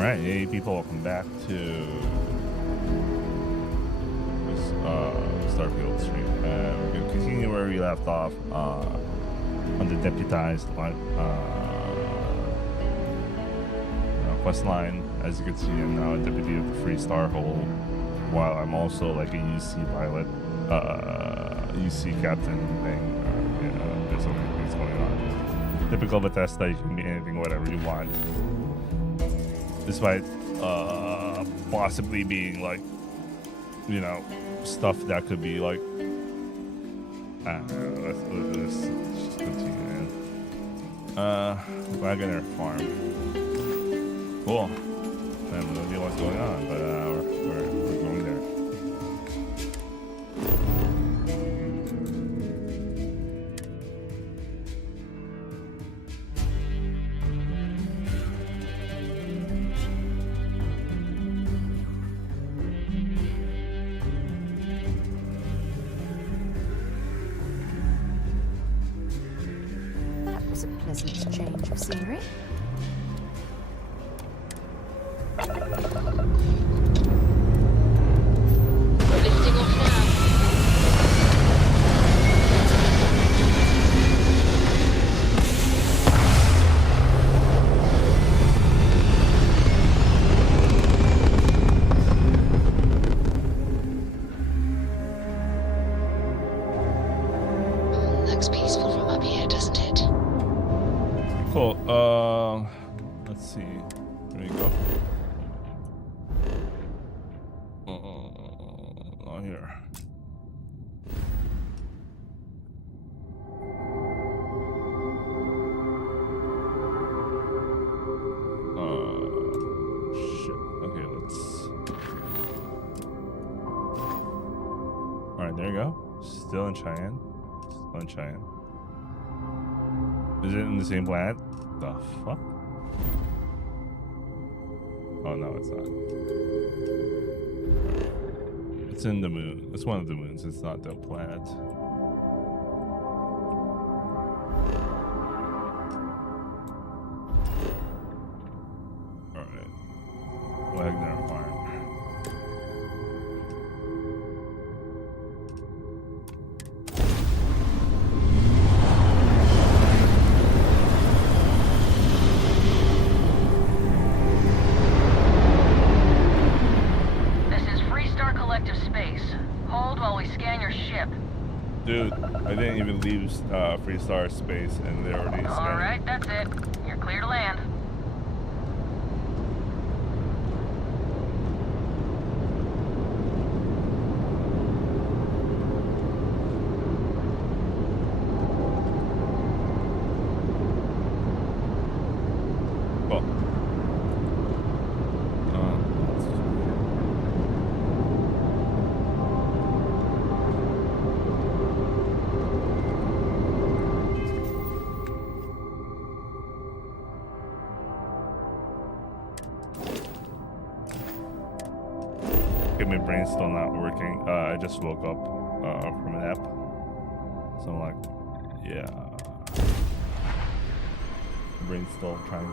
Alright, hey people, welcome back to this Starfield stream. We're going to continue where we left off on the deputized quest line. As you can see, I'm now a deputy of the Free Star Hole, while I'm also like a UC pilot, UC captain thing. There's so many things going on. Typical Bethesda, you can be anything, whatever you want. Despite possibly being like, you know, stuff that could be like, I don't know, let's just continue. Wagoner Farm. Cool. I have no idea what's going on, but we're going there. That was a pleasant change of scenery. Lifting off now. Looks peaceful from up here, doesn't it? Cool. Let's see. Here we go. Not here. Shit. Okay, let's. All right, there you go. Still in Cheyenne. Still in Cheyenne. Is it in the same planet? The fuck? Oh no, it's not. It's in the moon. It's one of the moons. It's not the planet. Alright. Wagner Farm. Dude, I didn't even leave Free Star space and they're already scanning. Alright, that's it. You're clear to land. Cool. My brain's still not working. I just woke up from a nap, so I'm like, yeah. My brain's still trying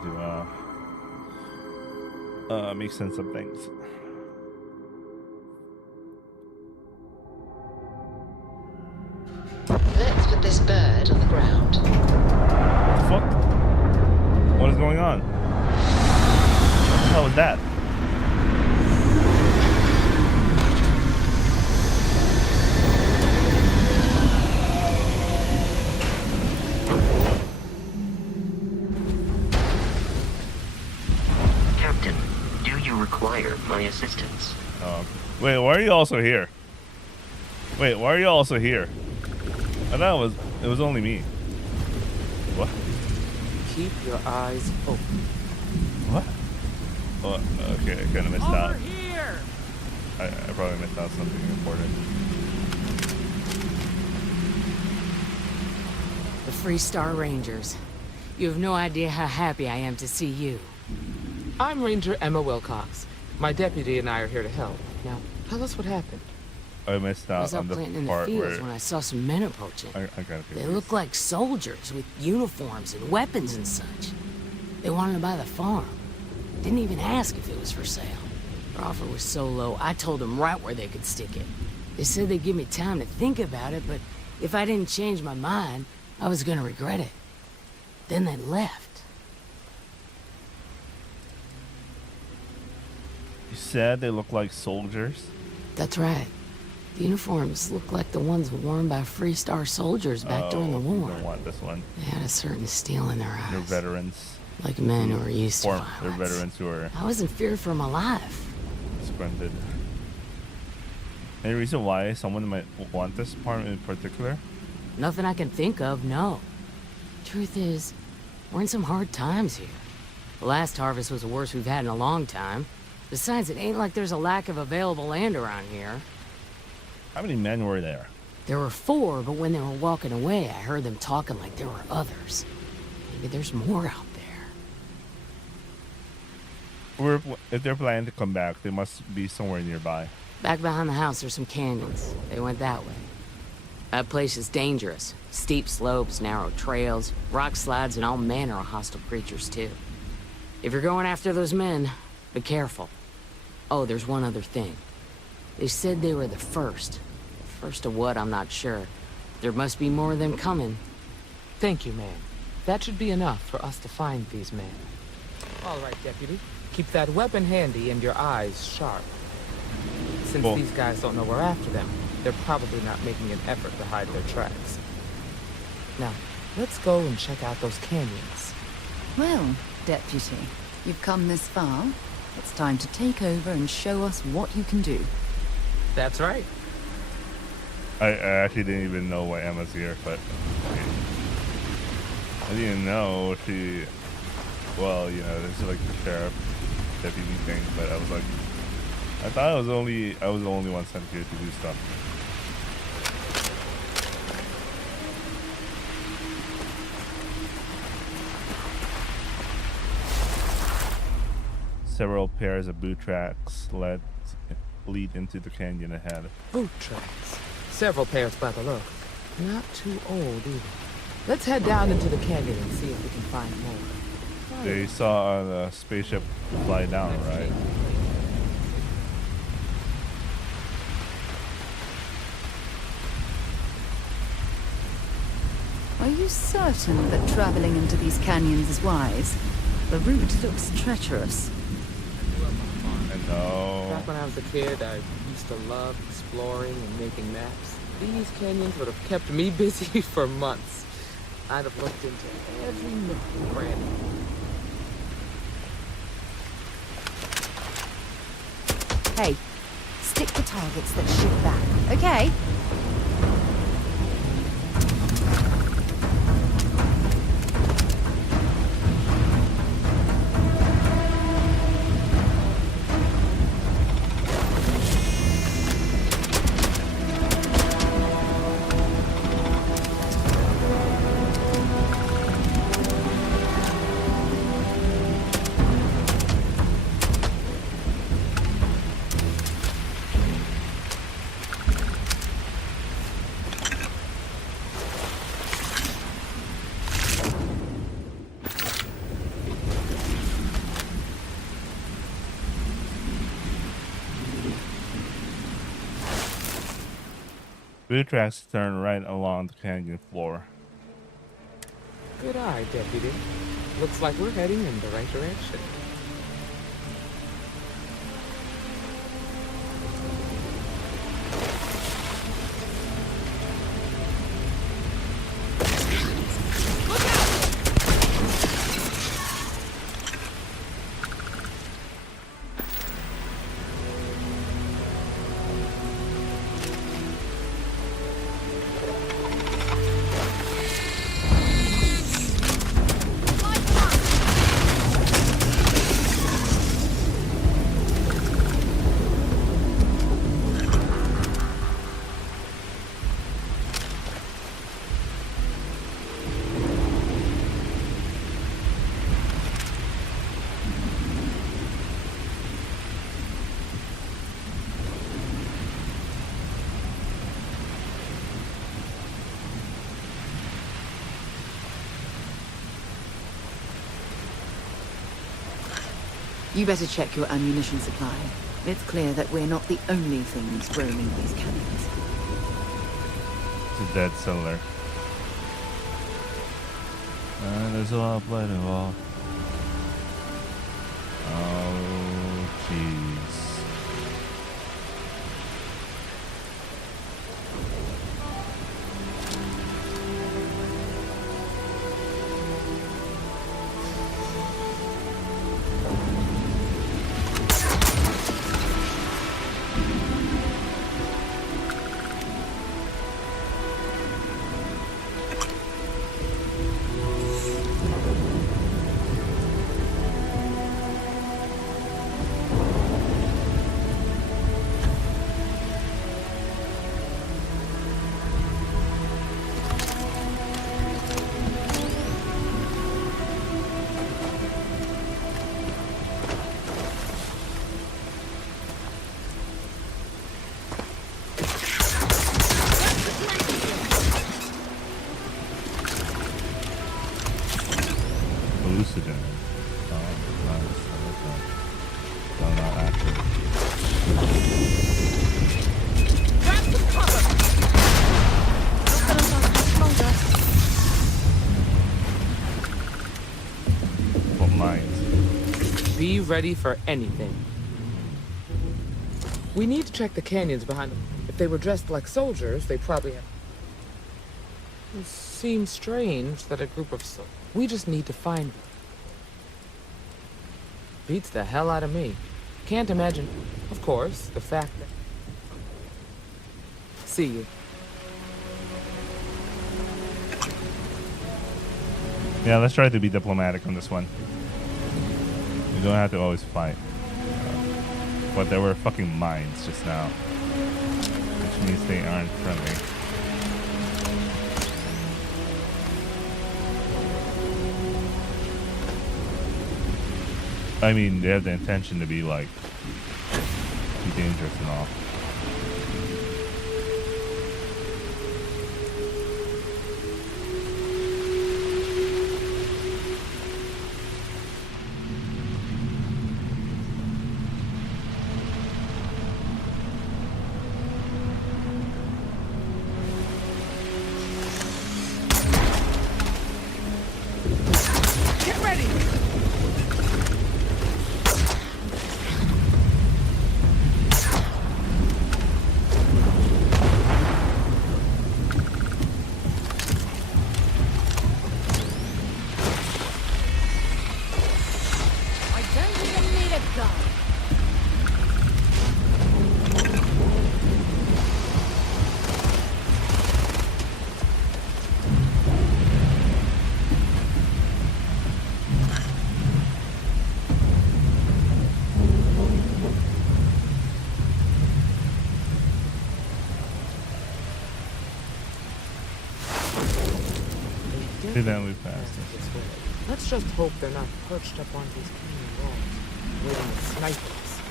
to make sense of things. Let's put this bird on the ground. What the fuck? What is going on? What the hell was that? Require my assistance. Wait, why are you also here? Wait, why are you also here? I thought it was only me. What? Keep your eyes open. What? Oh, okay, I kind of missed out. Here! I probably missed out something important. The Free Star Rangers. You have no idea how happy I am to see you. I'm Ranger Emma Wilcox. My deputy and I are here to help. Now, tell us what happened. I missed I out was on out the planting in the part fields where when I saw some men approaching. I gotta They feel look like soldiers with uniforms and weapons and such. They wanted to buy the farm. Didn't even ask if it was for sale. Their offer was so low, I told them right where they could stick it. They said they'd give me time to think about it, but if I didn't change my mind, I was gonna regret it. Then they left. You said they look like soldiers? That's right. The uniforms look like the ones worn by Free Star soldiers back during the war. You don't want this one. They had a certain steel in their eyes. They're veterans. Like men who are used to violence. They're veterans who are I was in fear for my life. splendid. Any reason why someone might want this apartment in particular? Nothing I can think of, no. Truth is, we're in some hard times here. The last harvest was the worst we've had in a long time. Besides, it ain't like there's a lack of available land around here. How many men were there? There were 4, but when they were walking away, I heard them talking like there were others. Maybe there's more out there. If they're planning to come back, they must be somewhere nearby. Back behind the house, there's some canyons. They went that way. That place is dangerous. Steep slopes, narrow trails, rock slides, and all manner of hostile creatures, too. If you're going after those men, be careful. Oh, there's one other thing. They said they were the first. First of what, I'm not sure. There must be more of them coming. Thank you, ma'am. That should be enough for us to find these men. All right, Deputy. Keep that weapon handy and your eyes sharp. Since these guys don't know we're after them, they're probably not making an effort to hide their tracks. Now, let's go and check out those canyons. Well, Deputy, you've come this far. It's time to take over and show us what you can do. That's right. I actually didn't even know why Emma's here, but I didn't know she. Well, you know, this is like the sheriff deputy thing, but I was like, I thought I was the only one sent here to do stuff. Several pairs of boot tracks lead into the canyon ahead. Boot tracks. Several pairs by the look. Not too old either. Let's head down into the canyon and see if we can find more. They saw the spaceship fly down, right? Are you certain that traveling into these canyons is wise? The route looks treacherous. I know. Back when I was a kid, I used to love exploring and making maps. These canyons would have kept me busy for months. I'd have looked into every nook and cranny. Hey, stick to targets that shoot back, okay? Boot tracks turn right along the canyon floor. Good eye, Deputy. Looks like we're heading in the right direction. You better check your ammunition supply. It's clear that we're not the only things roaming these canyons. It's a dead cellar. There's a lot of blood involved. Oh, jeez. Hallucinogen. Oh, nice. I like that. No, not active. Grab some cover! Not gonna last much longer. Well, mines. Be ready for anything. We need to check the canyons behind them. If they were dressed like soldiers, they probably have... It seems strange that a group of we just need to find them. Beats the hell out of me. Can't imagine. Of course, the fact that... See you. Yeah, let's try to be diplomatic on this one. We don't have to always fight. But there were fucking mines just now. Which means they aren't friendly. I mean, they have the intention to be like, be dangerous and all. Get ready! I don't even need a gun. See that we passed it. This way. Let's just hope they're not perched up on these canyon walls, waiting to snipe us.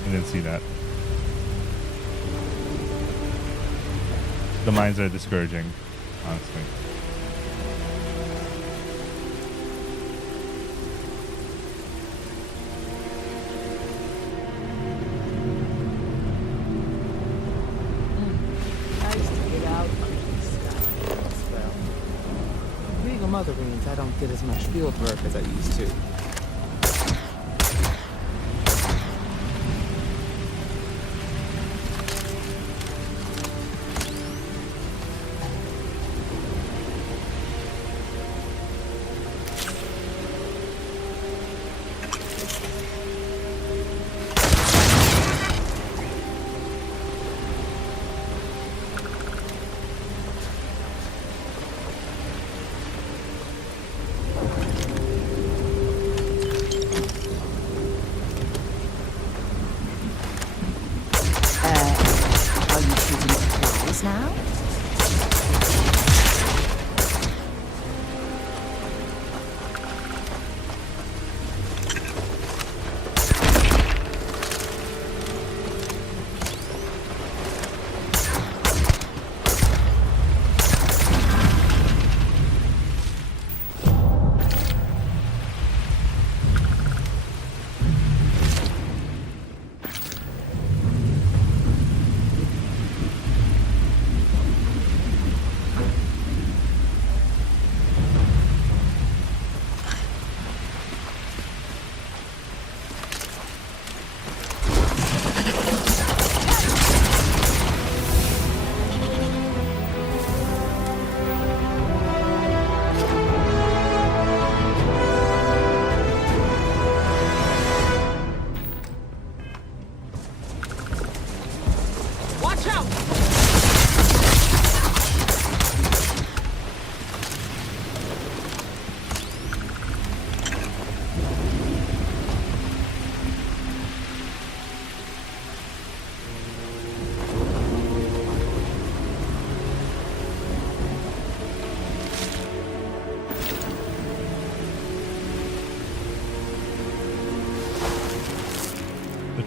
I didn't see that. The mines are discouraging, honestly. Nice to get out under the sky as well. Being a mother means I don't get as much field work as I used to.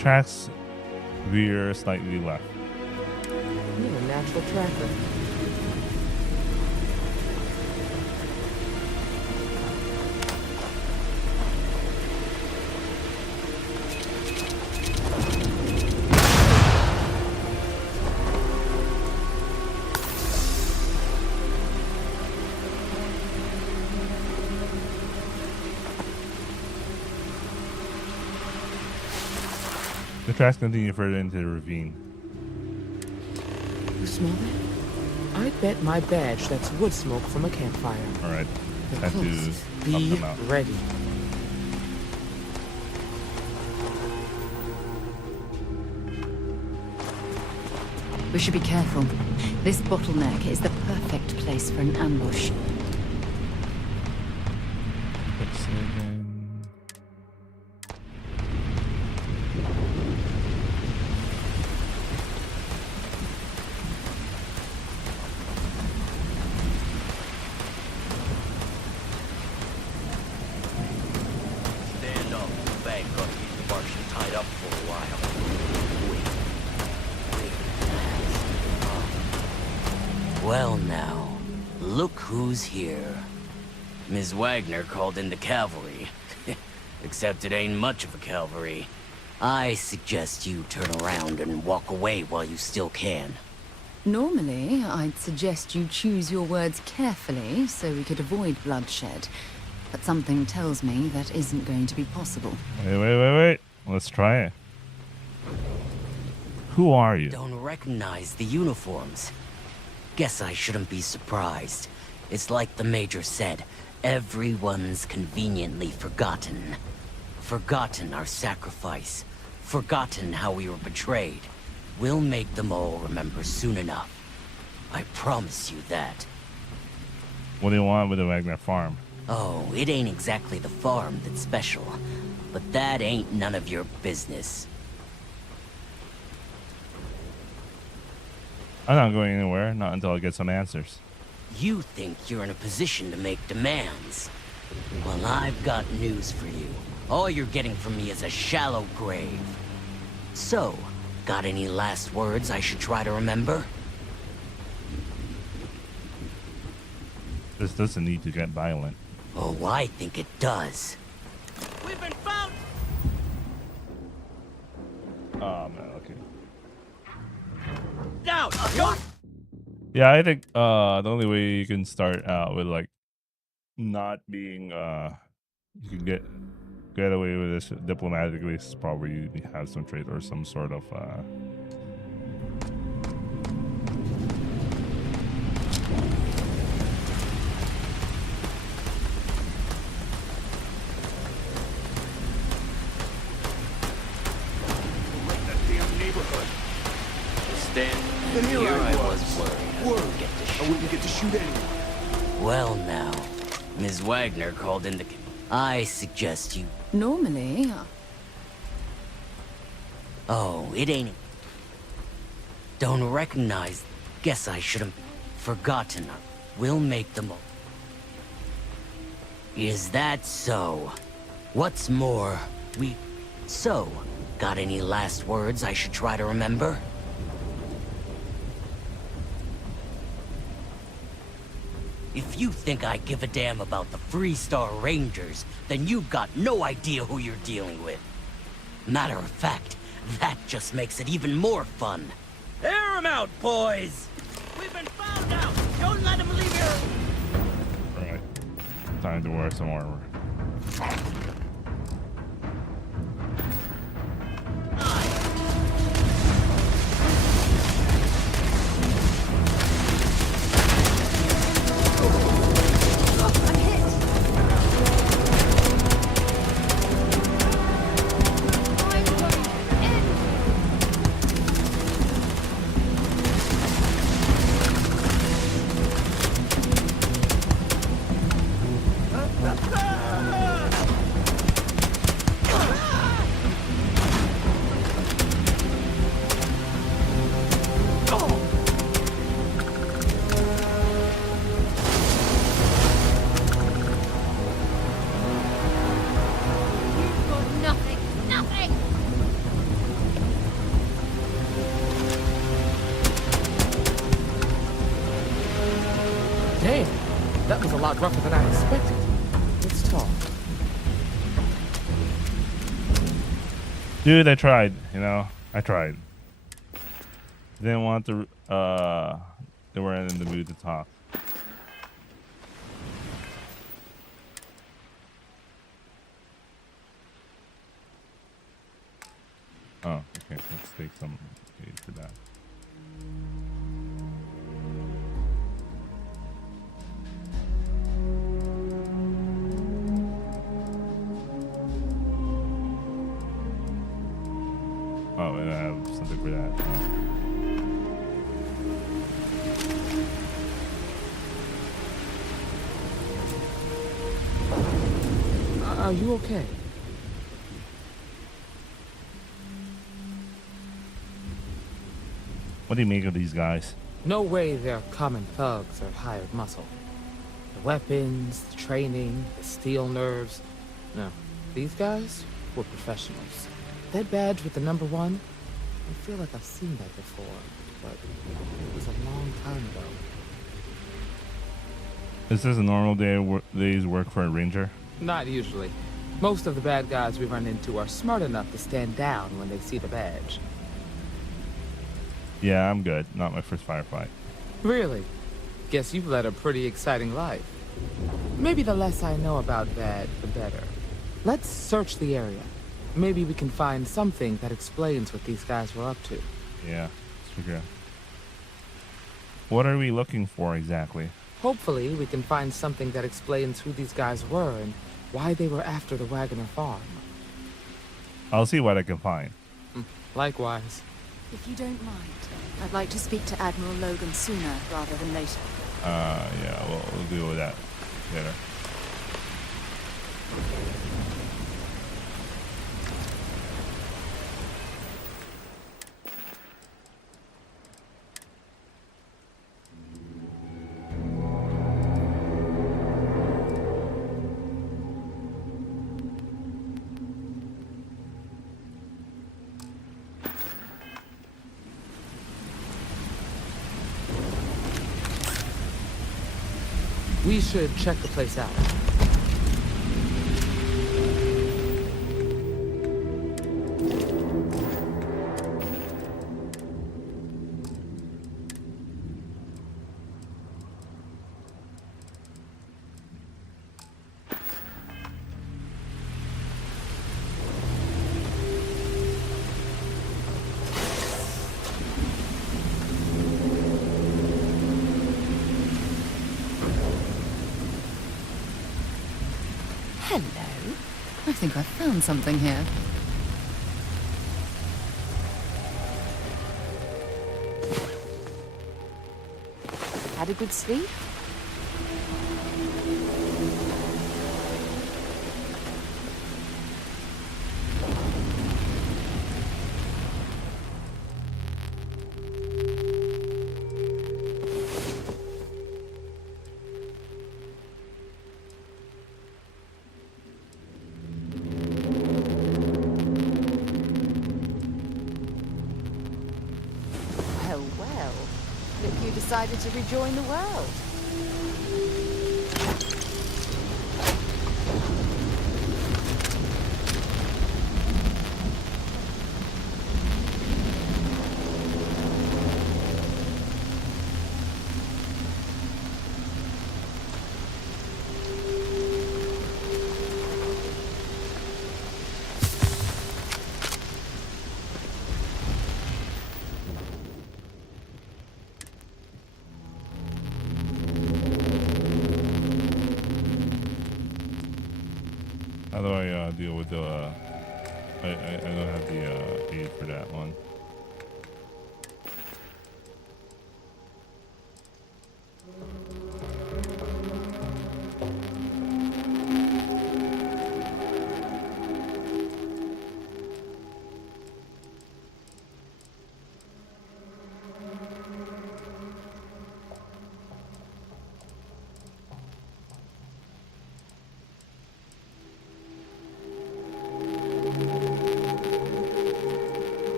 tracks veer slightly left. You're a natural tracker. The tracks continue further into the ravine. You smell that? I bet my badge that's wood smoke from a campfire. All right, They're time to close. help Be them out. ready. We should be careful. This bottleneck is the perfect place for an ambush. Stand up. Bag gonna keep the Martian tied up for a while. Well now, look who's here. Ms. Wagner called in the cavalry. Except it ain't much of a cavalry. I suggest you turn around and walk away while you still can. Normally, I'd suggest you choose your words carefully so we could avoid bloodshed. But something tells me that isn't going to be possible. Wait. Let's try it. Who are you? Don't recognize the uniforms. Guess I shouldn't be surprised. It's like the Major said, everyone's conveniently forgotten. Forgotten our sacrifice. Forgotten how we were betrayed. We'll make them all remember soon enough. I promise you that. What do you want with the Wagner farm? Oh, it ain't exactly the farm that's special. But that ain't none of your business. I'm not going anywhere, not until I get some answers. You think you're in a position to make demands. Well, I've got news for you. All you're getting from me is a shallow grave. So, got any last words I should try to remember? This doesn't need to get violent. Oh, I think it does. We've been found! Oh man, okay. Down! Go! Yeah, I think the only way you can start out with like not being you can get away with this diplomatically is probably you have some trait or some sort of Stand here. I was worried. I wouldn't get to shoot anyone. Well now, Ms. Wagner called in the... I suggest you... Normally, Oh, it ain't... Don't recognize... Guess I should've forgotten. We'll make them... Is that so? What's more, we... So, got any last words I should try to remember? If you think I give a damn about the Freestar Rangers, then you've got no idea who you're dealing with. Matter of fact, that just makes it even more fun. Air 'em out, boys! We've been found out! Don't let them leave here! alright. Time to wear some armor. rougher than I expected. Let's talk. Dude, I tried, you know. I tried. Didn't want to, they weren't in the mood to talk. Oh, okay, let's take some aid for that. Oh, and I have something for that. Are you okay? What do you make of these guys? No way they're common thugs or hired muscle. The weapons, the training, the steel nerves. No, these guys were professionals. That badge with the number 1, I feel like I've seen that before, but it was a long time ago. Is this a normal day's work for a ranger? Not usually. Most of the bad guys we run into are smart enough to stand down when they see the badge. Yeah, I'm good. Not my first firefight. Really? Guess you've led a pretty exciting life. Maybe the less I know about that, the better. Let's search the area. Maybe we can find something that explains what these guys were up to. Yeah, let's figure out. What are we looking for exactly? Hopefully, we can find something that explains who these guys were and why they were after the Wagoner farm. I'll see what I can find. Likewise. If you don't mind, I'd like to speak to Admiral Logan sooner rather than later. Yeah, we'll deal with that later. We should check the place out. Hello. I think I found something here. Had a good sleep? Well. Look who decided to rejoin the world. How do I deal with the? I don't have the aid for that one.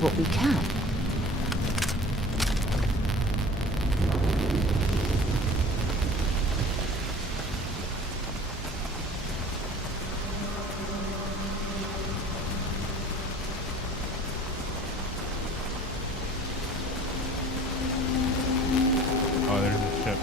with what we can. Oh, there's a ship.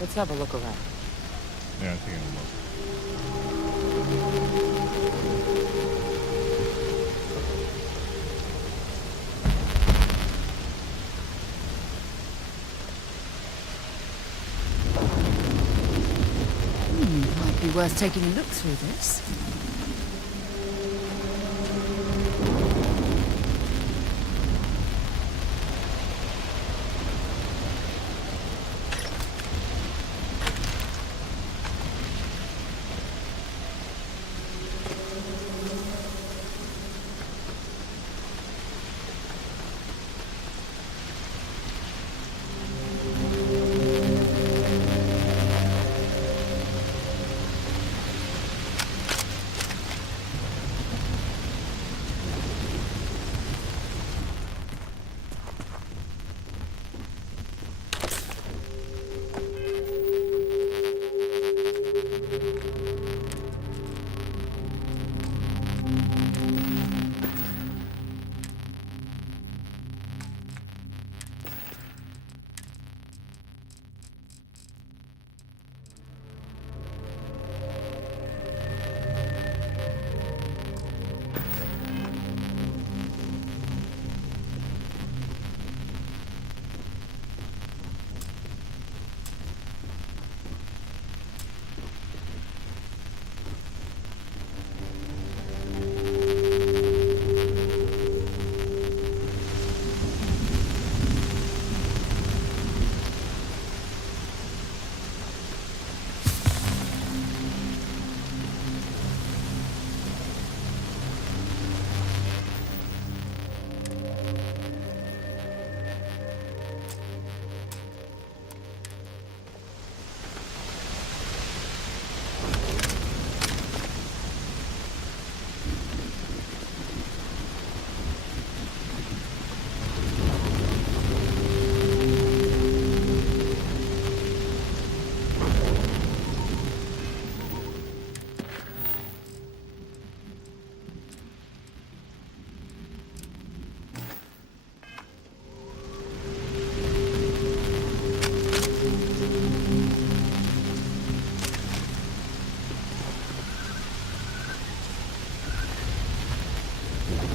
Let's have a look around. Yeah, I'm taking a look. Might be worth taking a look through this.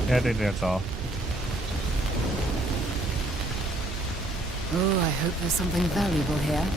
Yeah, I think that's all. Oh, I hope there's something valuable here.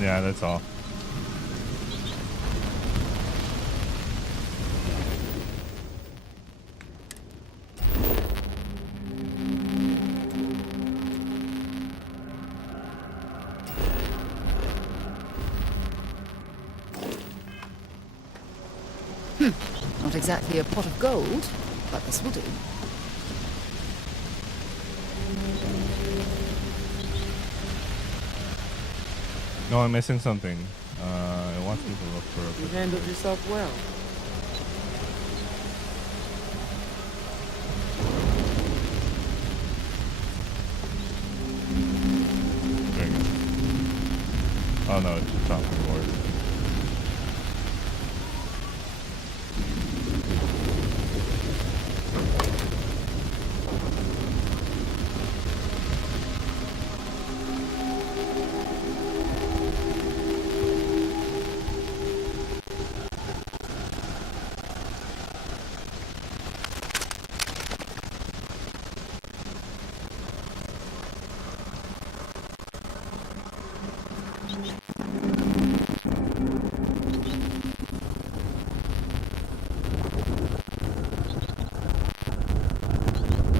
Yeah, that's all. Not exactly a pot of gold, but this will do. No, I'm missing something. It wants me to look for You handled yourself well. Oh no, it's just chopping board.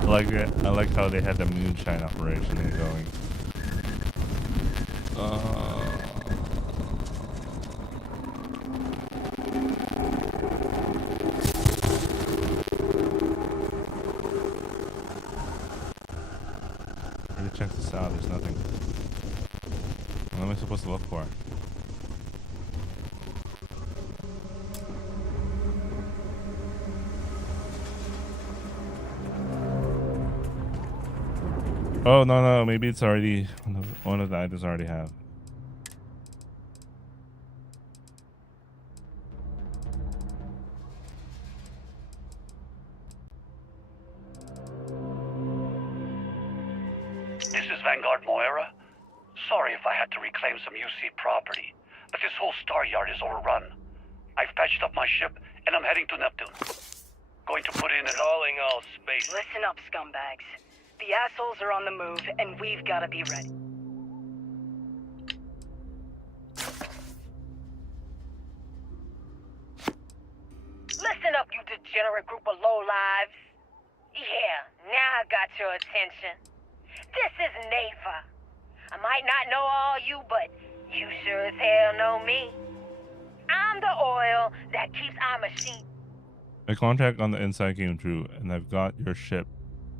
I like it. I like how they had the moonshine operation going. Let me check this out. There's nothing. What am I supposed to look for? Oh no, maybe it's already one of the items I already have. This is Vanguard Moira. Sorry if I had to reclaim some UC property, but this whole star yard is overrun. I've patched up my ship and I'm heading to Neptune. Going to put in an Calling all space. Listen up, scumbags. The assholes are on the move, and we've got to be ready. Listen up, you degenerate group of lowlives. Yeah, now I got your attention. This is Neva. I might not know all you, but you sure as hell know me. I'm the oil that keeps our machine. My contract on the inside came true, and I've got your ship.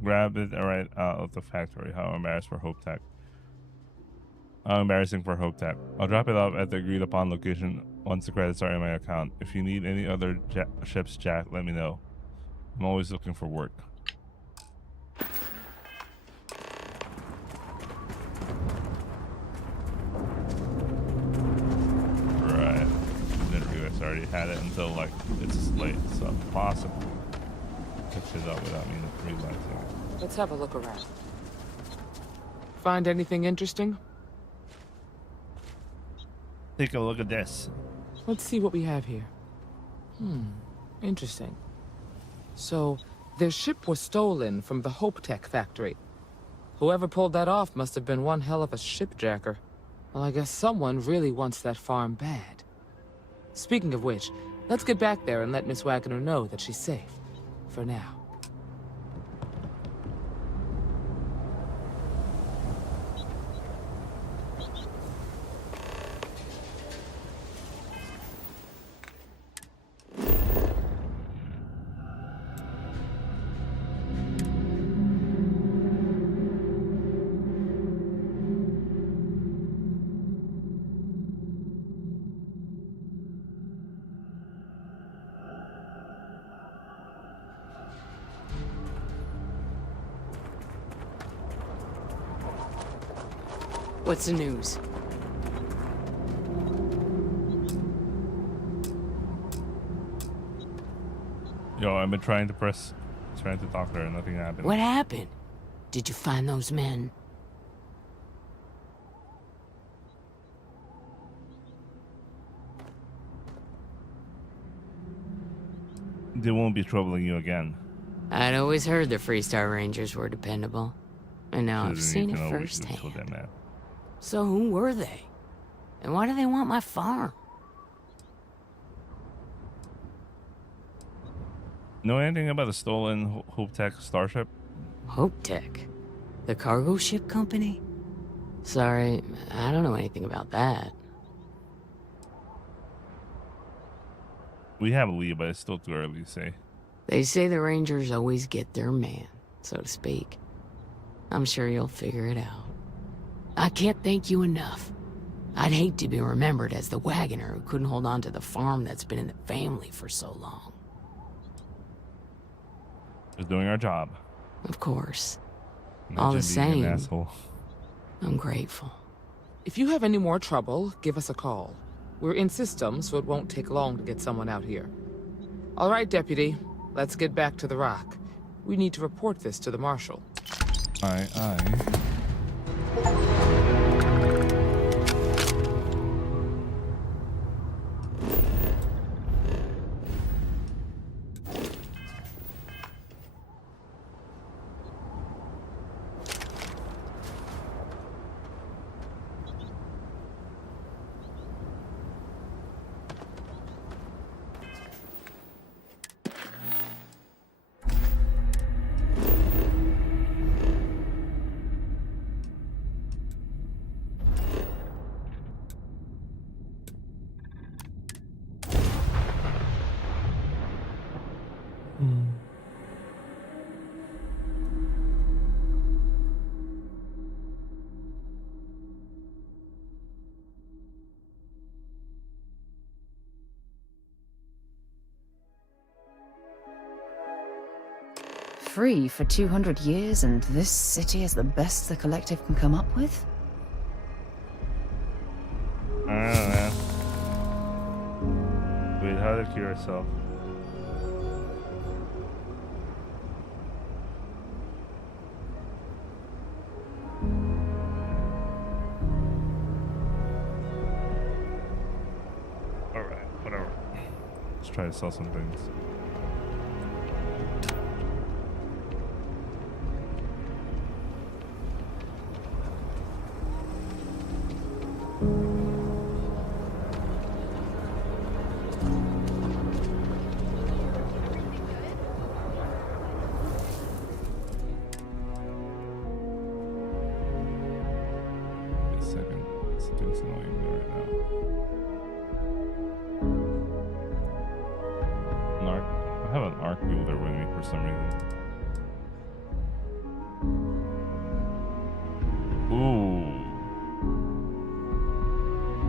Grab it right out of the factory. How embarrassing for Hope Tech. I'll drop it off at the agreed upon location once the credits are in my account. If you need any other ships, Jack, let me know. I'm always looking for work. Right. Didn't realize I already had it until like it's late. So impossible. Pick it up without me realizing it. Let's have a look around. Find anything interesting? Take a look at this. Let's see what we have here. Interesting. So, their ship was stolen from the Hope Tech factory. Whoever pulled that off must have been one hell of a shipjacker. Well, I guess someone really wants that farm bad. Speaking of which, let's get back there and let Miss Wagner know that she's safe. For now. What's the news? Yo, I've been trying to talk to her and nothing happened. What happened? Did you find those men? They won't be troubling you again. I'd always heard the Freestar Rangers were dependable. And now I've seen it firsthand. So who were they? And why do they want my farm? Know anything about the stolen Hope Tech starship? Hope Tech? The cargo ship company? Sorry, I don't know anything about that. We have a lead, but it's still too early to say. They say the Rangers always get their man, so to speak. I'm sure you'll figure it out. I can't thank you enough. I'd hate to be remembered as the wagoner who couldn't hold on to the farm that's been in the family for so long. Just doing our job. Of course. Imagine All the being an same, asshole. I'm grateful. If you have any more trouble, give us a call. We're in system, so it won't take long to get someone out here. All right, Deputy. Let's get back to the rock. We need to report this to the Marshal. Aye, aye. Free for 200 years, and this city is the best the Collective can come up with? I don't know, man. Wait, how to cure yourself? Alright, whatever. Let's try to sell some things. Something's annoying me right now. I have an arc wielder with me for some reason. Ooh.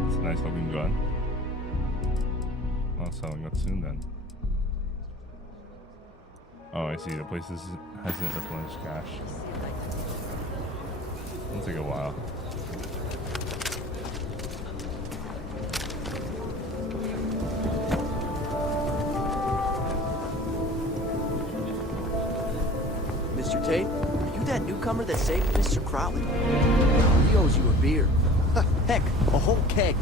It's a nice looking gun. I'll sell it soon then. Oh, I see. The place hasn't replenished cash. It'll take a while. Mr. Tate, are you that newcomer that saved Mr. Crowley? He owes you a beer. Heck, a whole keg.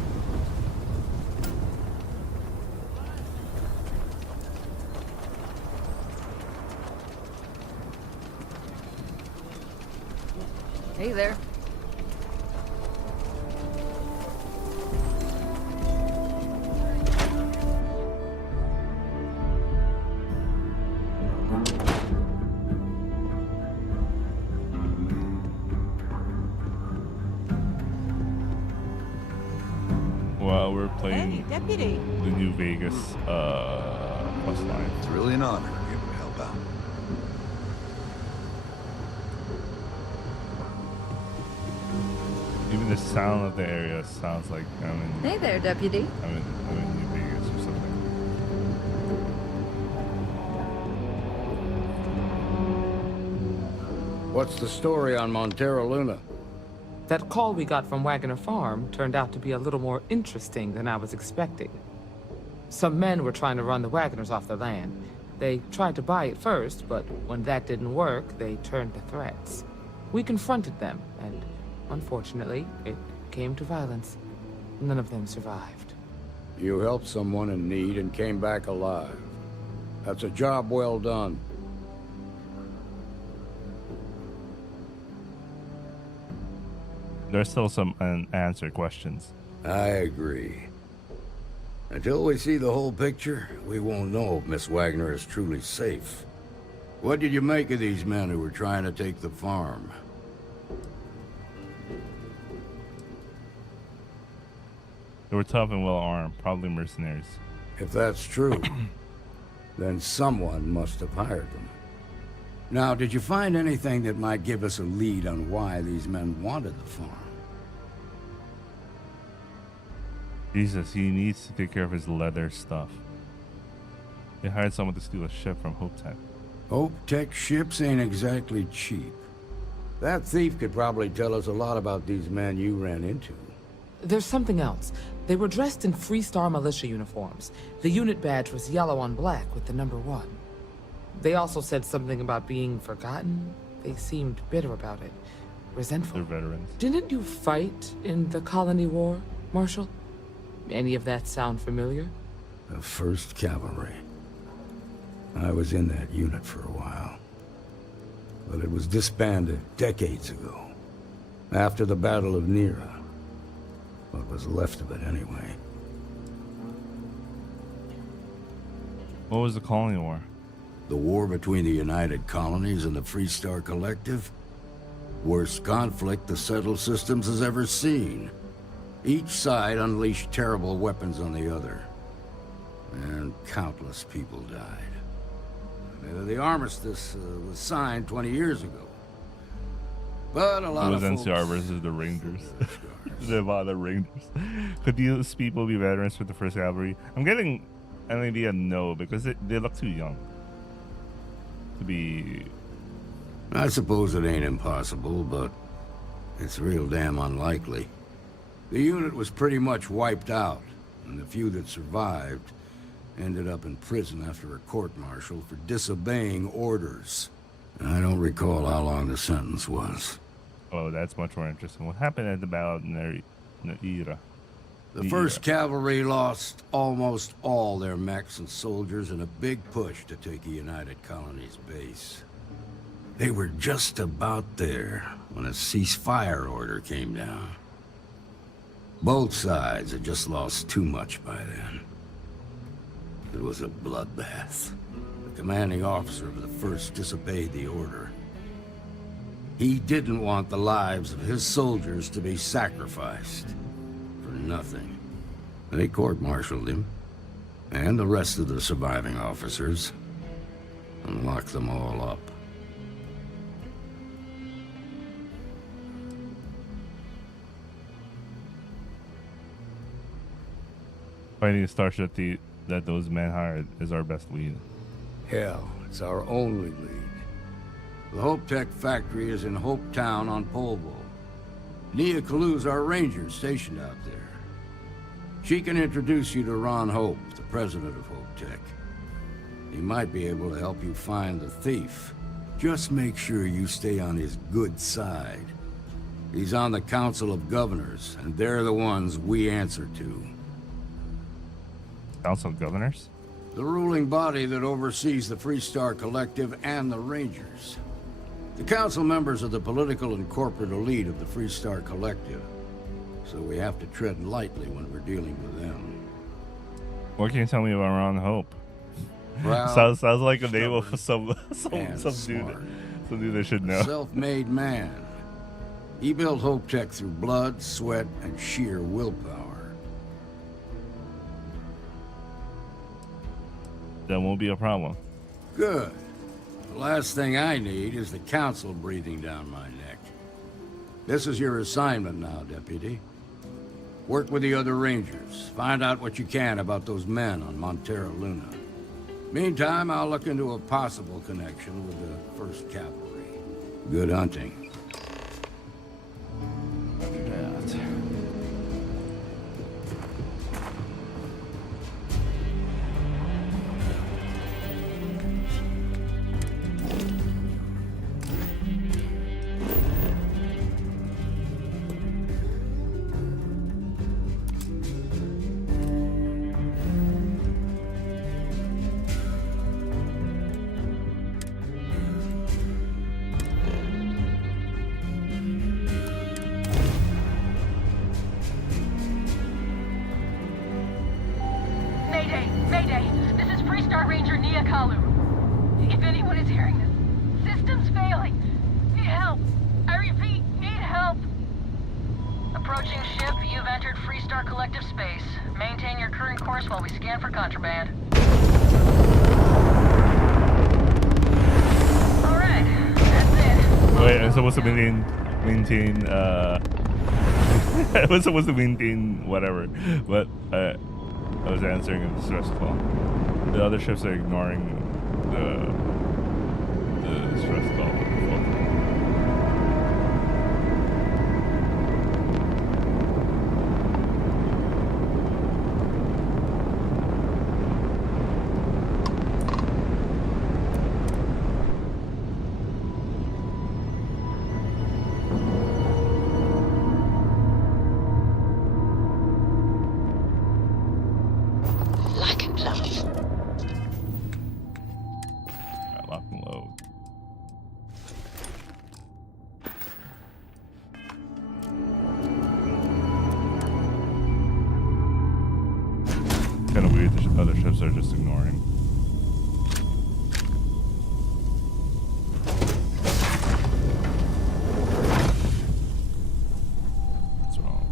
Hey there. Well, we're playing Hey, Deputy. the New Vegas quest line. It's really an honor to be able to help out. Even the sound of the area sounds like I'm in. Hey there, Deputy. I'm in New Vegas or something. What's the story on Montero Luna? That call we got from Wagoner Farm turned out to be a little more interesting than I was expecting. Some men were trying to run the Wagoners off the land. They tried to buy it first, but when that didn't work, they turned to threats. We confronted them, and unfortunately, it came to violence. None of them survived. You helped someone in need and came back alive. That's a job well done. There's still some unanswered questions. I agree. Until we see the whole picture, we won't know if Miss Wagner is truly safe. What did you make of these men who were trying to take the farm? They were tough and well armed, probably mercenaries. If that's true, then someone must have hired them. Now, did you find anything that might give us a lead on why these men wanted the farm? Jesus, he needs to take care of his leather stuff. They hired someone to steal a ship from Hope Tech. Hope Tech ships ain't exactly cheap. That thief could probably tell us a lot about these men you ran into. There's something else. They were dressed in Freestar militia uniforms. The unit badge was yellow on black with the number 1. They also said something about being forgotten. They seemed bitter about it. Resentful. They're veterans. Didn't you fight in the Colony War, Marshal? Any of that sound familiar? The 1st Cavalry. I was in that unit for a while. But it was disbanded decades ago. After the Battle of Nera. What was left of it, anyway. What was the Colony War? The war between the United Colonies and the Freestar Collective? Worst conflict the settled systems has ever seen. Each side unleashed terrible weapons on the other. And countless people died. The armistice was signed 20 years ago. But a lot of folks... It was NCR versus the Rangers. The Rangers. Could these people be veterans for the 1st Cavalry? I'm getting an idea no, because they look too young to be... I suppose it ain't impossible, but it's real damn unlikely. The unit was pretty much wiped out, and the few that survived ended up in prison after a court-martial for disobeying orders. I don't recall how long the sentence was. Oh, that's much more interesting. What happened at the Battle of Nera? The 1st Cavalry lost almost all their mechs and soldiers in a big push to take the United Colonies base. They were just about there when a ceasefire order came down. Both sides had just lost too much by then. It was a bloodbath. The commanding officer of the 1st disobeyed the order. He didn't want the lives of his soldiers to be sacrificed for nothing. They court-martialed him, and the rest of the surviving officers, and locked them all up. Fighting a starship that those men hired is our best lead. Hell, it's our only lead. The Hope Tech factory is in Hope Town on Polvo. Nia Kalu's our ranger stationed out there. She can introduce you to Ron Hope, the president of Hope Tech. He might be able to help you find the thief. Just make sure you stay on his good side. He's on the Council of Governors, and they're the ones we answer to. Council of Governors? The ruling body that oversees the Freestar Collective and the Rangers. The council members are the political and corporate elite of the Freestar Collective, so we have to tread lightly when we're dealing with them. What can you tell me about Ron Hope? Proud, sounds like a name of some dude I should know. A self-made man. He built Hope Tech through blood, sweat, and sheer willpower. That won't be a problem. Good. The last thing I need is the council breathing down my neck. This is your assignment now, Deputy. Work with the other Rangers. Find out what you can about those men on Montero Luna. Meantime, I'll look into a possible connection with the 1st Cavalry. Good hunting. Mayday! This is Freestar Ranger Nia Kalu. If anyone is hearing this, system's failing. Need help. I repeat, need help. Approaching ship, you've entered Freestar Collective space. Maintain your current course while we scan for contraband. Alright, that's it. Wait, I'm supposed to maintain I was supposed to maintain whatever, but I was answering a distress call. The other ships are ignoring the distress call. Other ships are just ignoring. What's wrong?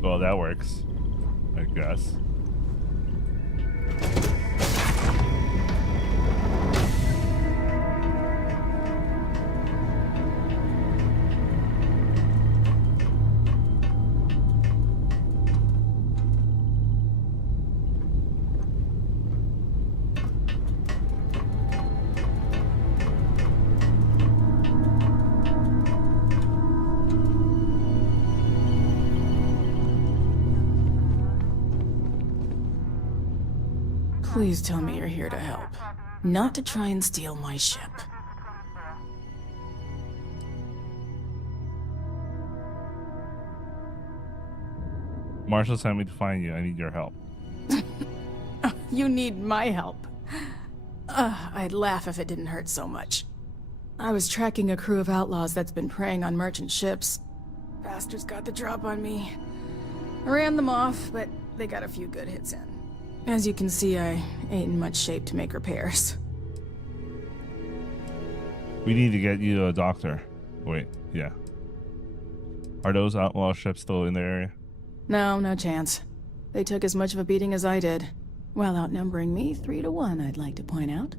Well, that works, I guess. Please tell me you're here to help, not to try and steal my ship. Marshall sent me to find you. I need your help. You need my help. I'd laugh if it didn't hurt so much. I was tracking a crew of outlaws that's been preying on merchant ships. Bastards got the drop on me. I ran them off, but they got a few good hits in. As you can see, I ain't in much shape to make repairs. We need to get you to a doctor. Wait, yeah. Are those outlaw ships still in the area? No, no chance. They took as much of a beating as I did, while outnumbering me 3-1, I'd like to point out.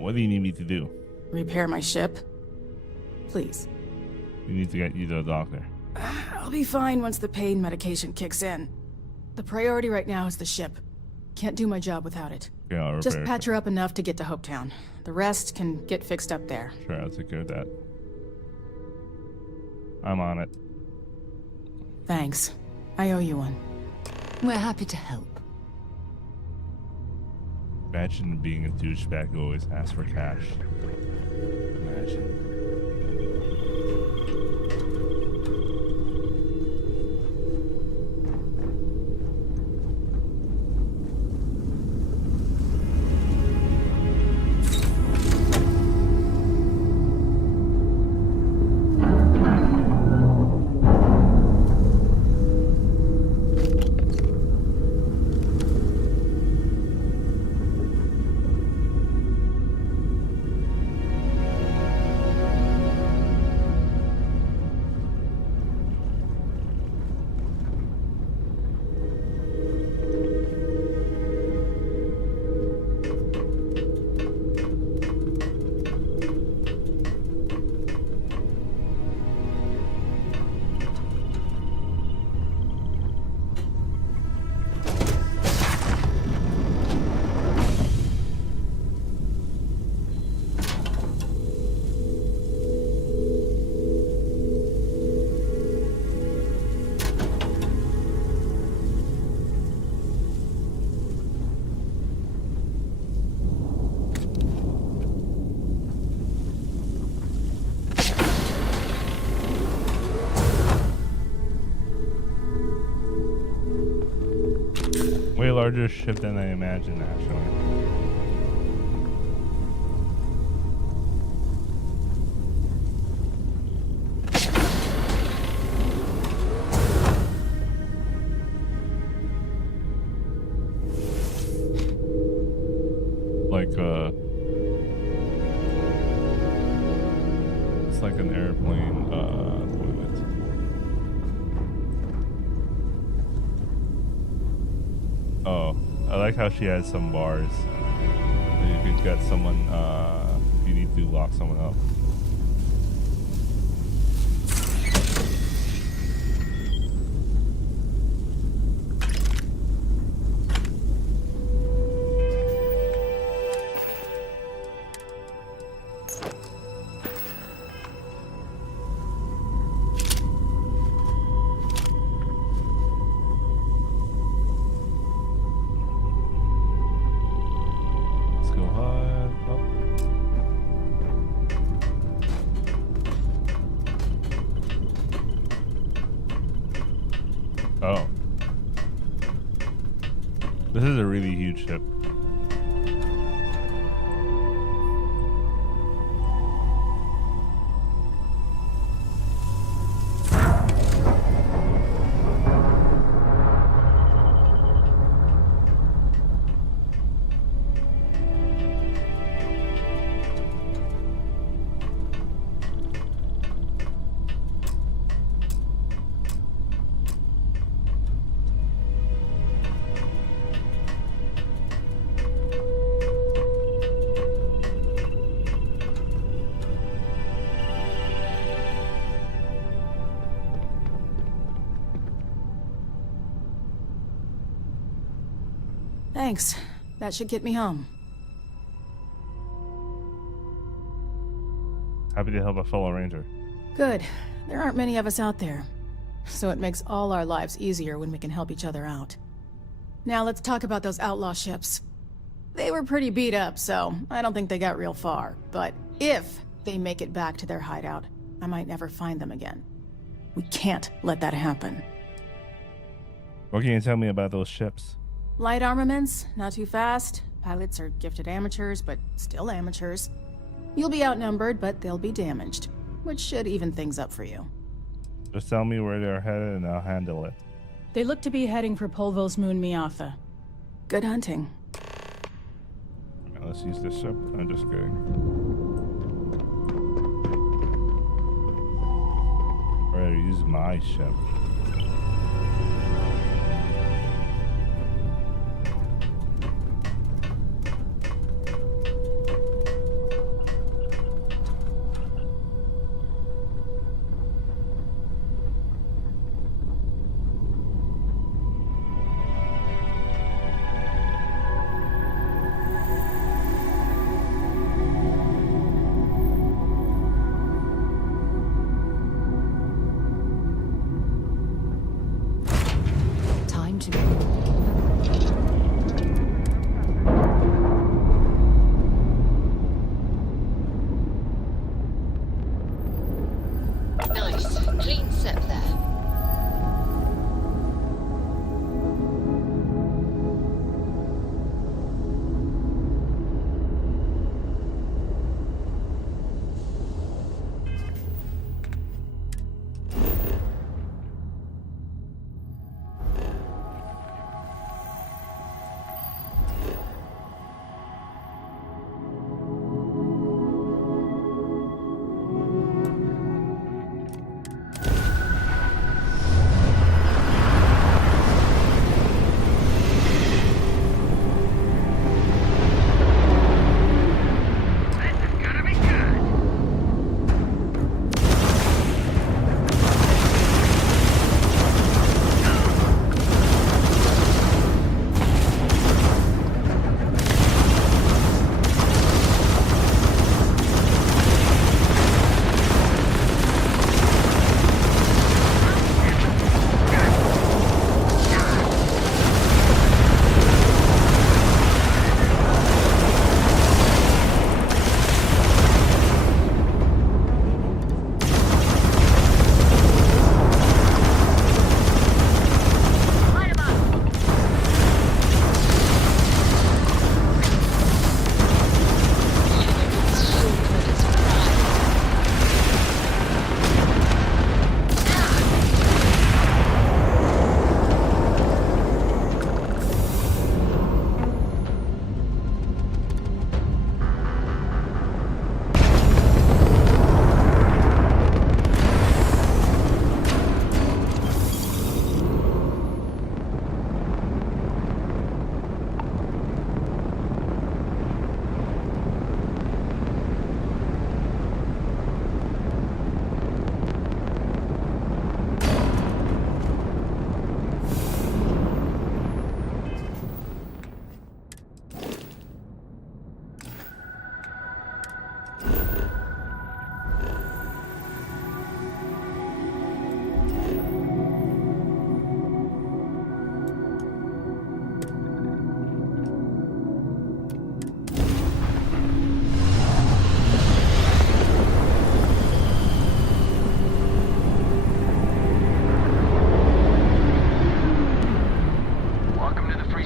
What do you need me to do? Repair my ship. Please. We need to get you to a doctor. I'll be fine once the pain medication kicks in. The priority right now is the ship. Can't do my job without it. Yeah, I'll repair Just it. patch her up enough to get to Hopetown. The rest can get fixed up there. Sure, I'll take care of that. I'm on it. Thanks. I owe you one. We're happy to help. Imagine being a douchebag who always asks for cash. Imagine. Way larger ship than I imagined, actually. It's like an airplane toilet. Oh, I like how she has some bars. So you could get someone if you need to lock someone up. This is a really huge ship. Thanks. That should get me home. Happy to help a fellow ranger. Good. There aren't many of us out there. So it makes all our lives easier when we can help each other out. Now let's talk about those outlaw ships. They were pretty beat up, so I don't think they got real far. But if they make it back to their hideout, I might never find them again. We can't let that happen. What can you tell me about those ships? Light armaments, not too fast. Pilots are gifted amateurs, but still amateurs. You'll be outnumbered, but they'll be damaged, which should even things up for you. Just tell me where they're headed and I'll handle it. They look to be heading for Polvo's moon Miatha. Good hunting. Let's use this ship. I'm just kidding. I'd rather use my ship.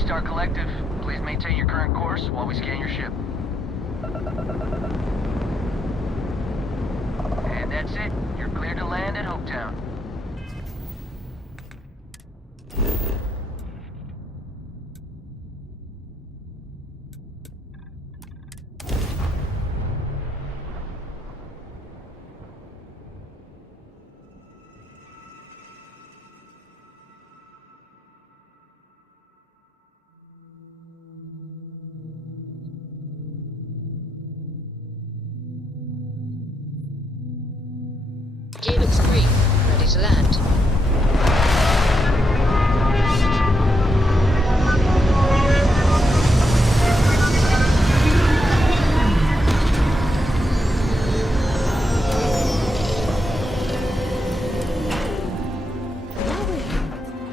Star Collective, please maintain your current course while we scan your ship. And that's it. You're clear to land at Hopetown. Gearbox green, ready to land.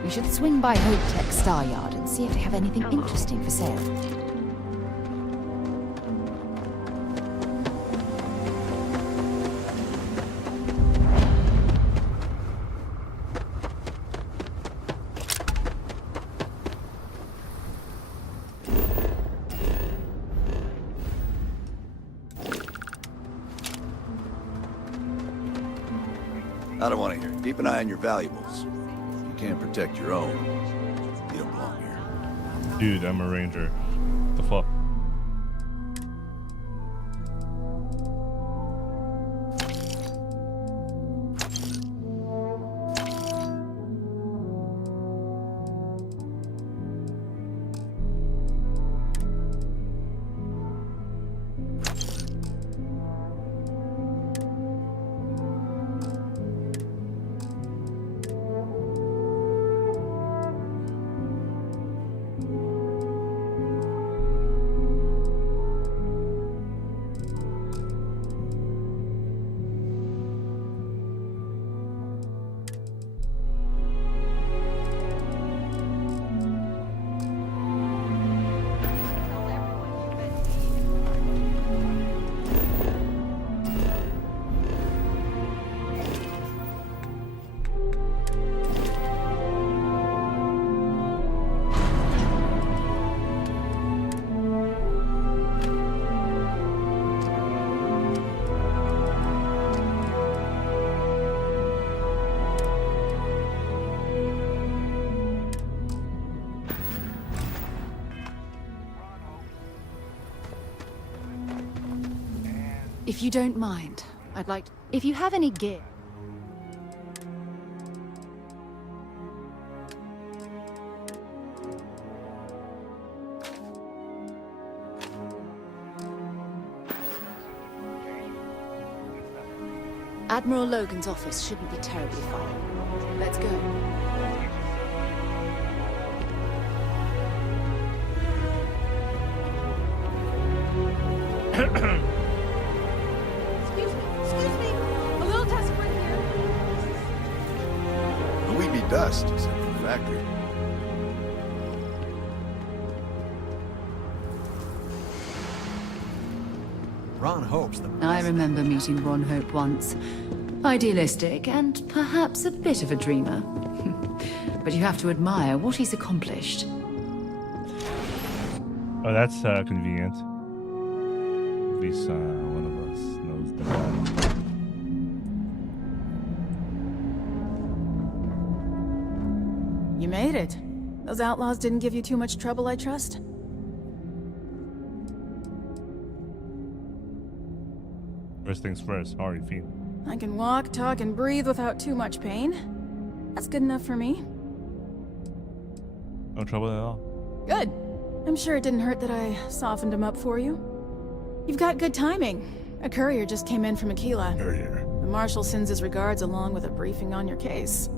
We should swing by Hope Tech Star Yard and see if they have anything interesting for sale. I don't want to hear it. Keep an eye on your valuables. If you can't protect your own, you don't belong here. Dude, I'm a ranger. What the fuck? If you don't mind, I'd like to... If you have any gear... Admiral Logan's office shouldn't be terribly far. Let's go. Excuse me. A little desperate here. We'd be dust, except for the factory. Ron Hope's the... I remember meeting Ron Hope once. Idealistic and perhaps a bit of a dreamer. But you have to admire what he's accomplished. Oh, that's convenient. At least one of us knows the man. You made it. Those outlaws didn't give you too much trouble, I trust? First things first, how are you feeling? I can walk, talk, and breathe without too much pain. That's good enough for me. No trouble at all. Good. I'm sure it didn't hurt that I softened him up for you. You've got good timing. A courier just came in from Aquila. Courier. The Marshal sends his regards along with a briefing on your case.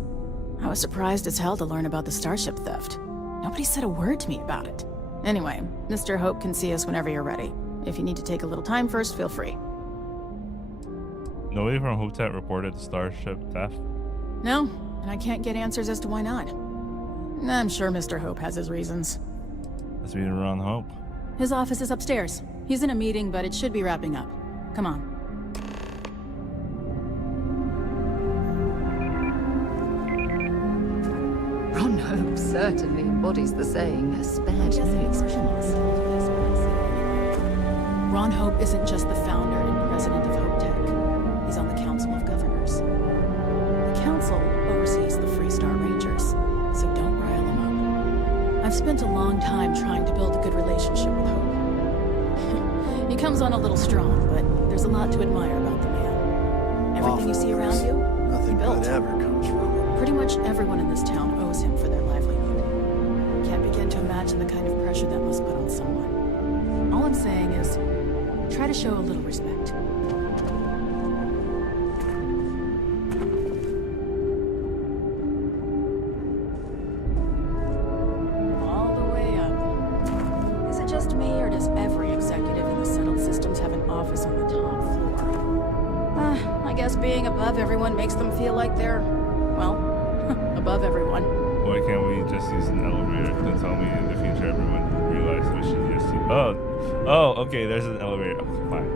I was surprised as hell to learn about the starship theft. Nobody said a word to me about it. Anyway, Mr. Hope can see us whenever you're ready. If you need to take a little time first, feel free. Nobody from Hotet reported the starship theft? No, and I can't get answers as to why not. I'm sure Mr. Hope has his reasons. Let's meet Ron Hope. His office is upstairs. He's in a meeting, but it should be wrapping up. Come on. Ron Hope, so certainly embodies the saying, spared no expressions. Ron Hope isn't just the founder and president of Hope Tech. He's on the Council of Governors. The Council oversees the Freestar Rangers, so don't rile him up. I've spent a long time trying to build a good relationship with Hope. He comes on a little strong, but there's a lot to admire about the man. Everything you see around you, Nothing he built. good ever comes from it. Pretty much everyone in this town owes him for their livelihood. Can't begin to imagine the kind of pressure that must put on someone. All I'm saying is, try to show a little respect. All the way up. Is it just me, or does every executive in the settled systems have an office on the top floor? I guess being above everyone makes them feel like they're, well, above everyone. Why can't we just use an elevator to tell me in the future everyone realized we should just use... Oh, okay, there's an elevator. Okay, fine.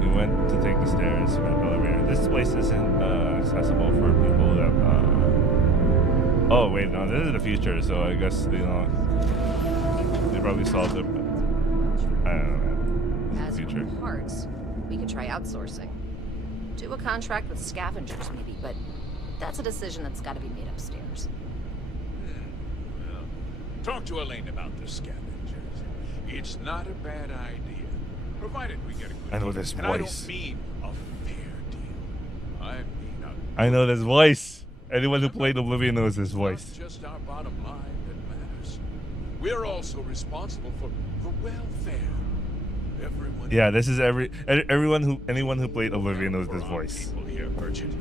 We went to take the stairs, we went elevator. This place isn't accessible for people that... Oh, wait, no, this is the future, so I guess, you know, they probably solved it. I don't know, man. This is the future. Parts, we could try outsourcing. Do a contract with scavengers, maybe, but that's a decision that's got to be made upstairs. Well, talk to Elaine about the scavengers. It's not a bad idea, provided we get a good I know this deal. voice. And I don't mean a fair deal. I mean I know this voice. Anyone who played Oblivion knows this voice. just our bottom line that matters. We're also responsible for welfare. Everyone. Yeah, this is anyone who played Oblivion knows this voice. People here, Merchant.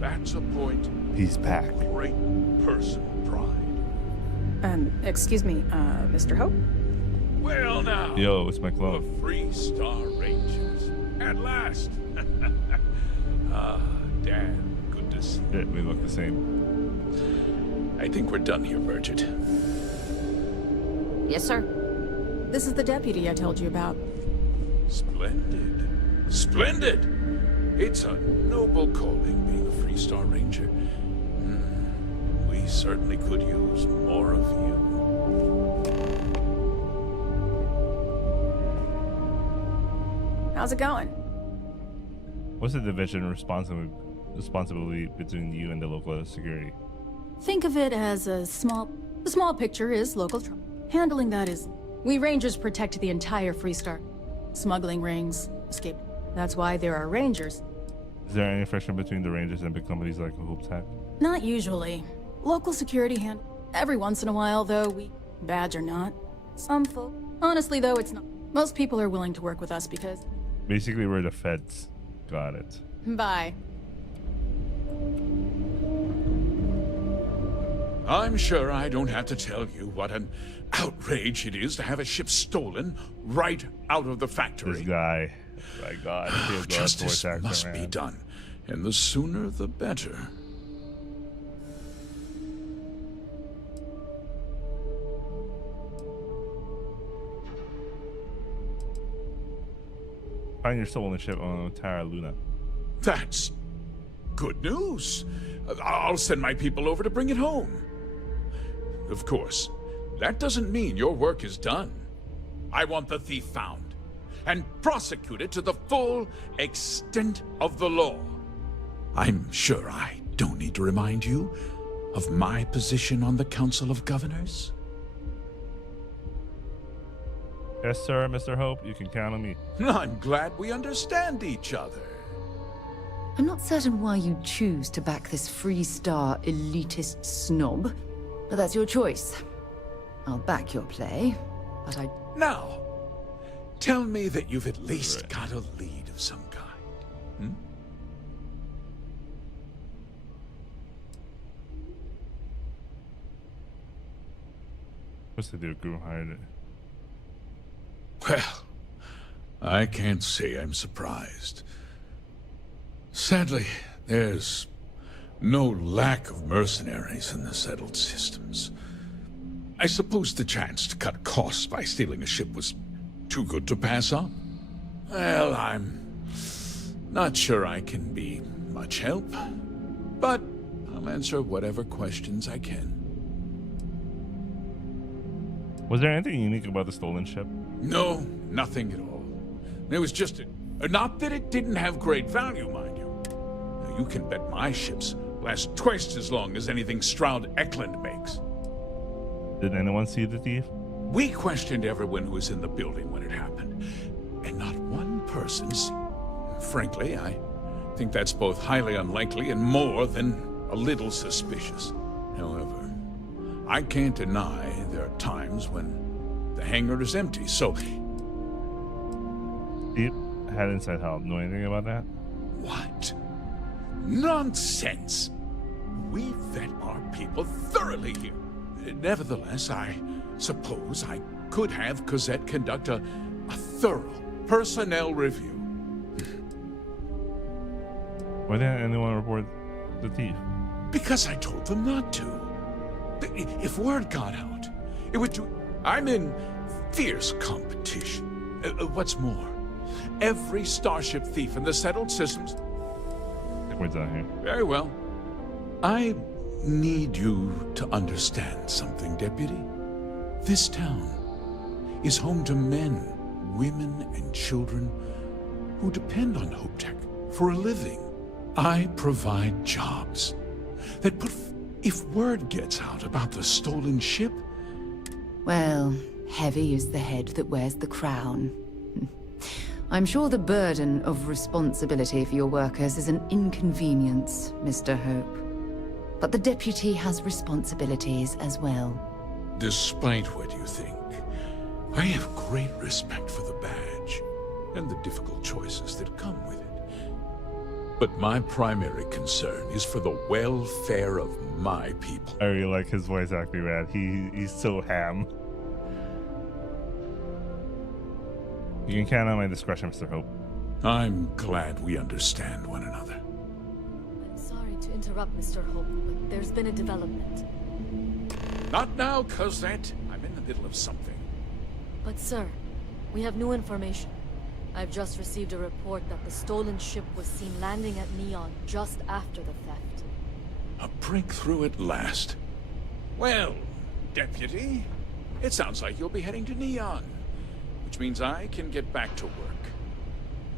That's a point. He's back. Great personal pride. Excuse me, Mr. Hope? Well now. Yo, it's my clone. The Freestar Rangers. At last. Damn. Good to see you. Yeah, we look the same. I think we're done here, Merchant. Yes, sir. This is the deputy I told you about. Splendid. Splendid! It's a noble calling being a Freestar Ranger. We certainly could use more of you. How's it going? What's the division responsibility between you and the local security? Think of it as the small picture is local handling that is. We Rangers protect the entire Freestar. Smuggling rings, escape. That's why there are Rangers. Is there any friction between the Rangers and big companies like Hope Tech? Not usually. Local security every once in a while, though, we badge or not. Some folk. Honestly, though, it's not. Most people are willing to work with us because... Basically, we're the feds. Got it. Bye. I'm sure I don't have to tell you what an outrage it is to have a ship stolen right out of the factory. This guy. My God. Justice must be done, and the sooner the better. Find your stolen ship on Terra Luna. That's good news. I'll send my people over to bring it home. Of course, that doesn't mean your work is done. I want the thief found and prosecuted to the full extent of the law. I'm sure I don't need to remind you of my position on the Council of Governors. Yes, sir, Mr. Hope. You can count on me. I'm glad we understand each other. I'm not certain why you choose to back this Freestar elitist snob, but that's your choice. I'll back your play, but I... Now, tell me that you've at least got a lead of some kind. Hmm? What's the deal? Group hired it. Well, I can't say I'm surprised. Sadly, there's no lack of mercenaries in the settled systems. I suppose the chance to cut costs by stealing a ship was too good to pass on. Well, I'm not sure I can be much help, but I'll answer whatever questions I can. Was there anything unique about the stolen ship? No, nothing at all. It was just not that it didn't have great value, mind you. Now, you can bet my ships last twice as long as anything Stroud Eklund makes. Did anyone see the thief? We questioned everyone who was in the building when it happened, and not one person. Frankly, I think that's both highly unlikely and more than a little suspicious. However, I can't deny there are times when the hangar is empty, so... Thief had inside help. Know anything about that? What? Nonsense! We vet our people thoroughly here. Nevertheless, I suppose I could have Cosette conduct a thorough personnel review. Why didn't anyone report the thief? Because I told them not to. If word got out, it would do... I'm in fierce competition. What's more, every starship thief in the settled systems... Where's that here? Very well. I need you to understand something, Deputy. This town is home to men, women, and children who depend on HopeTech for a living. I provide jobs that put... If word gets out about the stolen ship... Well, heavy is the head that wears the crown. I'm sure the burden of responsibility for your workers is an inconvenience, Mr. Hope. But the deputy has responsibilities as well. Despite what you think, I have great respect for the badge and the difficult choices that come with it. But my primary concern is for the welfare of my people. I really like his voice acting, man. He's so ham. You can count on my discretion, Mr. Hope. I'm glad we understand one another. I'm sorry to interrupt, Mr. Hope, but there's been a development. Not now, Cosette. I'm in the middle of something. But sir, we have new information. I've just received a report that the stolen ship was seen landing at Neon just after the theft. A breakthrough at last. Well, Deputy, it sounds like you'll be heading to Neon, which means I can get back to work.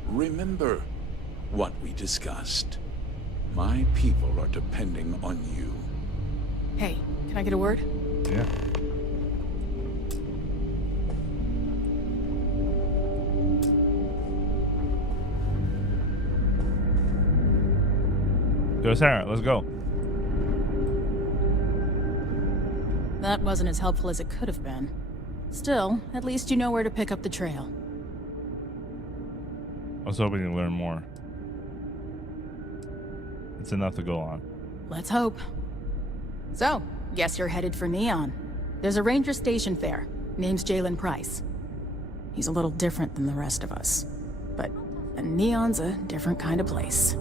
Remember what we discussed. My people are depending on you. Hey, can I get a word? Yeah. Go, Sarah, let's go. That wasn't as helpful as it could have been. Still, at least you know where to pick up the trail. I was hoping to learn more. It's enough to go on. Let's hope. So, guess you're headed for Neon. There's a ranger stationed there. Name's Jalen Price. He's a little different than the rest of us. But Neon's a different kind of place.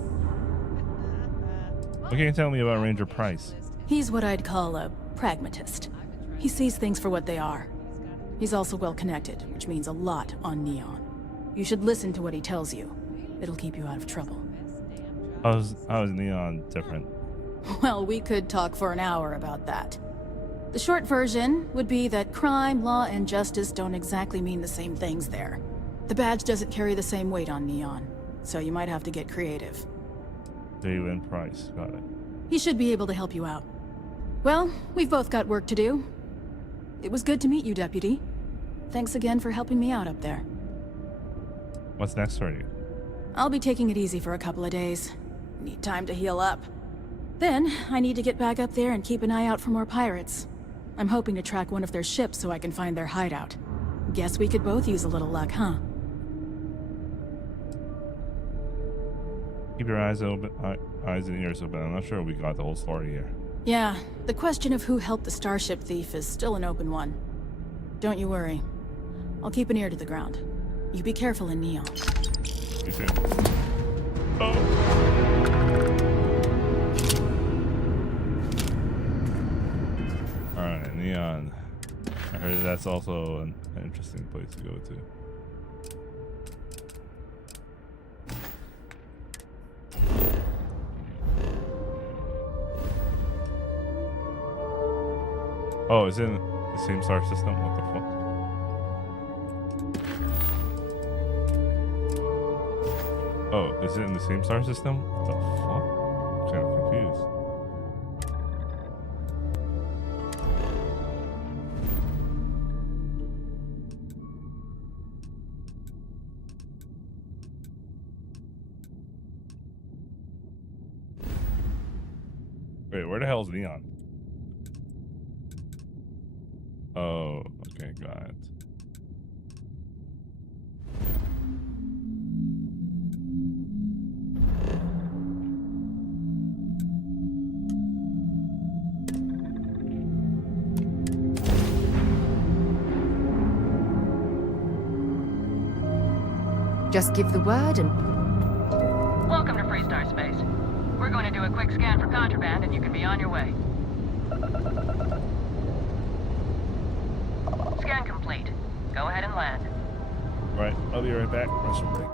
What can you tell me about Ranger Price? He's what I'd call a pragmatist. He sees things for what they are. He's also well connected, which means a lot on Neon. You should listen to what he tells you. It'll keep you out of trouble. How is Neon different? Well, we could talk for an hour about that. The short version would be that crime, law, and justice don't exactly mean the same things there. The badge doesn't carry the same weight on Neon, so you might have to get creative. Jalen Price, got it. He should be able to help you out. Well, we've both got work to do. It was good to meet you, Deputy. Thanks again for helping me out up there. What's next for you? I'll be taking it easy for a couple of days. Need time to heal up. Then, I need to get back up there and keep an eye out for more pirates. I'm hoping to track one of their ships so I can find their hideout. Guess we could both use a little luck, huh? Keep your eyes open, eyes and ears open. I'm not sure we got the whole story here. Yeah, the question of who helped the starship thief is still an open one. Don't you worry. I'll keep an ear to the ground. You be careful in Neon. You too. Oh. Alright, Neon. I heard that's also an interesting place to go to. Oh, it's in The same star system? What the fuck? Oh, is it in the same star system? What the fuck? I'm kind of confused. Wait, where the hell is Neon? Oh, okay, got it. Just give the word and... Welcome to Freestar Space. We're going to do a quick scan for contraband and you can be on your way. Scan complete. Go ahead and land. Right, I'll be right back. Russian break.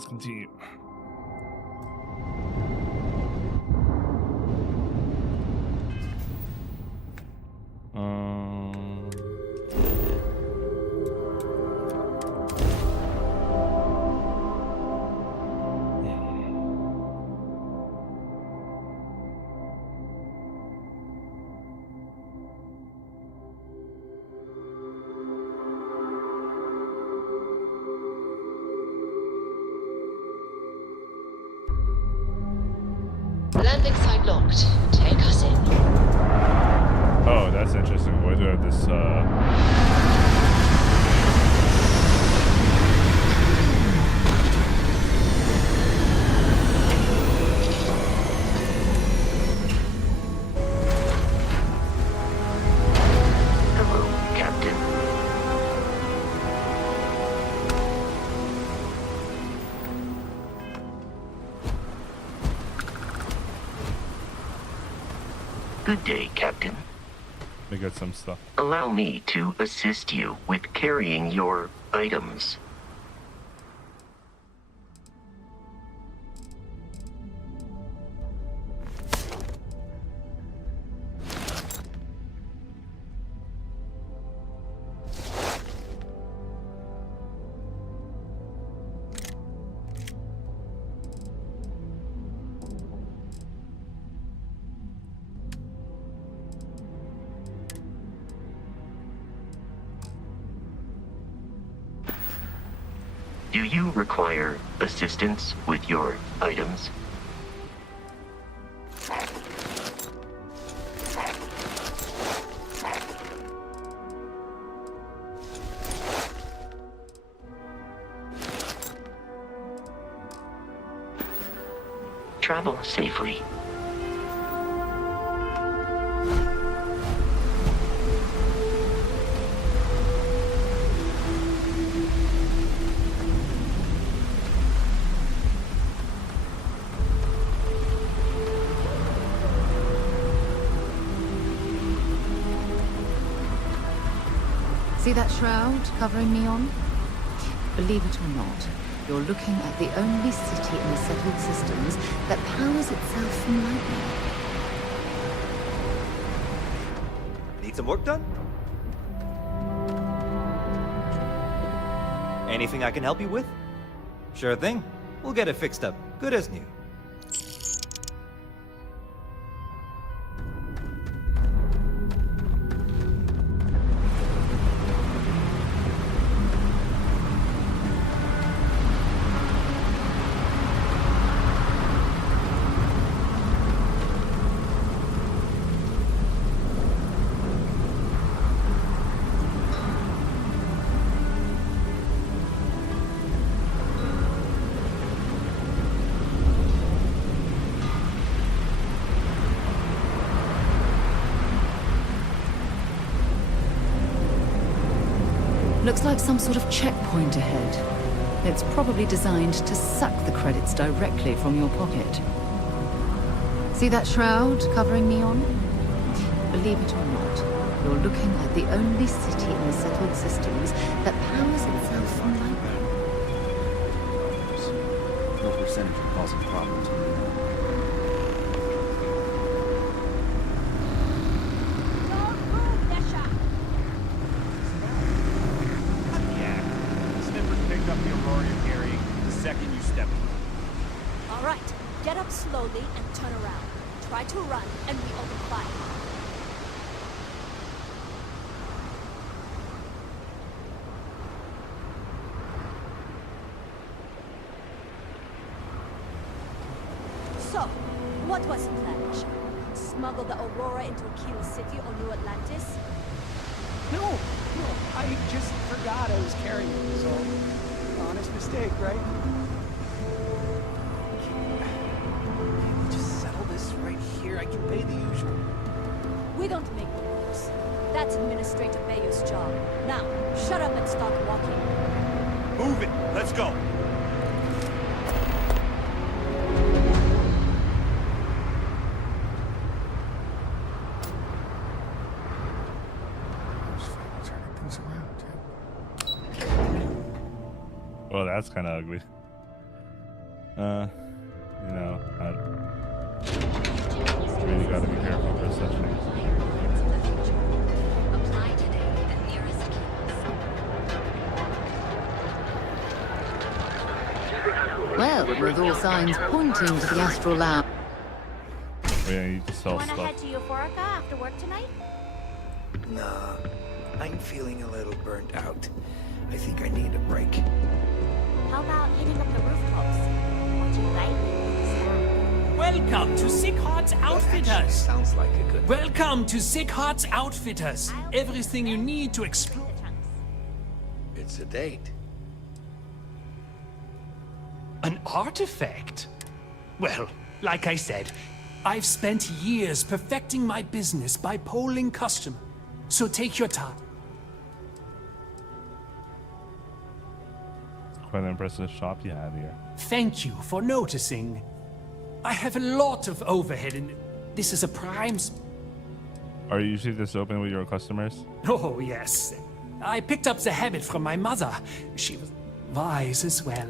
let's continue. Landing site locked. Take us in. Oh, that's interesting. Why do I have this, Hello, Captain. Good day, Captain. I got some stuff. Allow me to assist you with carrying your items. Do you require assistance with your items? Travel safely. See that shroud covering Neon? Believe it or not, you're looking at the only city in the settled systems that powers itself from lightning. Need some work done? Anything I can help you with? Sure thing. We'll get it fixed up. Good as new. Looks like some sort of checkpoint ahead. It's probably designed to suck the credits directly from your pocket. See that shroud covering Neon? Believe it or not, you're looking at the only city in the settled systems that powers itself from lightning. No percentage of causing problems. Slowly and turn around. Try to run and we open fire. So, what was the plan, Misha? Smuggle the Aurora into Aquila City or New Atlantis? No, I just forgot I was carrying it, so honest mistake, right? I can pay the usual. We don't make the rules. That's Administrator Bayer's job. Now, shut up and start walking. Move it! Let's go! Turning things around, too. Well, that's kind of ugly. You know, really gotta be careful for such things. Well, with all signs pointing to the astral lounge. Oh, yeah, you need to sell Wanna stuff. head to Euphorica after work tonight? Nah, I'm feeling a little burnt out. I think I need a break. How about hitting up the rooftops? Watching lightning? Welcome to Sick Heart's Outfitters. Sounds like a good. Welcome to Sick Heart's Outfitters. Everything you need to explore. It's a date. An artifact? Well, like I said, I've spent years perfecting my business by polling customers. So take your time. Quite an impressive shop you have here. Thank you for noticing. I have a lot of overhead and this is a prime... Are you usually this open with your customers? Oh, yes. I picked up the habit from my mother. She was wise as well.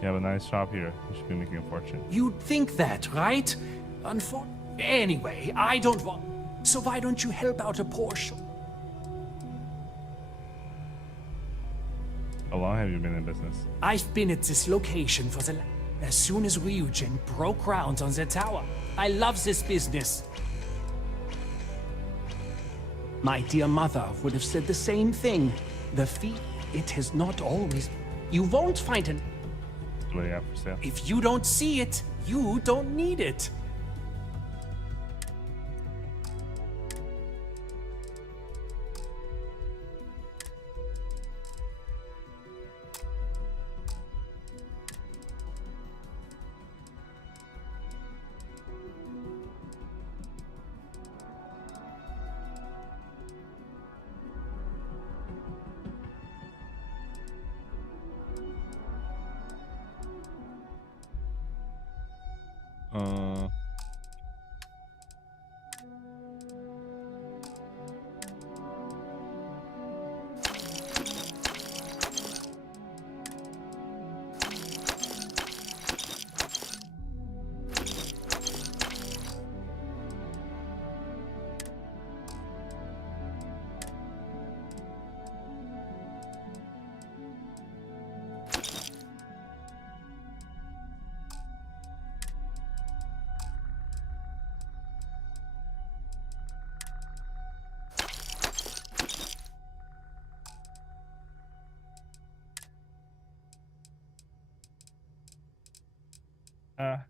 You have a nice shop here. You should be making a fortune. You'd think that, right? Anyway, I don't want... So why don't you help out a portion? How long have you been in business? I've been at this location for the... As soon as Ryujin broke ground on the tower. I love this business. My dear mother would have said the same thing. The fee, it has not always... You won't find an... What do you have for sale? If you don't see it, you don't need it.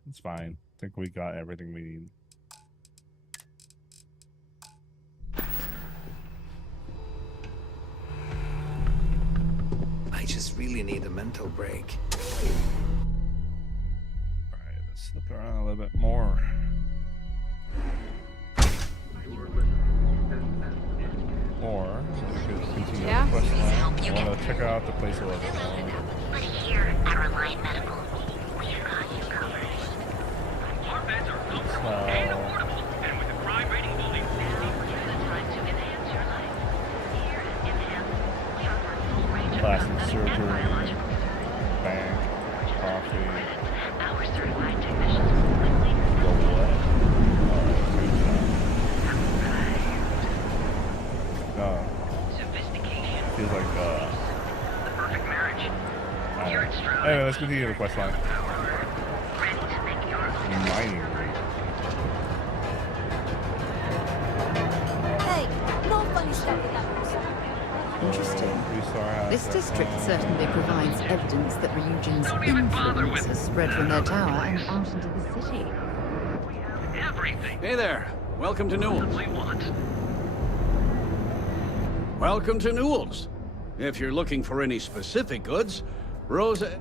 It's fine. I think we got everything we need. I just really need a mental break. Alright, let's look around a little bit more. Or we could continue the quest line. I want to check out the place a little bit more. But here at Reliant Medical, we've got you covered. Our beds are comfortable and affordable, and with a crime rating only. Now is the time to enhance your life. Here at Enhance, we offer a full range of Plastic cosmetic surgery, and biological bank, coffee. Our certified technicians will quickly Go what? Feels like the perfect marriage. Anyway, let's continue the quest line. Ready to make your Mining rate. Hey, no funny stuff with that person. Interesting. This This district certainly provides evidence that Ryujin's influence has spread from their tower and out into the city. everything. Hey there. Welcome to Newell's. We want. Welcome to Newell's. If you're looking for any specific goods, Rosa...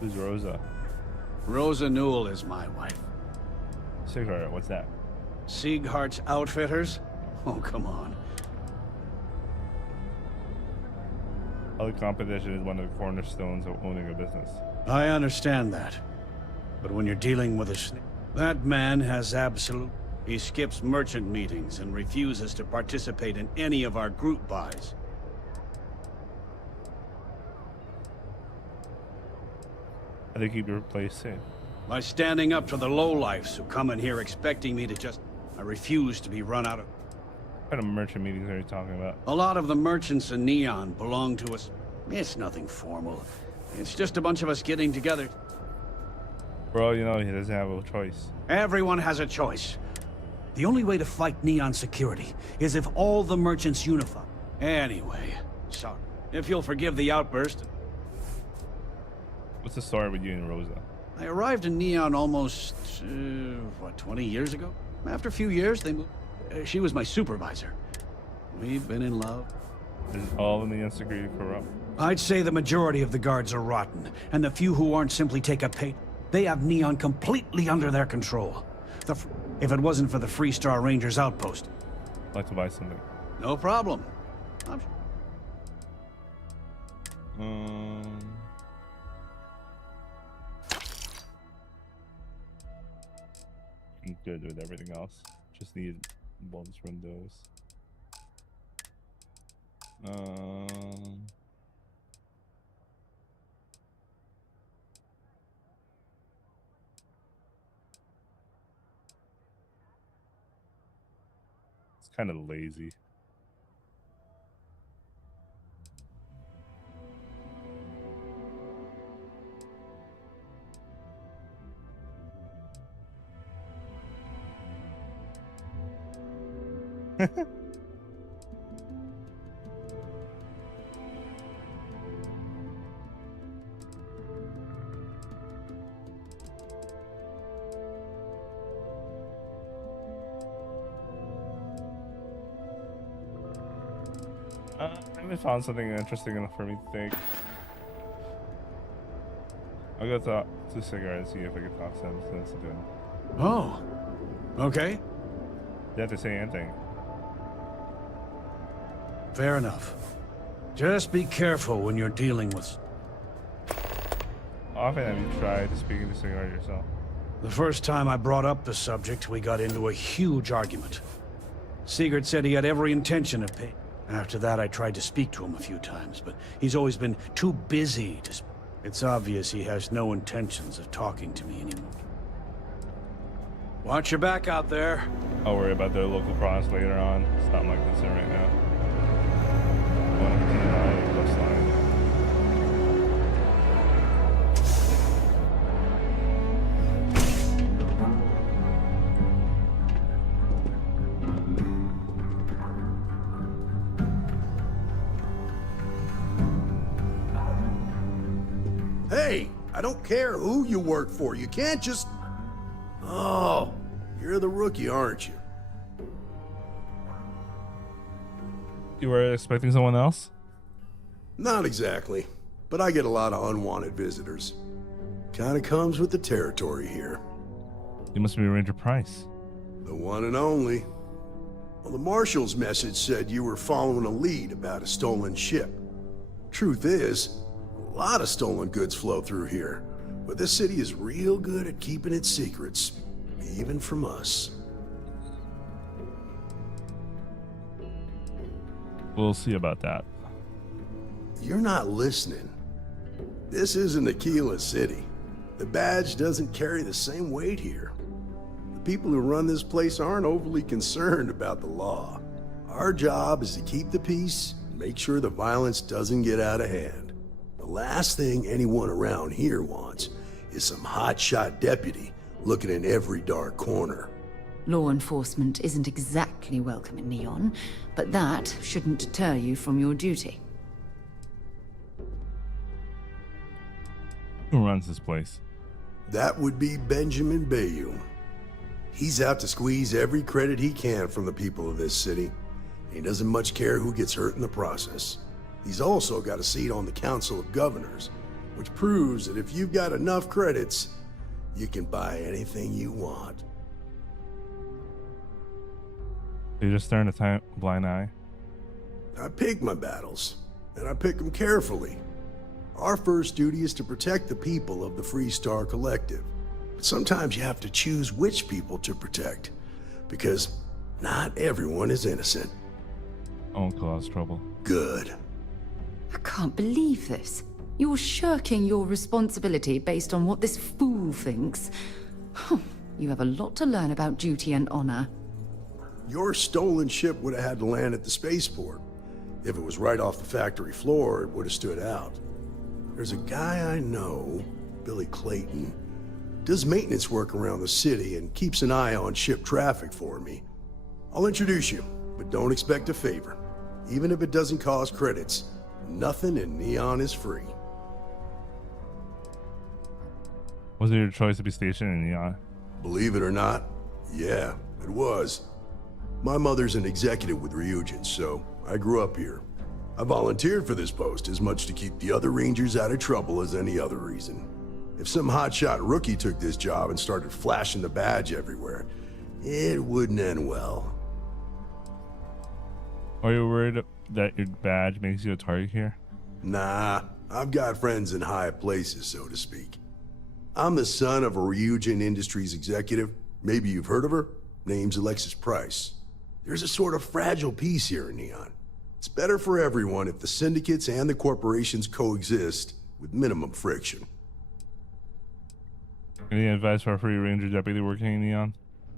Who's Rosa? Rosa Newell is my wife. Cigarette, what's that? Sieghart's Outfitters? Oh, come on. Other competition is one of the cornerstones of owning a business. I understand that. But when you're dealing with a that man has absolute... He skips merchant meetings and refuses to participate in any of our group buys. How do you keep your place safe? By standing up to the lowlifes who come in here expecting me to just... I refuse to be run out of... What kind of merchant meetings are you talking about? A lot of the merchants in Neon belong to us. It's nothing formal. It's just a bunch of us getting together. For all you know, he doesn't have a choice. Everyone has a choice. The only way to fight Neon security is if all the merchants unify. Anyway, sorry. If you'll forgive the outburst... What's the story with you and Rosa? I arrived in Neon almost, 20 years ago? After a few years, they moved. She was my supervisor. We've been in love. Is all the Neon security corrupt? I'd say the majority of the guards are rotten, and the few who aren't simply take a pay. They have Neon completely under their control. If it wasn't for the Freestar Rangers outpost. I'd like to buy something. No problem. I'm good with everything else. Just need bonus windows. It's kind of lazy. I haven't found something interesting enough for me to think. I'll go talk to Cigar and see if I can talk to him since it's doing. Oh, okay. You have to say anything. Fair enough. Just be careful when you're dealing with... Often have you tried speaking to Cigar yourself? The first time I brought up the subject, we got into a huge argument. Sigurd said he had every intention of paying. After that, I tried to speak to him a few times, but he's always been too busy to... It's obvious he has no intentions of talking to me anymore. Watch your back out there. I'll worry about their local products later on. It's not my concern right now. I want to continue my quest line. Hey, I don't care who you work for. You can't just... Oh, you're the rookie, aren't you? You were expecting someone else? Not exactly, but I get a lot of unwanted visitors. Kinda comes with the territory here. You must be Ranger Price. The one and only. Well, the Marshal's message said you were following a lead about a stolen ship. Truth is, a lot of stolen goods flow through here, but this city is real good at keeping its secrets, even from us. We'll see about that. You're not listening. This isn't Aquila City. The badge doesn't carry the same weight here. The people who run this place aren't overly concerned about the law. Our job is to keep the peace and make sure the violence doesn't get out of hand. The last thing anyone around here wants is some hotshot deputy looking in every dark corner. Law enforcement isn't exactly welcome in Neon, but that shouldn't deter you from your duty. Who runs this place? That would be Benjamin Bayou. He's out to squeeze every credit he can from the people of this city. He doesn't much care who gets hurt in the process. He's also got a seat on the Council of Governors, which proves that if you've got enough credits, you can buy anything you want. You just turn a blind eye? I pick my battles, and I pick them carefully. Our first duty is to protect the people of the Freestar Collective. But sometimes you have to choose which people to protect. Because not everyone is innocent. Won't cause trouble. Good. I can't believe this. You're shirking your responsibility based on what this fool thinks. You have a lot to learn about duty and honor. Your stolen ship would have had to land at the spaceport. If it was right off the factory floor, it would have stood out. There's a guy I know, Billy Clayton, does maintenance work around the city and keeps an eye on ship traffic for me. I'll introduce you, but don't expect a favor. Even if it doesn't cause credits, nothing in Neon is free. Was it your choice to be stationed in Neon? Believe it or not, yeah, it was. My mother's an executive with Ryujin, so I grew up here. I volunteered for this post as much to keep the other Rangers out of trouble as any other reason. If some hotshot rookie took this job and started flashing the badge everywhere, it wouldn't end well. Are you worried that your badge makes you a target here? Nah, I've got friends in high places, so to speak. I'm the son of a Ryujin Industries executive. Maybe you've heard of her. Name's Alexis Price. There's a sort of fragile peace here in Neon. It's better for everyone if the syndicates and the corporations coexist with minimum friction. Any advice for a free ranger deputy working in Neon?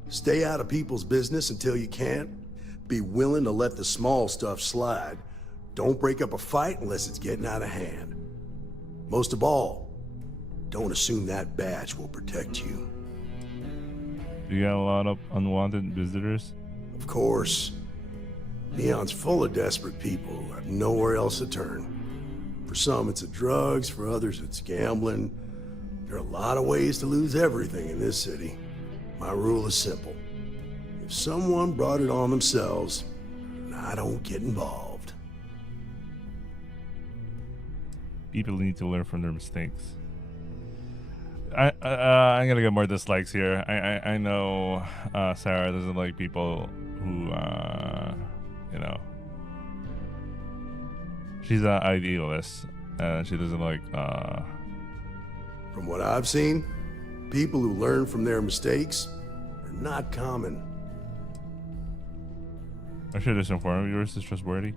Stay out of people's business until you can. Be willing to let the small stuff slide. Don't break up a fight unless it's getting out of hand. Most of all, don't assume that badge will protect you. You got a lot of unwanted visitors? Of course. Neon's full of desperate people who have nowhere else to turn. For some, it's the drugs. For others, it's gambling. There are a lot of ways to lose everything in this city. My rule is simple. If someone brought it on themselves, I don't get involved. People need to learn from their mistakes. I'm gonna get more dislikes here. I know Sarah doesn't like people who you know, she's an idealist and she doesn't like From what I've seen, people who learn from their mistakes are not common. I'm sure this informant of yours is trustworthy.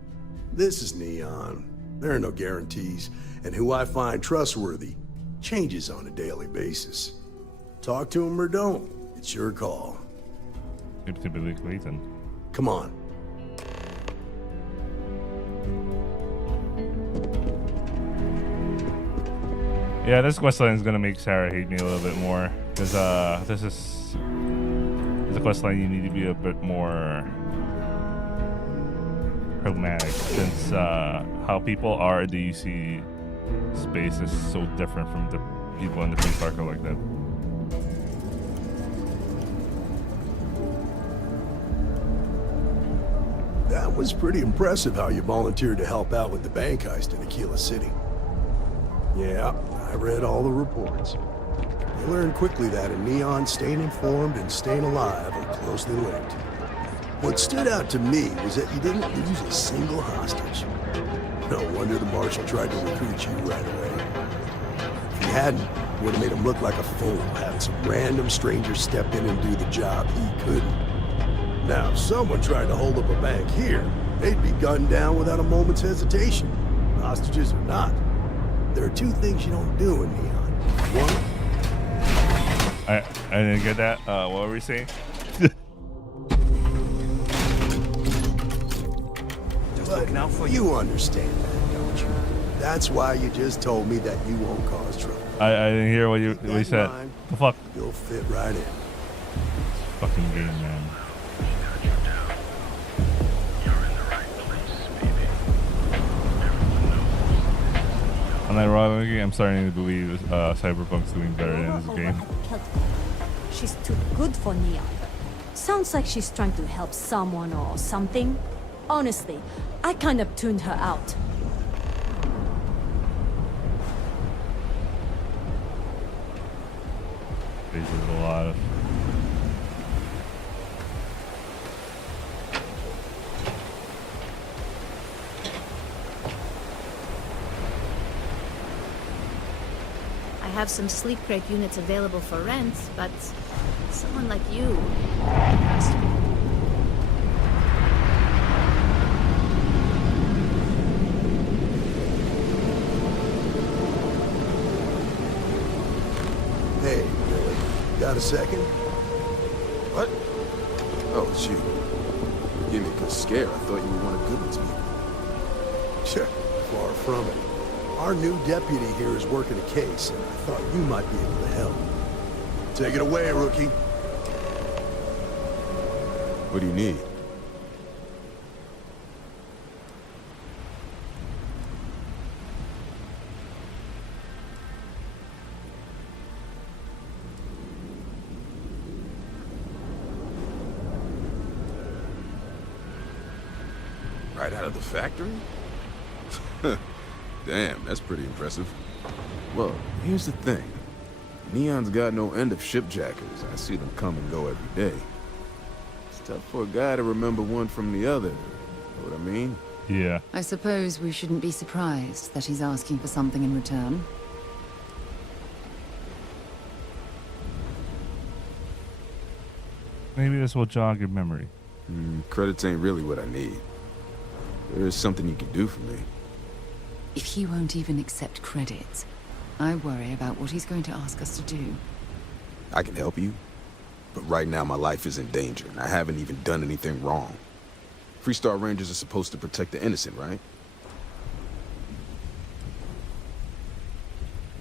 This is Neon. There are no guarantees, and who I find trustworthy changes on a daily basis. Talk to him or don't. It's your call. Typically Clayton. Come on. Yeah, this questline is gonna make Sarah hate me a little bit more because this is a questline you need to be a bit more pragmatic since how people are in the UC space is so different from the people in the Free Collective. That was pretty impressive how you volunteered to help out with the bank heist in Aquila City. Yeah, I read all the reports. You learned quickly that in Neon, staying informed and staying alive are closely linked. What stood out to me was that you didn't lose a single hostage. No wonder the Marshal tried to recruit you right away. If he hadn't, it would have made him look like a fool, having some random stranger step in and do the job he couldn't. Now, if someone tried to hold up a bank here, they'd be gunned down without a moment's hesitation. Hostages or not. There are two things you don't do in Neon. One... I didn't get that. What were we saying? You understand that, don't you? That's why you just told me that you won't cause trouble. I didn't hear what you said. The fuck? You'll fit right in. Fucking game, man. And ironically, I'm starting to believe Cyberpunk's doing better in this game. She's too good for Neon. Sounds like she's trying to help someone or something. Honestly, I kind of tuned her out. This is a lot of... I have some sleep crate units available for rent, but someone like you has to be Hey, Billy, got a second? What? Oh, it's you. You gave me a good scare. I thought you were one of Goodman's people. Sure, far from it. Our new deputy here is working a case, and I thought you might be able to help. Take it away, rookie. What do you need? Right out of the factory? Damn, that's pretty impressive. Well, here's the thing. Neon's got no end of shipjackers. I see them come and go every day. It's tough for a guy to remember one from the other. Know what I mean? Yeah. I suppose we shouldn't be surprised that he's asking for something in return. Maybe this will jog your memory. Credits ain't really what I need. There is something you can do for me. If he won't even accept credit, I worry about what he's going to ask us to do. I can help you, but right now my life is in danger, and I haven't even done anything wrong. Freestar Rangers are supposed to protect the innocent, right?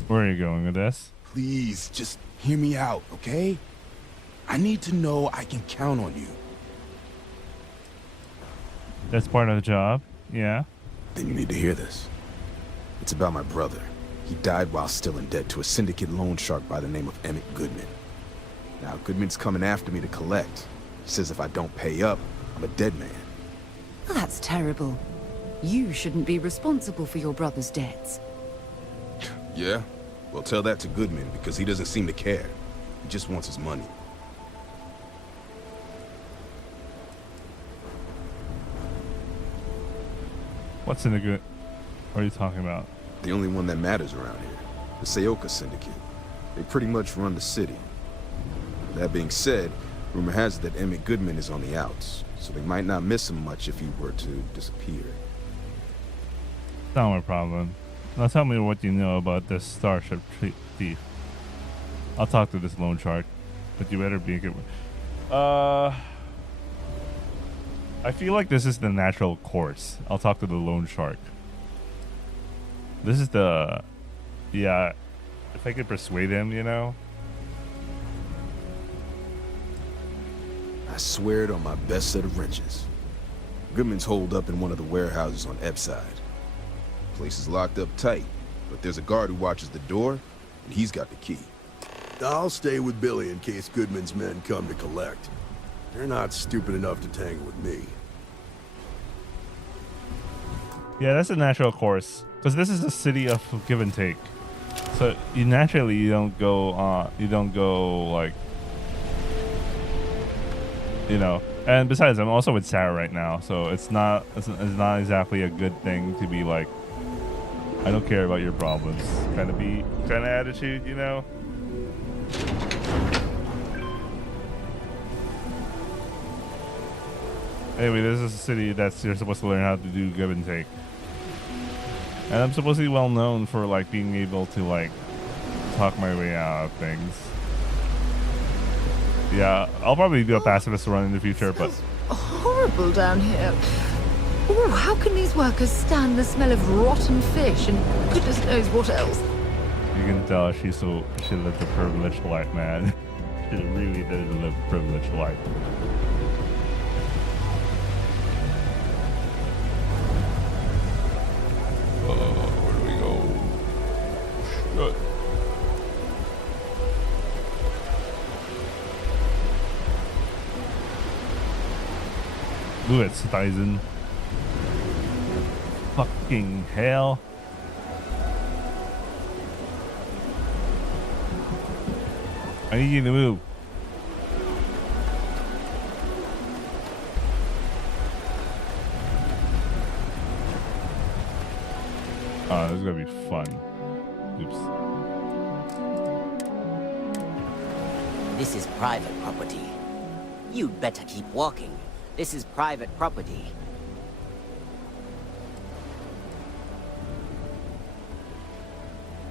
Where are you going with this? Please, just hear me out, okay? I need to know I can count on you. That's part of the job, yeah. Then you need to hear this. It's about my brother. He died while still in debt to a syndicate loan shark by the name of Emmett Goodman. Now, Goodman's coming after me to collect. He says if I don't pay up, I'm a dead man. Well, that's terrible. You shouldn't be responsible for your brother's debts. Yeah? Well, tell that to Goodman, because he doesn't seem to care. He just wants his money. What's in the good? What are you talking about? The only one that matters around here. The Seoka Syndicate. They pretty much run the city. That being said, rumor has it that Emmett Goodman is on the outs, so they might not miss him much if he were to disappear. Not my problem. Now tell me what you know about this starship thief. I'll talk to this loan shark, but you better be a good one. I feel like this is the natural course. I'll talk to the loan shark. This is the... Yeah, if I could persuade him, you know? I swear it on my best set of wrenches. Goodman's holed up in one of the warehouses on Epside. Place is locked up tight, but there's a guard who watches the door, and he's got the key. I'll stay with Billy in case Goodman's men come to collect. They're not stupid enough to tangle with me. Yeah, that's a natural course. Because this is a city of give and take. So you don't go like, you know. And besides, I'm also with Sarah right now, so it's not exactly a good thing to be like, I don't care about your problems kind of attitude, you know. Anyway, this is a city that's you're supposed to learn how to do give and take. And I'm supposed to be well known for like being able to like talk my way out of things. Yeah, I'll probably do a pacifist run in the future, but Horrible down here. Oh, how can these workers stand the smell of rotten fish and goodness knows what else? you can tell she lived a privileged life, man. She really did live a privileged life. Where do we go? Shit. Do it, Stizen. Fucking hell. I need you to move. Oh, this is gonna be fun. Oops. This is private property. You'd better keep walking. This is private property.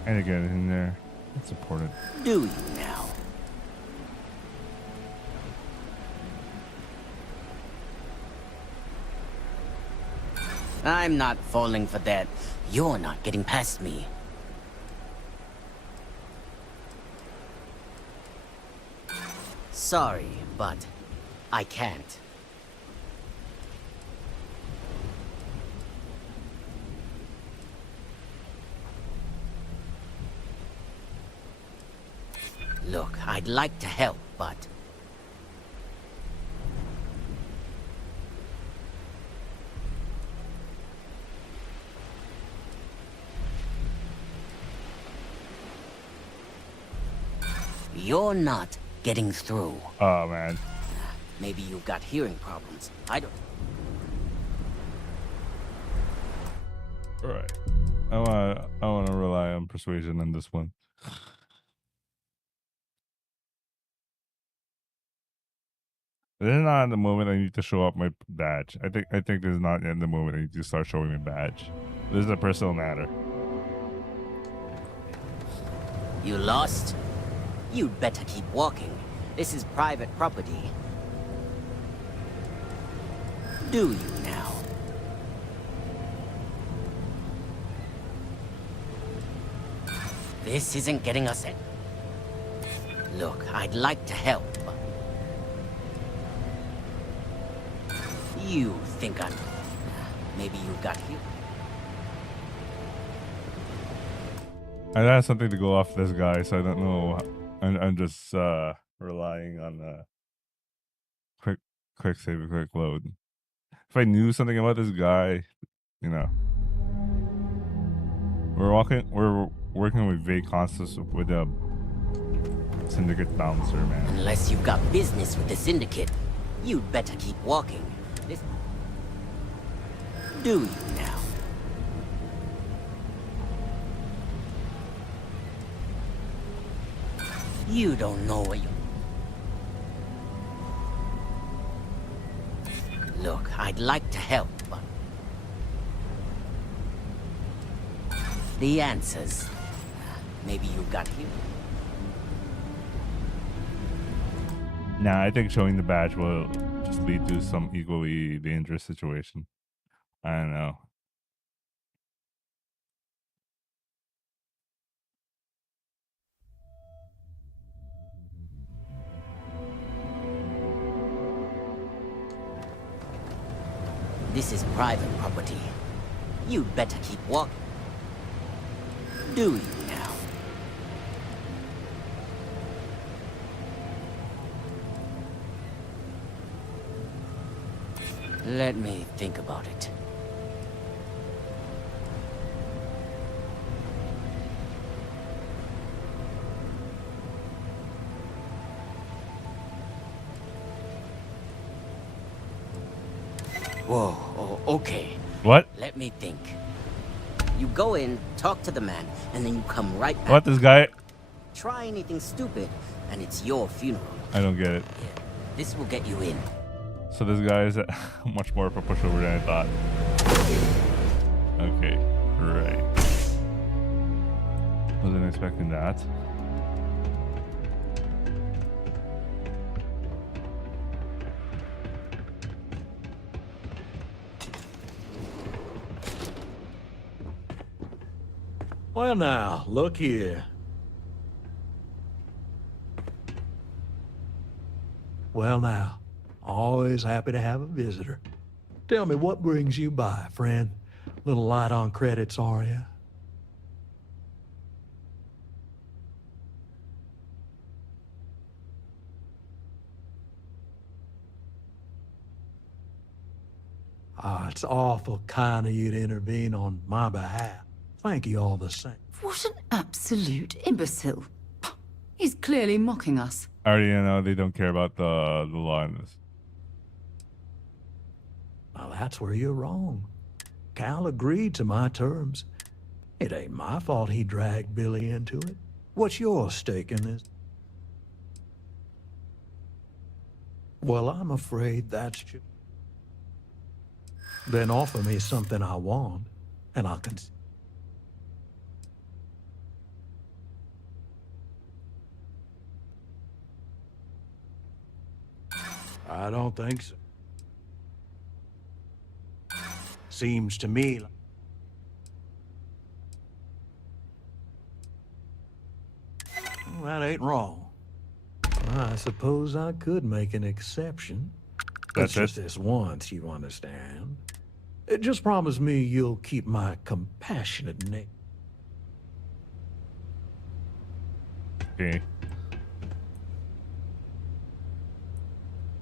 I need to get in there. It's important. Do you now? I'm not falling for that. You're not getting past me. Sorry, but I can't. Look, I'd like to help, but... You're not getting through. Oh, man. Maybe you've got hearing problems. I don't... Alright. I wanna rely on persuasion on this one. This is not the moment I need to show up my badge. I think this is not in the moment I need to start showing my badge. This is a personal matter. You lost? You'd better keep walking. This is private property. Do you now? This isn't getting us in. Look, I'd like to help, but... You think I'm... Maybe you got here. I have something to go off this guy, so I don't know. I'm just relying on quick save, quick load. If I knew something about this guy, you know. We're working with vague concepts with a syndicate bouncer, man. Unless you've got business with the syndicate, you'd better keep walking. This... Do you now? You don't know what you... Look, I'd like to help, but... The answers... Maybe you got here? Nah, I think showing the badge will just lead to some equally dangerous situation. I don't know. This is private property. You'd better keep walking. Do you now? Let me think about it. Whoa, oh, okay. What? Let me think. You go in, talk to the man, and then you come right back. What, this guy? Try anything stupid, and it's your funeral. I don't get it. Yeah, this will get you in. So this guy is much more of a pushover than I thought. Okay, right. Wasn't expecting that. Well now, look here. Well now, always happy to have a visitor. Tell me, what brings you by, friend? Little light on credits, are you? Ah, it's awful kind of you to intervene on my behalf. Thank you all the same. What an absolute imbecile. He's clearly mocking us. I already know they don't care about the law in this. Well, that's where you're wrong. Cal agreed to my terms. It ain't my fault he dragged Billy into it. What's your stake in this? Well, I'm afraid that's true. Then offer me something I want, and I'll consider. I don't think so. Seems to me like... Well, that ain't wrong. I suppose I could make an exception. That's It's just it? this once, you understand. Just promise me you'll keep my compassionate name. Okay.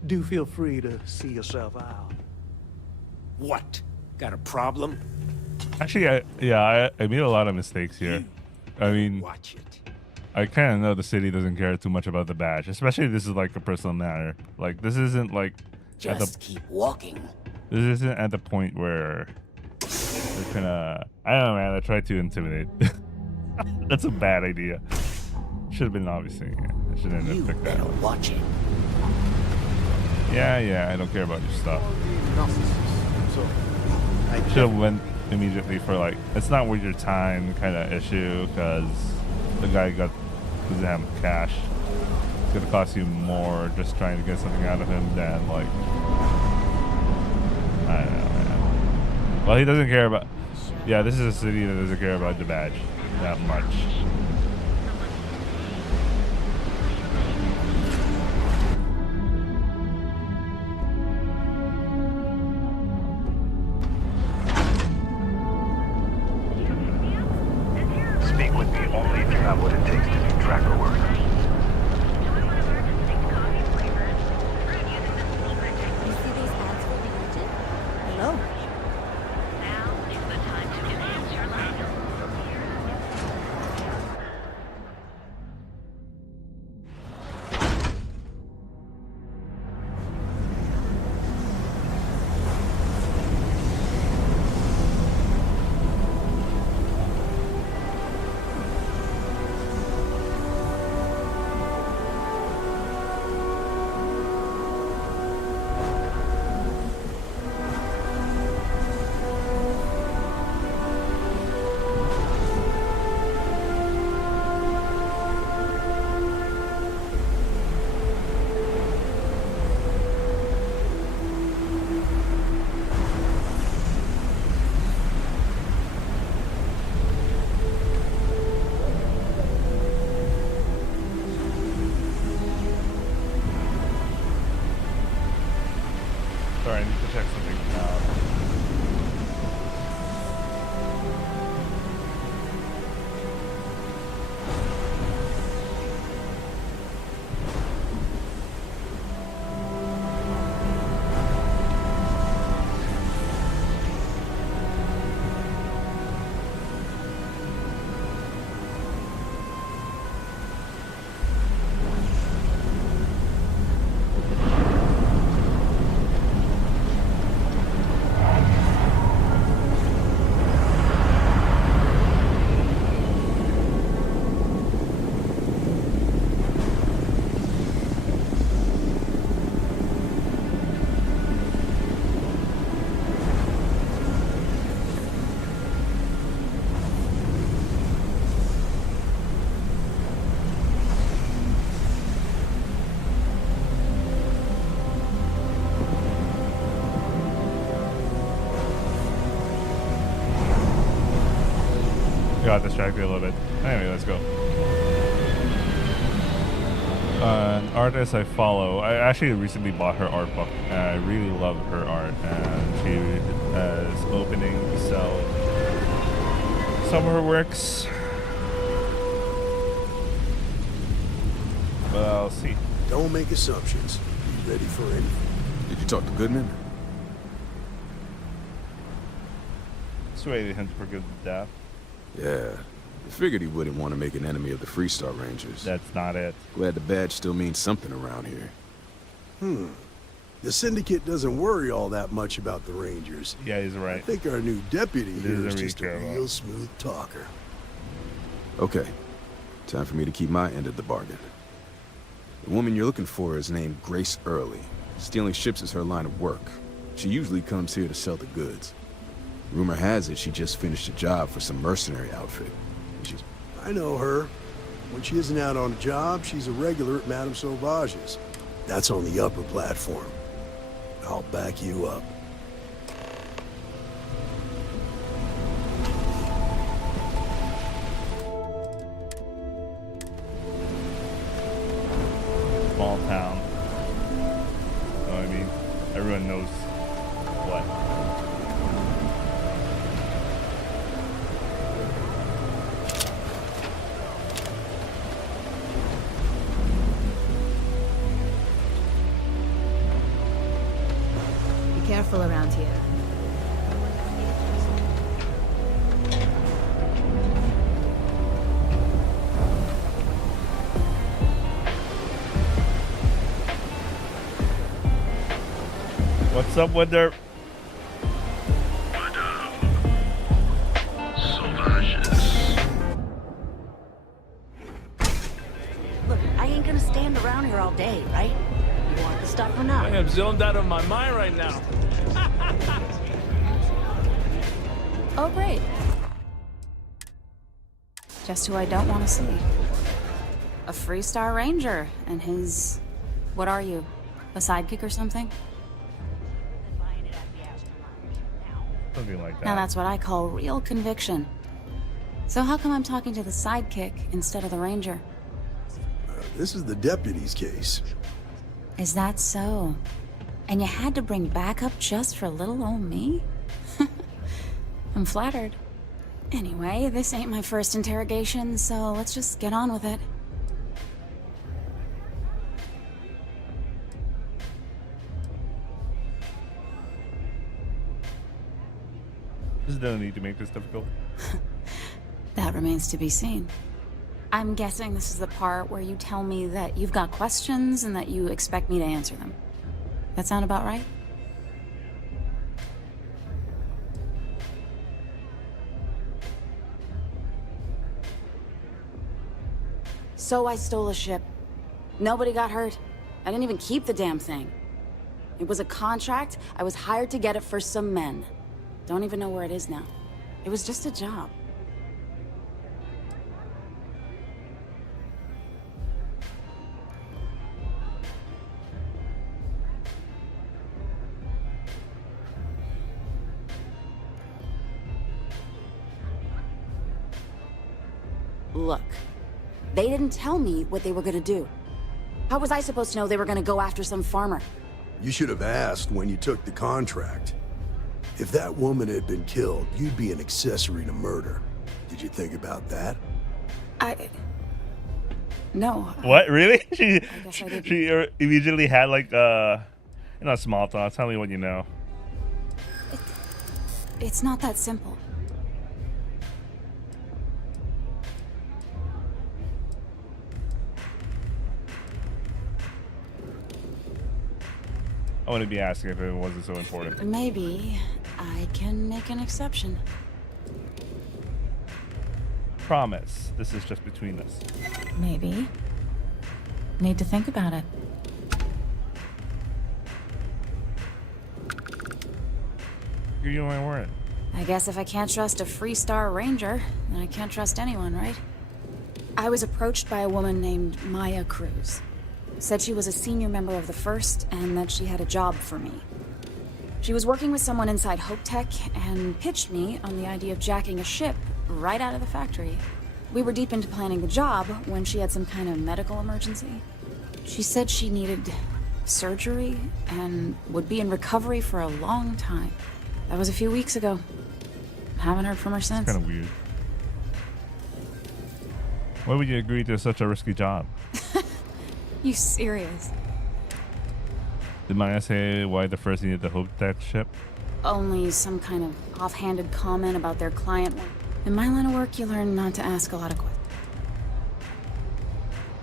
Do feel free to see yourself out. What? Got a problem? Actually, I made a lot of mistakes here. I mean, Watch it. I kind of know the city doesn't care too much about the badge, especially if this is like a personal matter. Like, this isn't like Just keep walking. This isn't at the point where they're gonna. I don't know, man. I tried to intimidate. That's a bad idea. Should have been obviously. Yeah, I shouldn't have picked that. Watch it. Yeah. I don't care about your stuff. Should have went immediately for like, it's not worth your time kind of issue, because the guy doesn't have cash. It's gonna cost you more just trying to get something out of him than like, I don't know, man. Well, he doesn't care about. Yeah, this is a city that doesn't care about the badge that much. Speak with me only if you have what it takes to do tracker work. Hello. Sorry, I need to check something out. Got distracted a little bit. Anyway, let's go. An artist I follow. I actually recently bought her art book, and I really love her art. And she is opening to sell some of her works. But I'll see. Don't make assumptions. Be ready for anything. Did you talk to Goodman? Sway hint for good death. Yeah. I figured he wouldn't want to make an enemy of the Freestar Rangers. That's not it. Glad the badge still means something around here. The Syndicate doesn't worry all that much about the Rangers. Yeah, he's right. I think our new deputy It here is is a just a recap. real smooth talker. Okay. Time for me to keep my end of the bargain. The woman you're looking for is named Grace Early. Stealing ships is her line of work. She usually comes here to sell the goods. Rumor has it she just finished a job for some mercenary outfit. I know her. When she isn't out on a job, she's a regular at Madame Sauvage's. That's on the upper platform. I'll back you up. Small town. You know what I mean? Everyone knows what. Be careful around here. What's up with their... Look, I ain't gonna stand around here all day, right? You want the stuff or not? I am zoned out of my mind right now. Oh, great. Just who I don't want to see. A Freestar Ranger and his... What are you? A sidekick or something? Something like that. Now that's what I call real conviction. So how come I'm talking to the sidekick instead of the ranger? This is the deputy's case. Is that so? And you had to bring backup just for little old me? I'm flattered. Anyway, this ain't my first interrogation, so let's just get on with it. There's no need to make this difficult. That remains to be seen. I'm guessing this is the part where you tell me that you've got questions and that you expect me to answer them. That sound about right? So I stole a ship. Nobody got hurt. I didn't even keep the damn thing. It was a contract. I was hired to get it for some men. Don't even know where it is now. It was just a job. Look, they didn't tell me what they were gonna do. How was I supposed to know they were gonna go after some farmer? You should have asked when you took the contract. If that woman had been killed, you'd be an accessory to murder. Did you think about that? No. What? Really? She guess I didn't. she immediately had like small thoughts. Tell me what you know. It's not that simple. I wouldn't be asking if it wasn't so important. Maybe I can make an exception. Promise. This is just between us. Maybe. Need to think about it. Give you my word. I guess if I can't trust a Freestar Ranger, then I can't trust anyone, right? I was approached by a woman named Maya Cruz. Said she was a senior member of the First and that she had a job for me. She was working with someone inside Hope Tech and pitched me on the idea of jacking a ship right out of the factory. We were deep into planning the job when she had some kind of medical emergency. She said she needed surgery and would be in recovery for a long time. That was a few weeks ago. Haven't heard from her since. Kind of weird. Why would you agree to such a risky job? You serious? Did Maya say why the First needed the Hope Tech ship? Only some kind of offhanded comment about their client. In my line of work, you learn not to ask a lot of questions.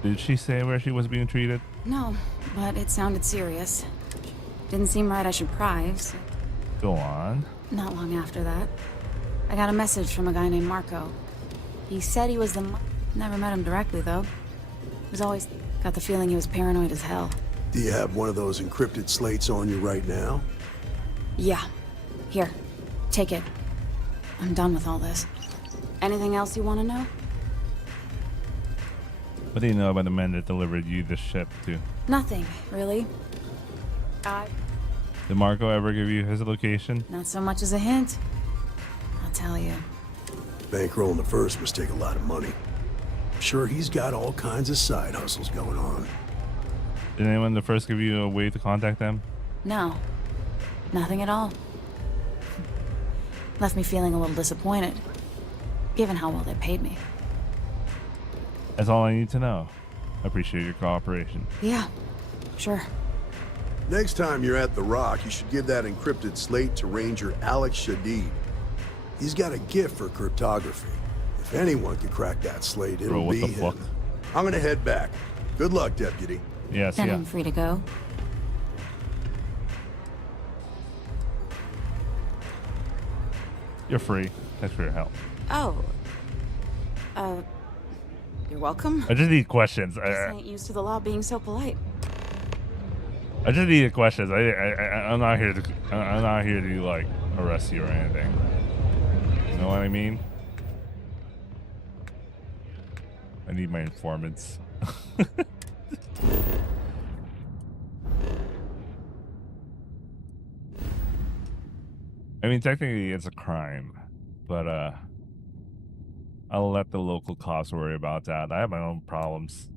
Did she say where she was being treated? No, but it sounded serious. Didn't seem right I should pry, so... Go on. Not long after that, I got a message from a guy named Marco. He said he was the... Never met him directly, though. Was always... Got the feeling he was paranoid as hell. Do you have one of those encrypted slates on you right now? Yeah. Here. Take it. I'm done with all this. Anything else you want to know? What do you know about the men that delivered you the ship to? Nothing, really. Did Marco ever give you his location? Not so much as a hint. I'll tell you. Bankrolling the first must take a lot of money. I'm sure he's got all kinds of side hustles going on. Did anyone the first give you a way to contact them? No. Nothing at all. Left me feeling a little disappointed, given how well they paid me. That's all I need to know. I appreciate your cooperation. Yeah, sure. Next time you're at the Rock, you should give that encrypted slate to Ranger Alex Shadid. He's got a gift for cryptography. If anyone can crack that slate, it'll Bro, what be the him. fuck? I'm gonna head back. Good luck, Deputy. Yes, Then yeah. I'm free to go. You're free. Thanks for your help. Oh. You're welcome. I just need questions. I ain't used to the law being so polite. I just need questions. I'm not here to. I'm not here to like arrest you or anything. You know what I mean? I need my informants. I mean, technically, it's a crime, but I'll let the local cops worry about that. I have my own problems.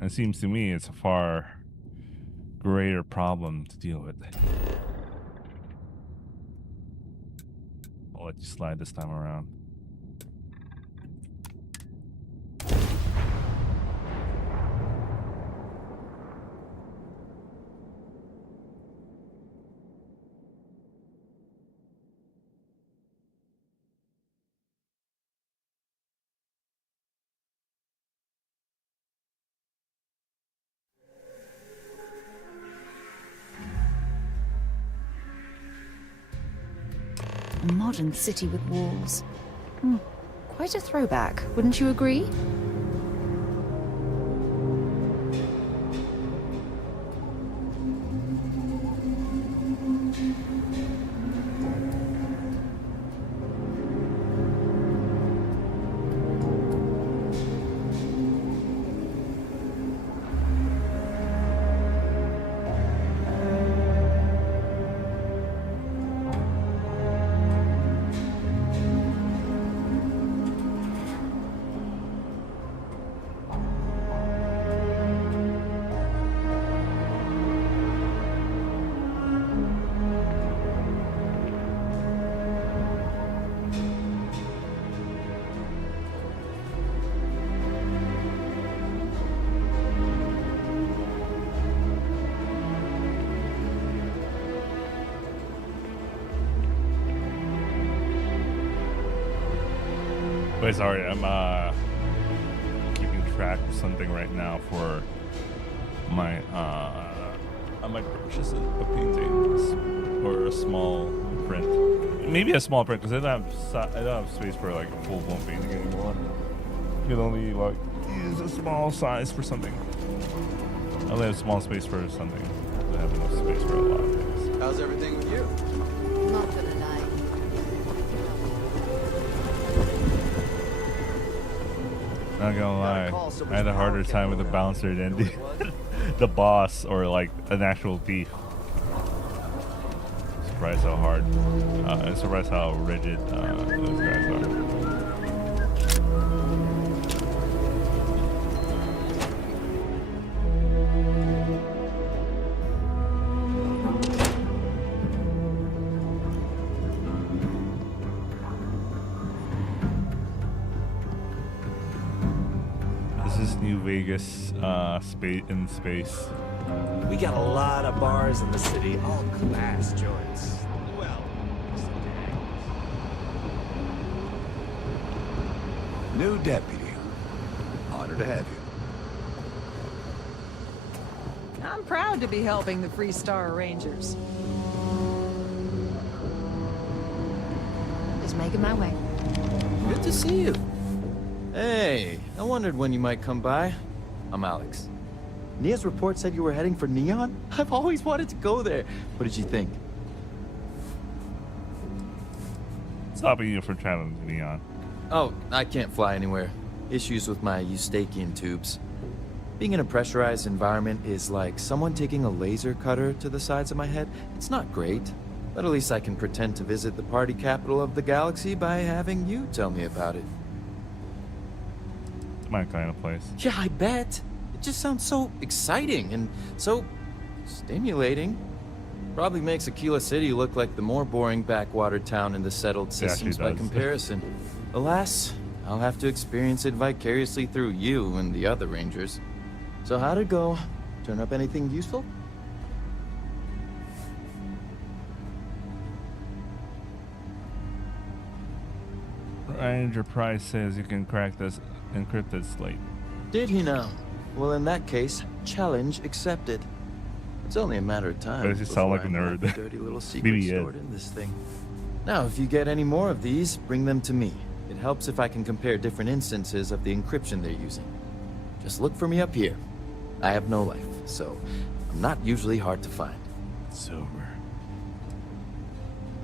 It seems to me it's a far greater problem to deal with. I'll let you slide this time around. A modern city with walls. Quite a throwback, wouldn't you agree? Wait, sorry, I'm keeping track of something right now for my I might purchase a painting or a small print. Maybe a small print because I don't have space for like a full-blown painting anymore. You can only like use a small size for something. I only have small space for something. I have enough space for a lot of things. How's everything with you? Not gonna lie. Not gonna lie, I had a harder time with the bouncer than the boss or like an actual thief. Surprised how hard, I'm surprised how rigid those guys are. New Vegas space. We got a lot of bars in the city, all class joints. Well, New deputy. Honored to have you. I'm proud to be helping the Free Star Rangers. Just making my way. Good to see you. Hey, I wondered when you might come by. I'm Alex. Nia's report said you were heading for Neon? I've always wanted to go there. What did you think? Stopping you from traveling to Neon. Oh, I can't fly anywhere. Issues with my Eustachian tubes. Being in a pressurized environment is like someone taking a laser cutter to the sides of my head. It's not great, but at least I can pretend to visit the party capital of the galaxy by having you tell me about it. It's my kind of place. Yeah, I bet. It just sounds so exciting and so stimulating. Probably makes Aquila City look like the more boring backwater town in the settled systems by comparison. Alas, I'll have to experience it vicariously through you and the other Rangers. So how'd it go? Turn up anything useful? Ranger Price says you can crack this encrypted slate. Did he now? Well, in that case, challenge accepted. It's only a matter of time. Why does he sound like a nerd? Dirty little secret stored in this thing. Now, if you get any more of these, bring them to me. It helps if I can compare different instances of the encryption they're using. Just look for me up here. I have no life, so I'm not usually hard to find. It's over.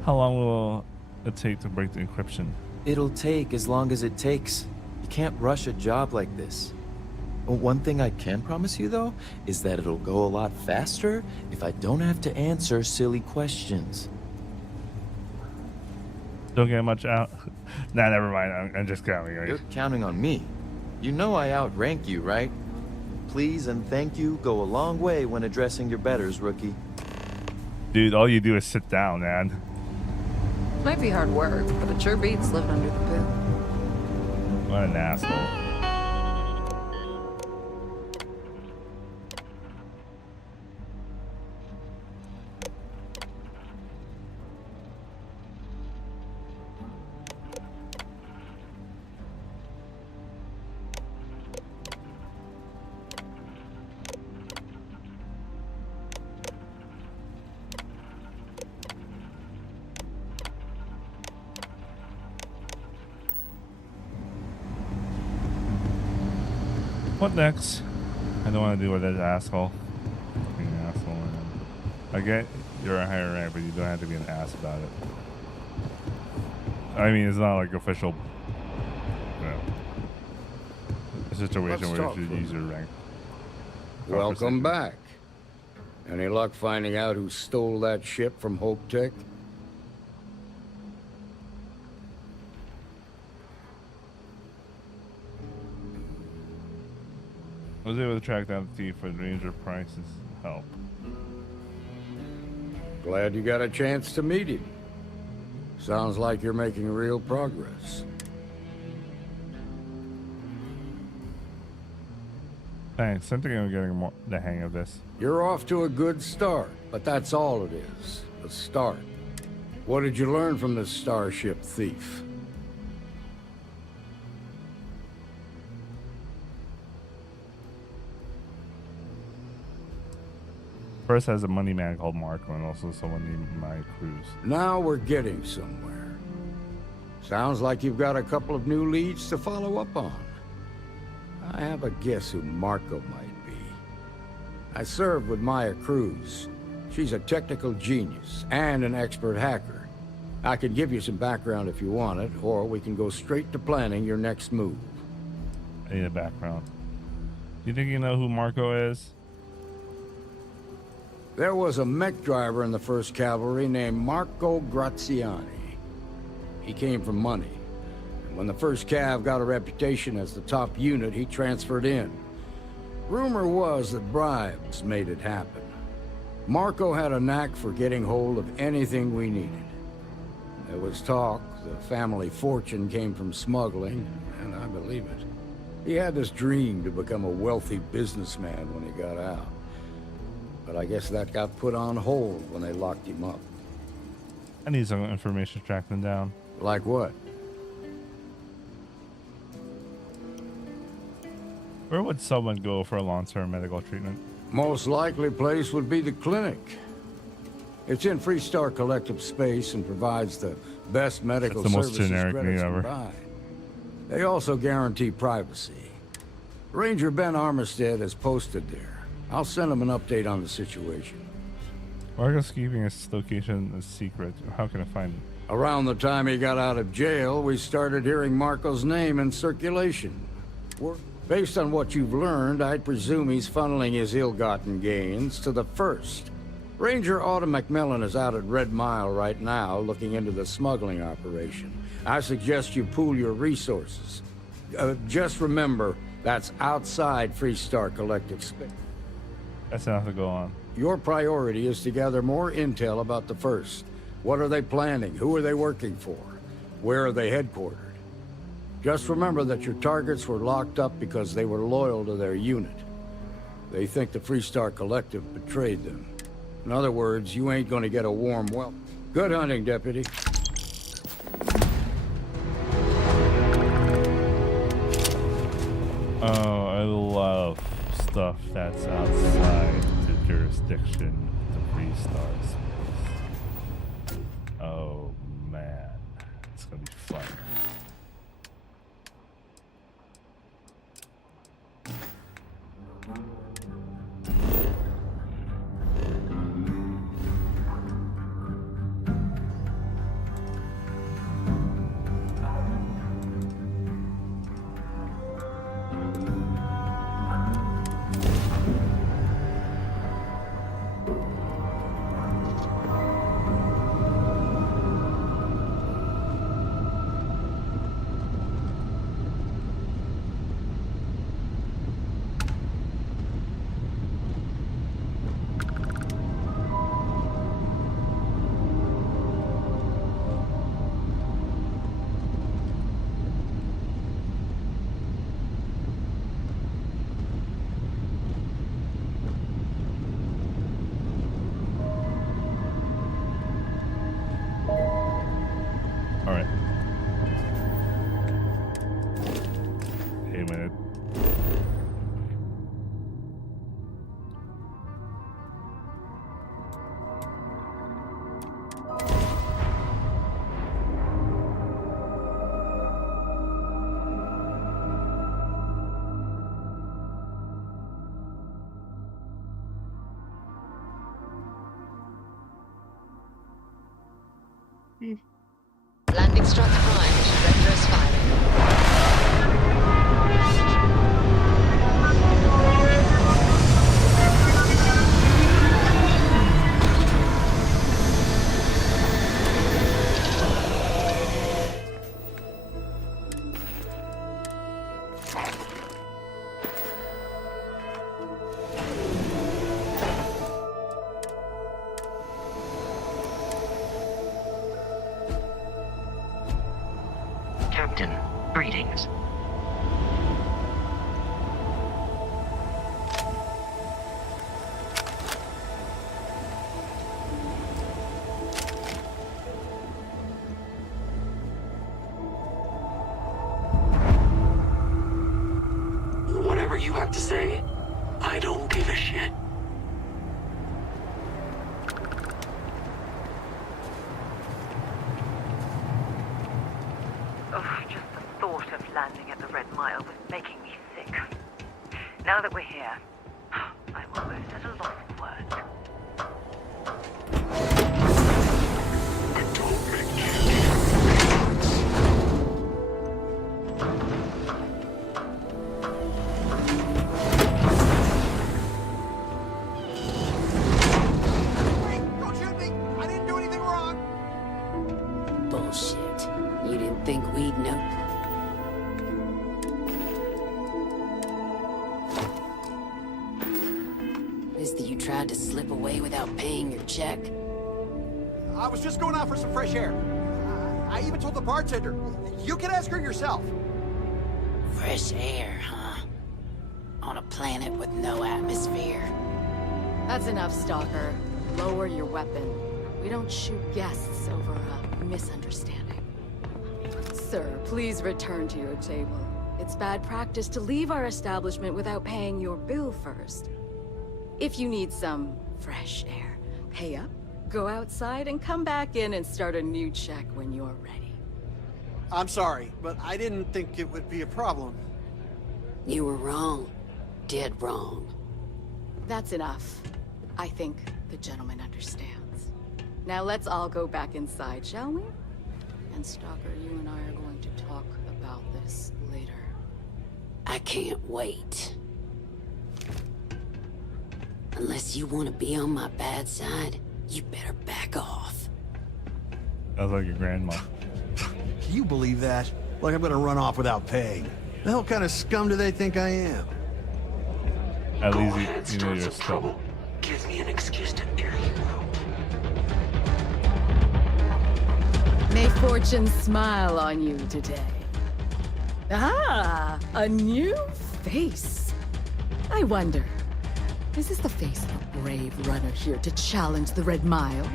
How long will it take to break the encryption? It'll take as long as it takes. You can't rush a job like this. One thing I can promise you, though, is that it'll go a lot faster if I don't have to answer silly questions. Don't get much out. Nah, never mind. I'm just counting. You're counting on me. You know I outrank you, right? Please and thank you go a long way when addressing your betters, rookie. Dude, all you do is sit down, man. Might be hard work, but it sure beats living under the boot. What an asshole. What next? I don't want to deal with that asshole. Being an asshole, man. I get you're a higher rank, but you don't have to be an ass about it. I mean, it's not like official, you know, a situation where you should use your rank. Welcome back. Any luck finding out who stole that ship from Hope Tech? I was able to track down the thief for Ranger Price's help. Glad you got a chance to meet him. Sounds like you're making real progress. Thanks. I think I'm getting the hang of this. You're off to a good start, but that's all it is. A start. What did you learn from this starship thief? First has a money man called Marco and also someone named My Cruz. Now we're getting somewhere. Sounds like you've got a couple of new leads to follow up on. I have a guess who Marco might be. I served with Maya Cruz. She's a technical genius and an expert hacker. I can give you some background if you want it, or we can go straight to planning your next move. I need a background. You think you know who Marco is? There was a mech driver in the 1st Cavalry named Marco Graziani. He came from money. And when the 1st Cav got a reputation as the top unit, he transferred in. Rumor was that bribes made it happen. Marco had a knack for getting hold of anything we needed. There was talk the family fortune came from smuggling, and I believe it. He had this dream to become a wealthy businessman when he got out. But I guess that got put on hold when they locked him up. I need some information to track them down. Like what? Where would someone go for a long-term medical treatment? Most likely place would be the clinic. It's in Freestar Collective space and provides the best medical That's the most services generic credits name ever. can buy. They also guarantee privacy. Ranger Ben Armistead is posted there. I'll send him an update on the situation. Marco's keeping his location a secret. How can I find him? Around the time he got out of jail, we started hearing Marco's name in circulation. Based on what you've learned, I'd presume he's funneling his ill-gotten gains to the First. Ranger Autumn McMillan is out at Red Mile right now, looking into the smuggling operation. I suggest you pool your resources. Just remember, that's outside Freestar Collective space. That's enough to go on. Your priority is to gather more intel about the First. What are they planning? Who are they working for? Where are they headquartered? Just remember that your targets were locked up because they were loyal to their unit. They think the Freestar Collective betrayed them. In other words, you ain't gonna get a warm welcome. Good hunting, Deputy. Oh, I love stuff that's outside the jurisdiction of the Freestar space. Oh man, it's gonna be fun. Landing struts primed. Rector's firing. Captain, greetings. Whatever you have to say, I don't give a shit. Landing at the Red Mile was making me sick. Now that we're here, I'm almost at a loss for words. Don't shoot me! I didn't do anything wrong! Bullshit. You didn't think we'd know? You tried to slip away without paying your check? I was just going out for some fresh air. I even told the bartender. You can ask her yourself. Fresh air, huh? On a planet with no atmosphere. That's enough, Stalker. Lower your weapon. We don't shoot guests over a misunderstanding. Sir, please return to your table. It's bad practice to leave our establishment without paying your bill first. If you need some fresh air, pay up, go outside, and come back in and start a new check when you're ready. I'm sorry, but I didn't think it would be a problem. You were wrong. Dead wrong. That's enough. I think the gentleman understands. Now let's all go back inside, shall we? And Stalker, you and I are going to talk about this later. I can't wait. Unless you want to be on my bad side, you better back off. Sounds like your grandma. Can you believe that? Like I'm gonna run off without paying. The hell kind of scum do they think I am? At least you know you're still. Gives me an excuse to air you out. May fortune smile on you today. Ah, a new face. I wonder, is this the face of a brave runner here to challenge the Red Mile?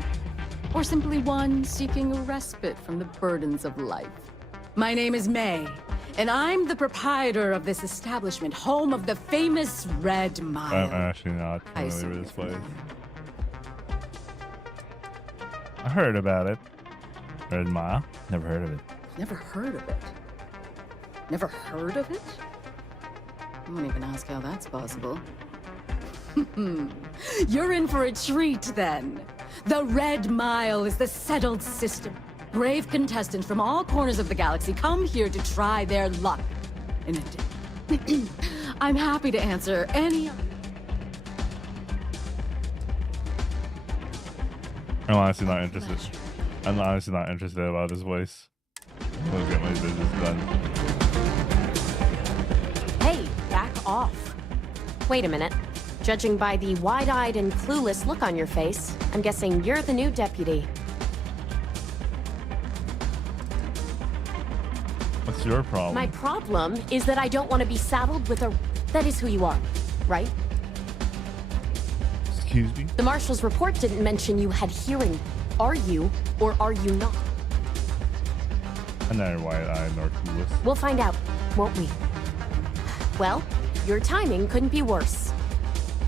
Or simply one seeking a respite from the burdens of life? My name is May, and I'm the proprietor of this establishment, home of the famous Red Mile. I'm actually not familiar with this place. I heard about it. Red Mile? Never heard of it. Never heard of it? Never heard of it? I won't even ask how that's possible. You're in for a treat, then. The Red Mile is the settled system. Brave contestants from all corners of the galaxy come here to try their luck in a day. I'm happy to answer any... I'm honestly not interested. I'm honestly not interested about this place. I'll get my business done. Hey, back off. Wait a minute. Judging by the wide-eyed and clueless look on your face, I'm guessing you're the new deputy. What's your problem? My problem is that I don't want to be saddled with a... That is who you are, right? Excuse me? The Marshal's report didn't mention you had hearing. Are you, or are you not? I'm neither wide-eyed nor clueless. We'll find out, won't we? Well, your timing couldn't be worse.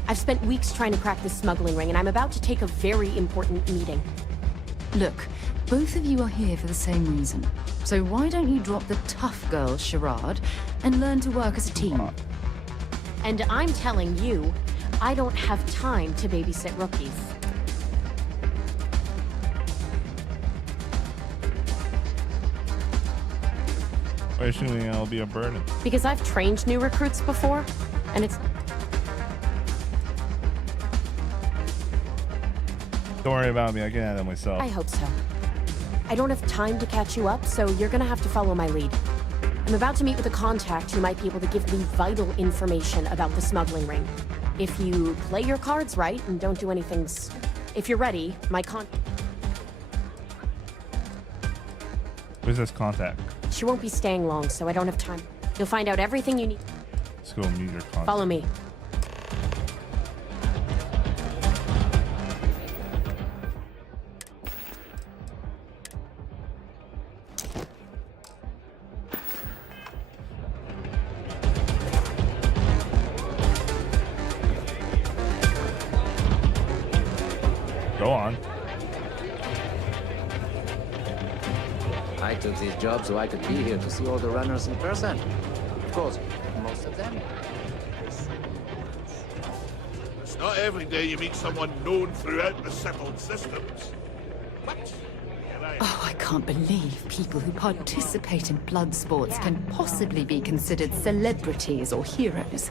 I've spent weeks trying to crack this smuggling ring, and I'm about to take a very important meeting. Look, both of you are here for the same reason. So why don't you drop the tough girl charade and learn to work as a team? And I'm telling you, I don't have time to babysit rookies. Why assuming I'll be a burden? Because I've trained new recruits before, and it's... Don't worry about me, I can handle myself. I hope so. I don't have time to catch you up, so you're gonna have to follow my lead. I'm about to meet with a contact who might be able to give me vital information about the smuggling ring. If you play your cards right and don't do anything... If you're ready, my Where's this contact? She won't be staying long, so I don't have time. You'll find out everything you need. Let's go meet your contact. Follow me. Go on. I took this job so I could be here to see all the runners in person. Of course, most of them. It's not every day you meet someone known throughout the settled systems. What? Oh, I can't believe people who participate in blood sports can possibly be considered celebrities or heroes.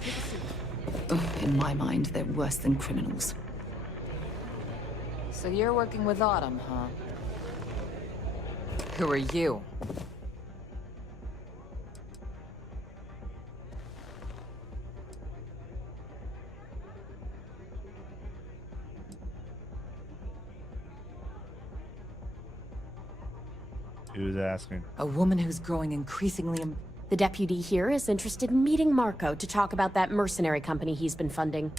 Oh, in my mind, they're worse than criminals. So you're working with Autumn, huh? Who are you? He was asking. A woman who's growing increasingly... The deputy here is interested in meeting Marco to talk about that mercenary company he's been funding.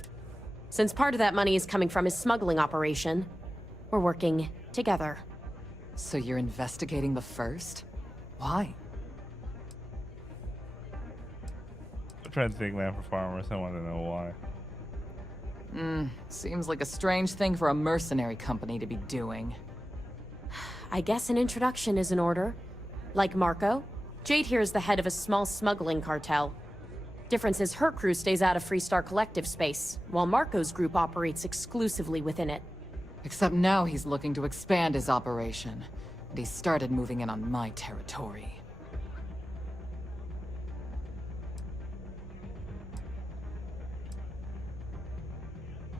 Since part of that money is coming from his smuggling operation, we're working together. So you're investigating the first? Why? I'm trying to think, man, for farmers. I want to know why. Seems like a strange thing for a mercenary company to be doing. I guess an introduction is in order. Like Marco, Jade here is the head of a small smuggling cartel. Difference is her crew stays out of Freestar Collective space, while Marco's group operates exclusively within it. Except now he's looking to expand his operation, and he started moving in on my territory.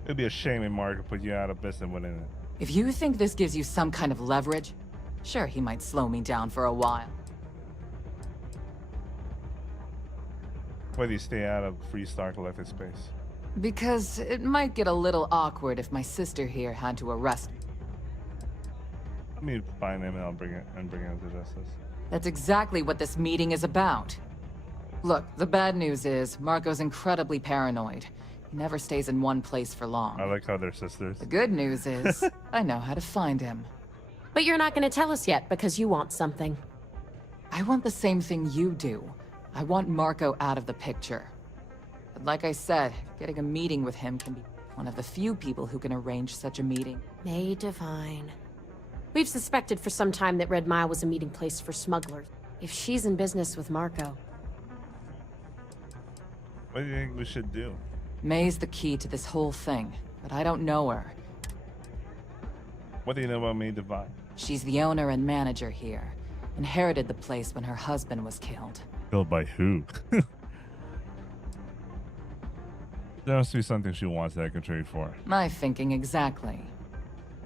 It'd be a shame if Marco put you out of business, wouldn't it? If you think this gives you some kind of leverage, sure, he might slow me down for a while. Why do you stay out of Freestar collected space? Because it might get a little awkward if my sister here had to arrest me. Let me find him and I'll bring him to justice. That's exactly what this meeting is about. Look, the bad news is Marco's incredibly paranoid. He never stays in one place for long. I like how they're sisters. The good news is, I know how to find him. But you're not going to tell us yet because you want something. I want the same thing you do. I want Marco out of the picture. But like I said, getting a meeting with him can be one of the few people who can arrange such a meeting. May Divine. We've suspected for some time that Red Mile was a meeting place for smugglers. If she's in business with Marco... What do you think we should do? May's the key to this whole thing, but I don't know her. What do you know about May Divine? She's the owner and manager here. Inherited the place when her husband was killed. Killed by who? There must be something she wants that I can trade for. My thinking exactly.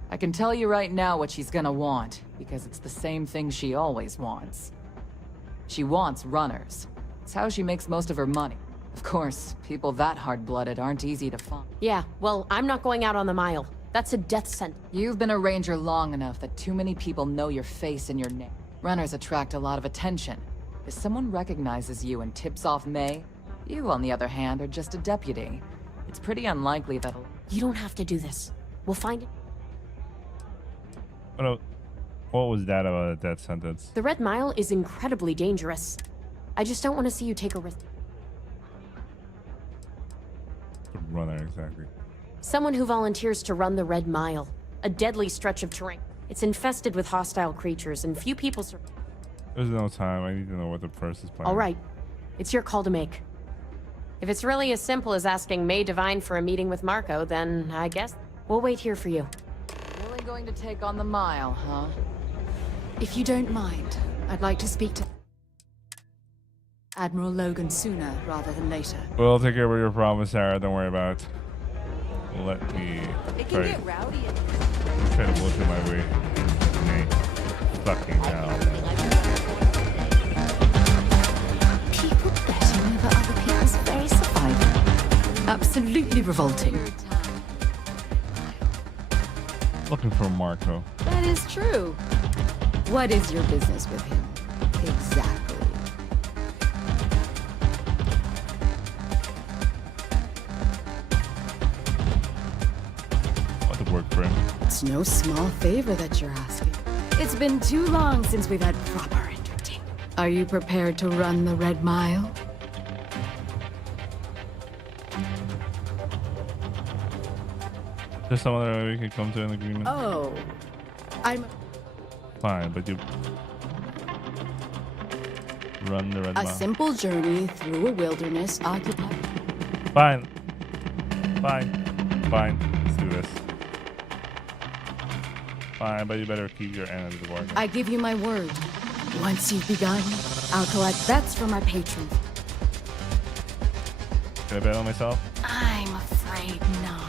I can tell you right now what she's gonna want, because it's the same thing she always wants. She wants runners. It's how she makes most of her money. Of course, people that hard-blooded aren't easy to find. Yeah, well, I'm not going out on the mile. That's a death sentence. You've been a ranger long enough that too many people know your face and your name. Runners attract a lot of attention. If someone recognizes you and tips off May, you, on the other hand, are just a deputy. It's pretty unlikely that'll... You don't have to do this. We'll find it. What was that about a death sentence? The Red Mile is incredibly dangerous. I just don't want to see you take a risk. The runner, exactly. Someone who volunteers to run the Red Mile. A deadly stretch of terrain. It's infested with hostile creatures, and few people survive. There's no time. I need to know what the first is planning. All right. It's your call to make. If it's really as simple as asking May Divine for a meeting with Marco, then I guess we'll wait here for you. Really going to take on the mile, huh? If you don't mind, I'd like to speak to Admiral Logan sooner rather than later. Well, I'll take care of your promise, Sarah. Don't worry about it. Let me try to bullshit my way. Nay. Fucking hell. People betting over other people's very survival. Absolutely revolting. Looking for Marco. That is true. What is your business with him? Exactly. Work for him. It's no small favor that you're asking. It's been too long since we've had proper entertainment. Are you prepared to run the Red Mile? There's some other way we can come to an agreement. Oh, I'm fine, but you run the Red Mile. A simple journey through a wilderness occupied. Fine. Let's do this. Fine, but you better keep your end of the bargain. I give you my word. Once you've begun, I'll collect bets from my patrons. Can I bet on myself? I'm afraid not.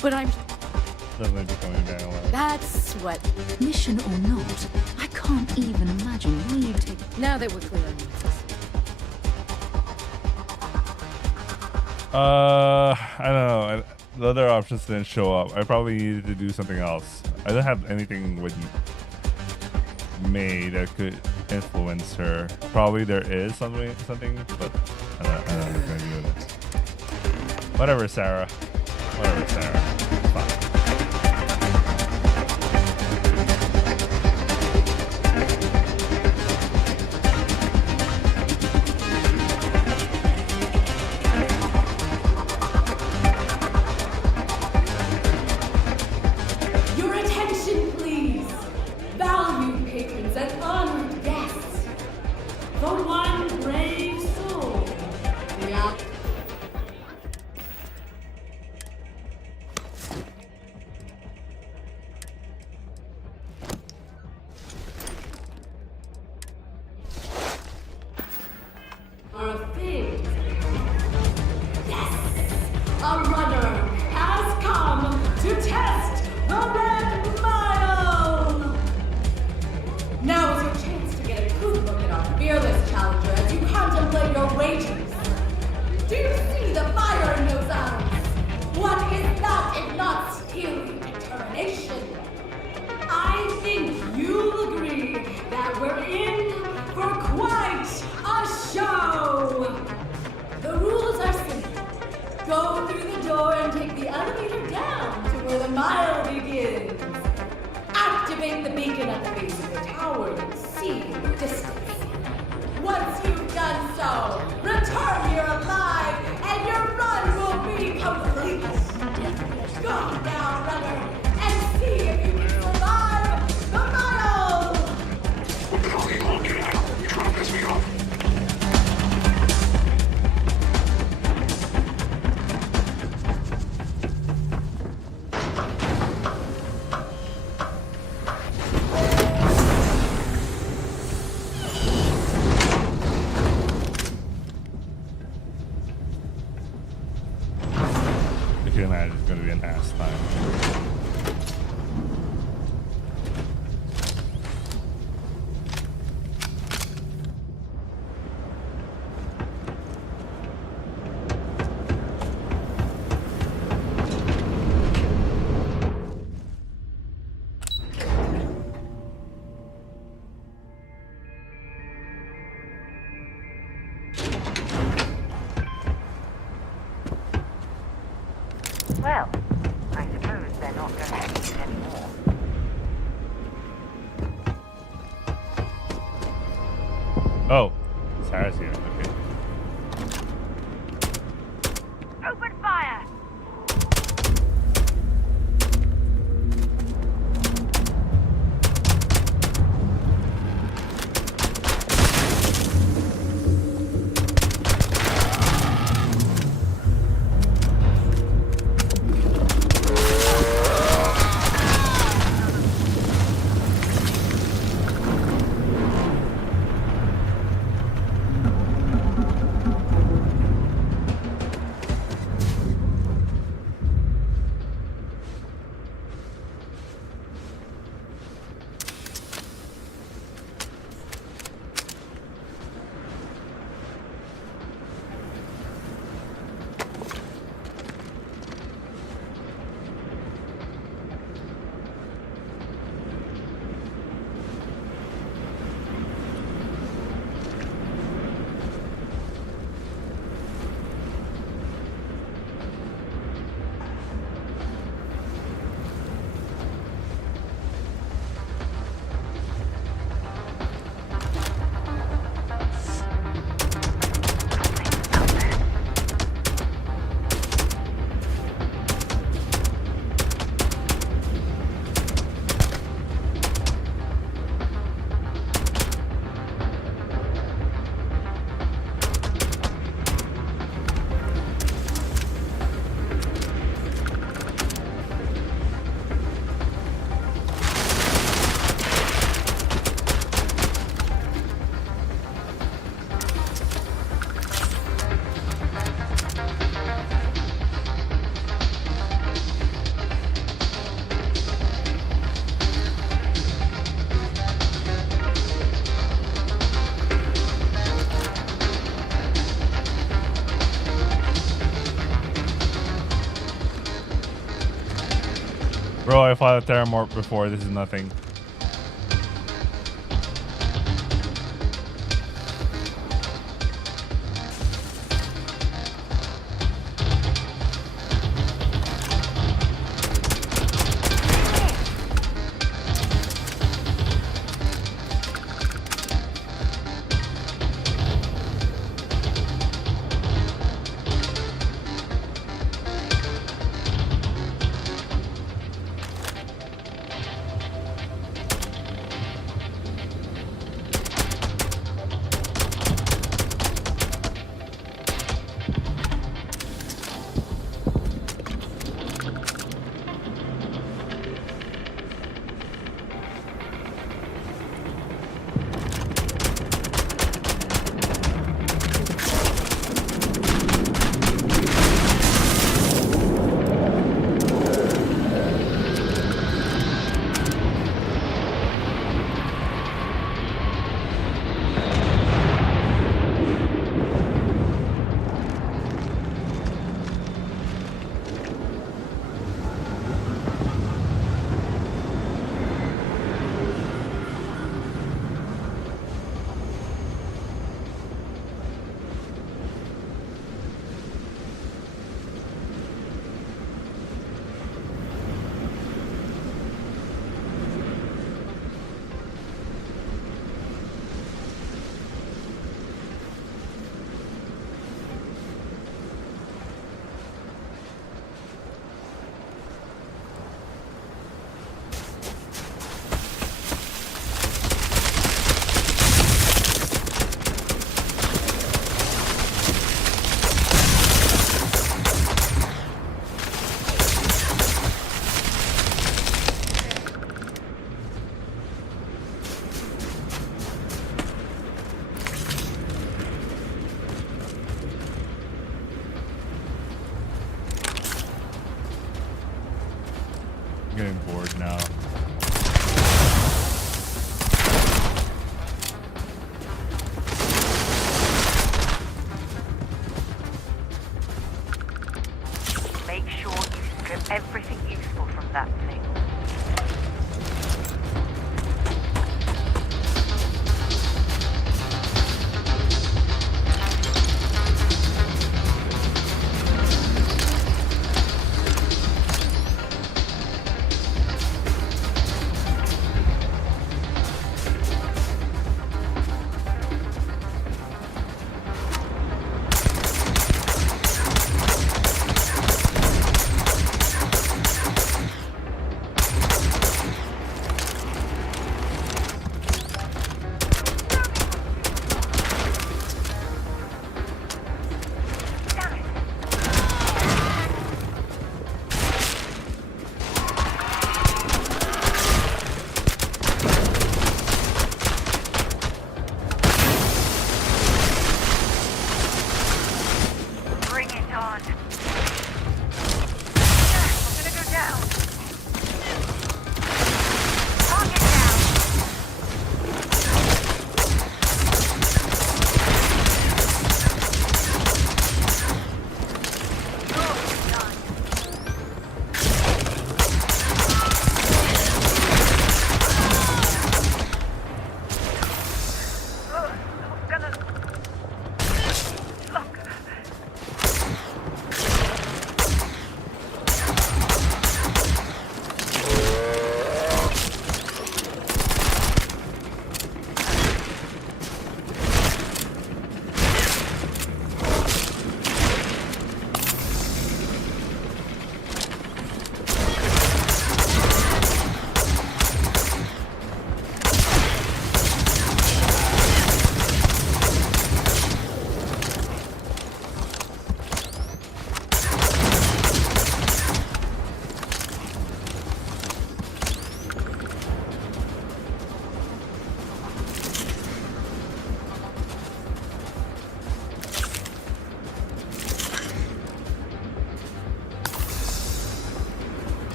But I'm... Definitely be coming back alive. That's what... Mission or not, I can't even imagine why you take... Now that we're clear on this. I don't know. The other options didn't show up. I probably needed to do something else. I don't have anything with May that could influence her. Probably there is something, but I don't know what I'm gonna do with it. Whatever, Sarah. Fine. A runner has come! wages. Do you see the fire in those eyes? What is that if not steely determination? I think you'll agree that we're in for quite a show. The rules are simple. Go through the door and take the elevator down to where the mile begins. Activate the beacon at the base of the tower and see the distance. Once you've done so, return here alive, and your run will be complete. Go now, runner, and see if you can survive the mile! I can imagine it's gonna be an ass time. Well, I suppose they're not going to need it anymore. Oh, Sarah's here. Okay. Open fire! Bro, I fought a Theramorph before. This is nothing.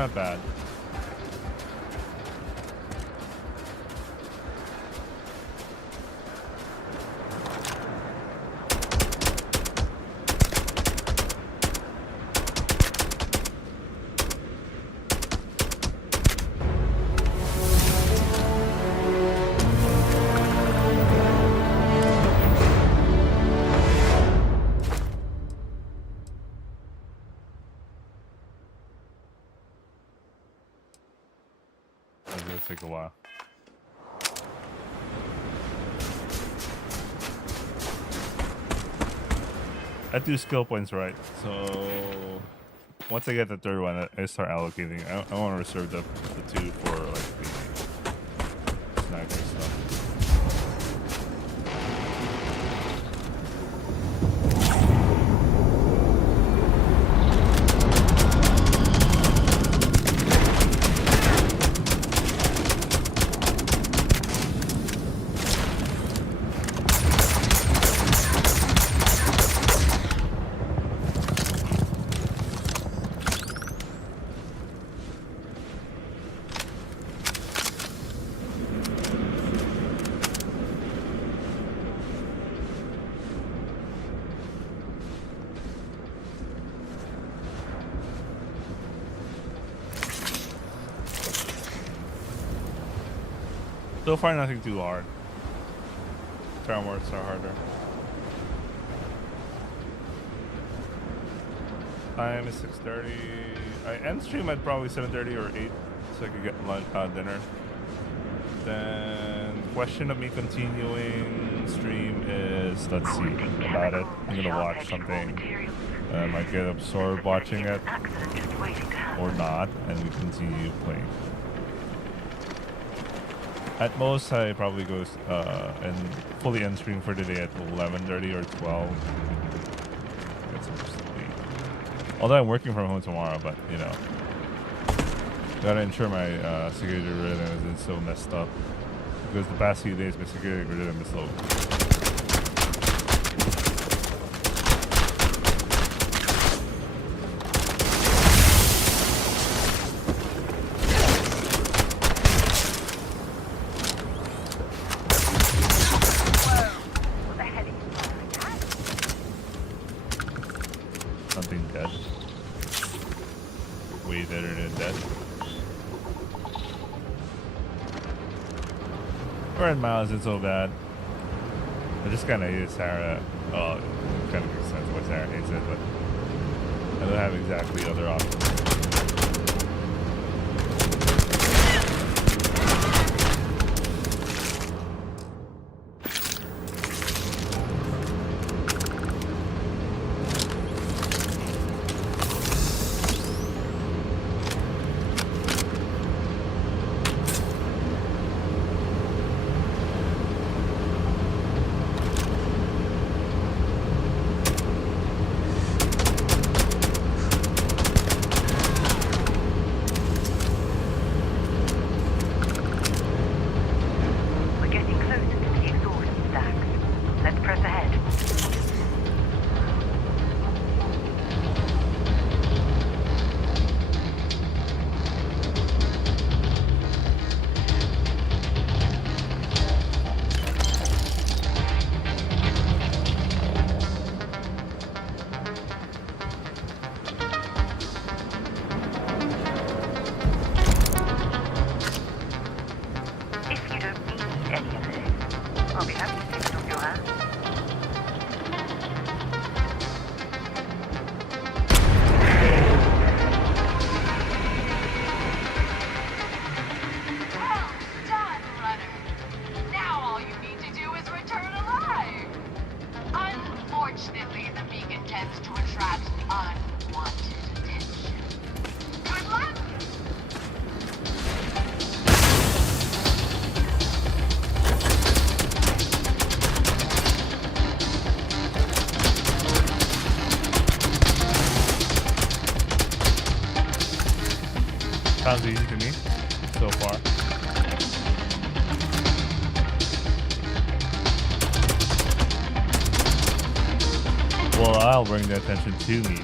Not bad. It's gonna take a while. I do skill points right, so once I get the third one, I start allocating. I want to reserve the two for like the sniper stuff. So far, nothing too hard. Try more, start harder. Time is 6:30. I end stream at probably 7:30 or 8, so I could get lunch, dinner. Then question of me continuing stream is, let's see about it. I'm gonna watch something. I might get absorbed watching it or not, and we continue playing. At most, I probably go and fully end stream for today at 11:30 or 12. Get some sleep. Although I'm working from home tomorrow, but you know, gotta ensure my security rhythm isn't so messed up, because the past few days my security rhythm is low. Something dead. Way deader than dead. Red Mile isn't so bad. I just kind of hate Sarah. Oh, it kind of makes sense why Sarah hates it, but I don't have exactly other options. Sounds easy to me so far. Well, I'll bring the attention to me.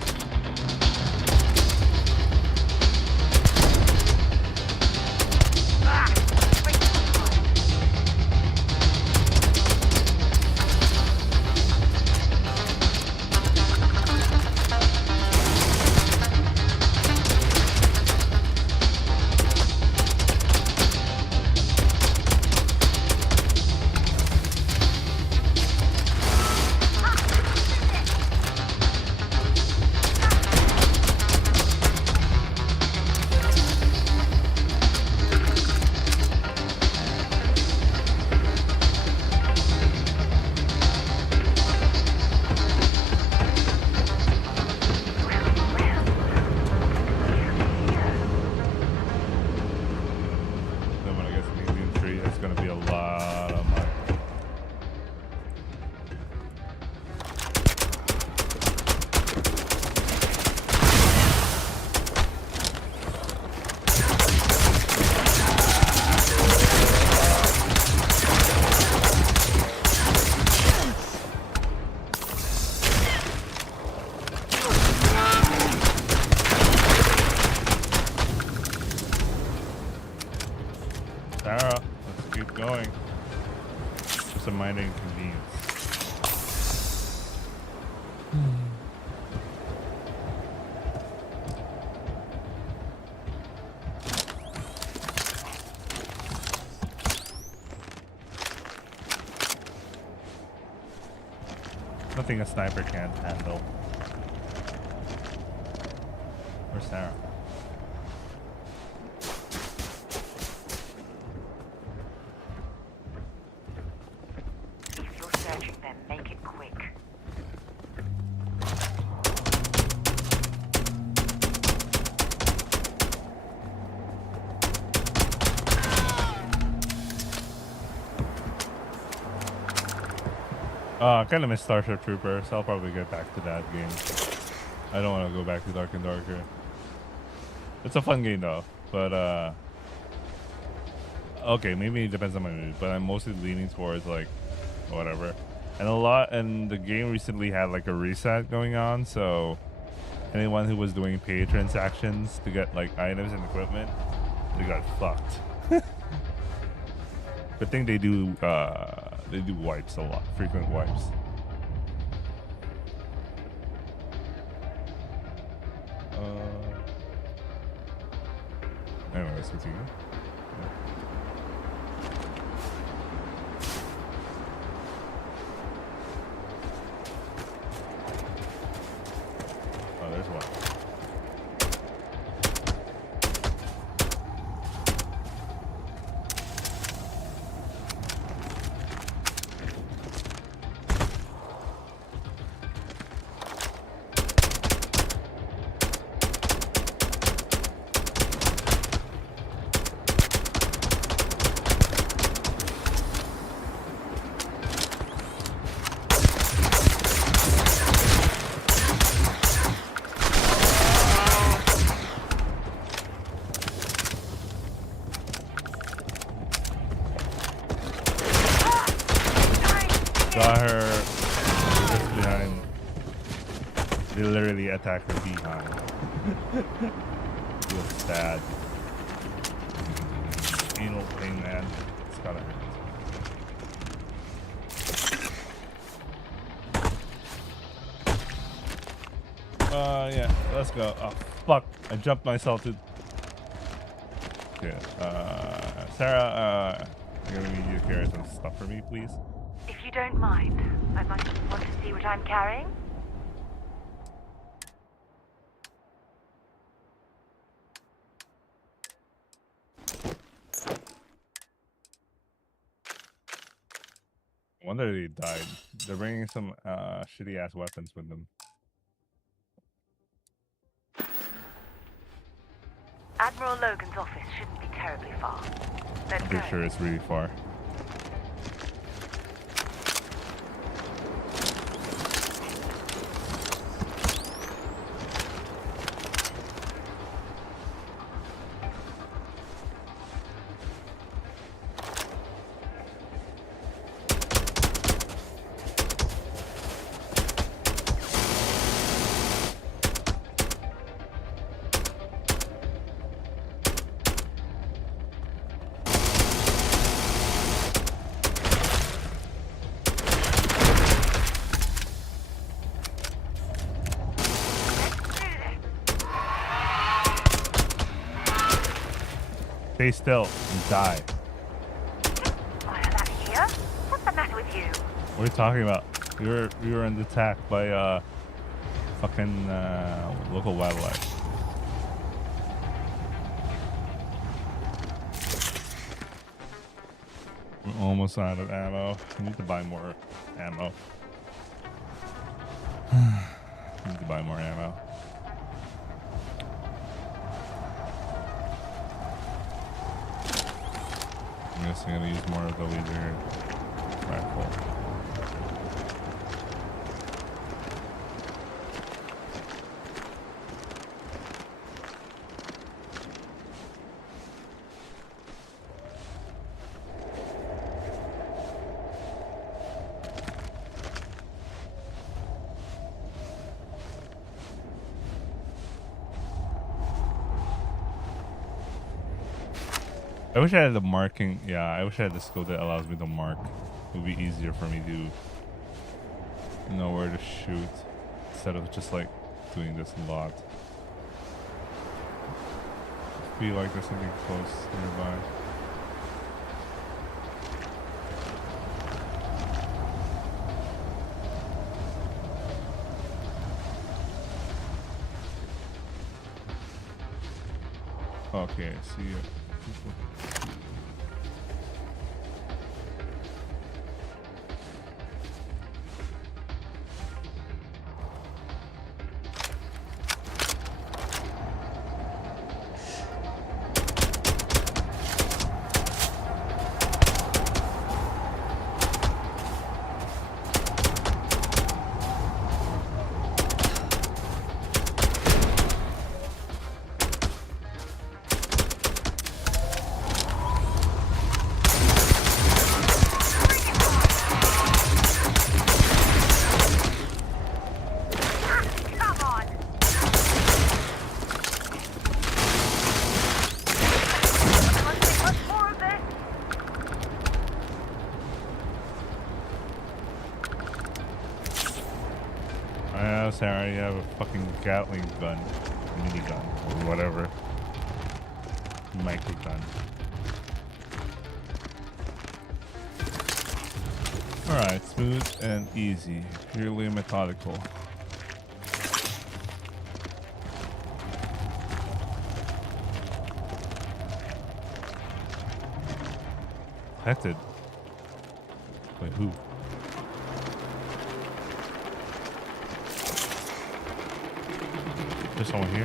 nothing a sniper can't handle. Where's Sarah? If you're searching, then make it quick. I kind of miss Starship Trooper, so I'll probably get back to that game. I don't want to go back to Dark and Darker. It's a fun game though, but okay, maybe it depends on my mood, but I'm mostly leaning towards like whatever. And the game recently had like a reset going on, so anyone who was doing paid transactions to get like items and equipment, they got fucked. Good thing they do wipes a lot, frequent wipes. Anyway, let's continue. Oh, there's one. Got her just behind. They literally attacked her behind. Feels sad. Anal pain, man. It's gotta hurt. Yeah, let's go. Oh, fuck. I jumped myself to. Okay, Sarah, I'm gonna need you to carry some stuff for me, please. If you don't mind, I might want to see what I'm carrying. I wonder they died. They're bringing some shitty ass weapons with them. Admiral Logan's office shouldn't be terribly far. Let's I'm go. pretty sure it's really far. Stay still and die. Fire that here? What's the matter with you? What are you talking about? We were under attack by fucking local wildlife. We're almost out of ammo. I need to buy more ammo. Need to buy more ammo. I guess I'm gonna use more of the laser rifle. I wish I had the marking. Yeah, I wish I had the scope that allows me to mark. It would be easier for me to know where to shoot instead of just like doing this a lot. I feel like there's something close nearby. Okay, see you. Sarah, you have a fucking Gatling gun, minigun, or whatever. Micro gun. Alright, smooth and easy. Purely methodical. Protected. Wait, who? There's someone here.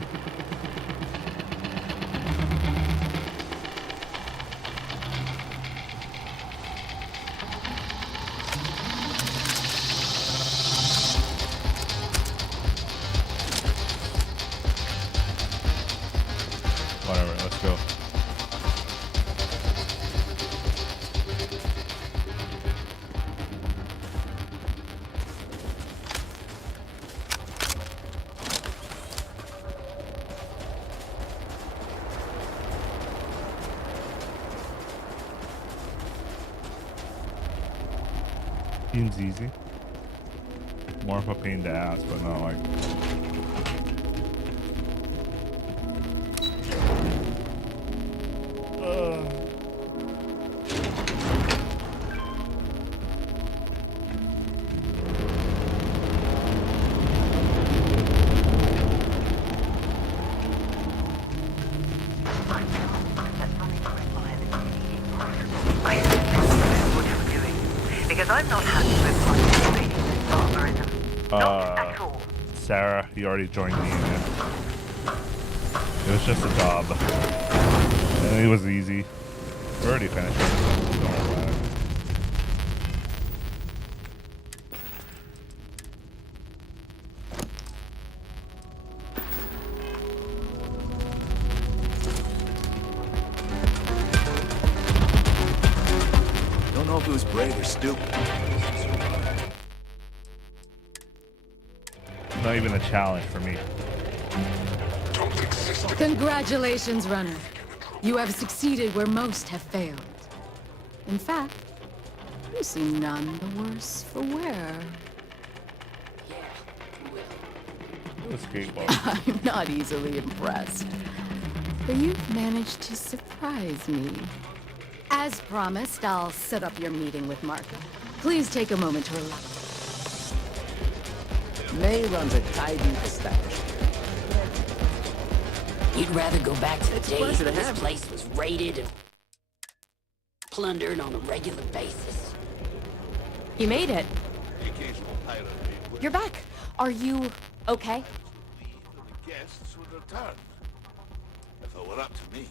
Whatever, let's go. Seems easy. More of a pain in the ass, but not like. Sarah, you already joined me in it. It was just a job. And it was easy. We're already finished. Don't worry about it. Don't know if it was brave or stupid. Not even a challenge for me. Congratulations, runner. You have succeeded where most have failed. In fact, you seem none the worse for wear. I'm not easily impressed. But you've managed to surprise me. As promised, I'll set up your meeting with Marco. Please take a moment to relax. May runs a tidy establishment. You'd rather go back to the days when this place was raided and plundered on a regular basis. You made it. You're back. Are you okay? The guests would return. If it were up to me,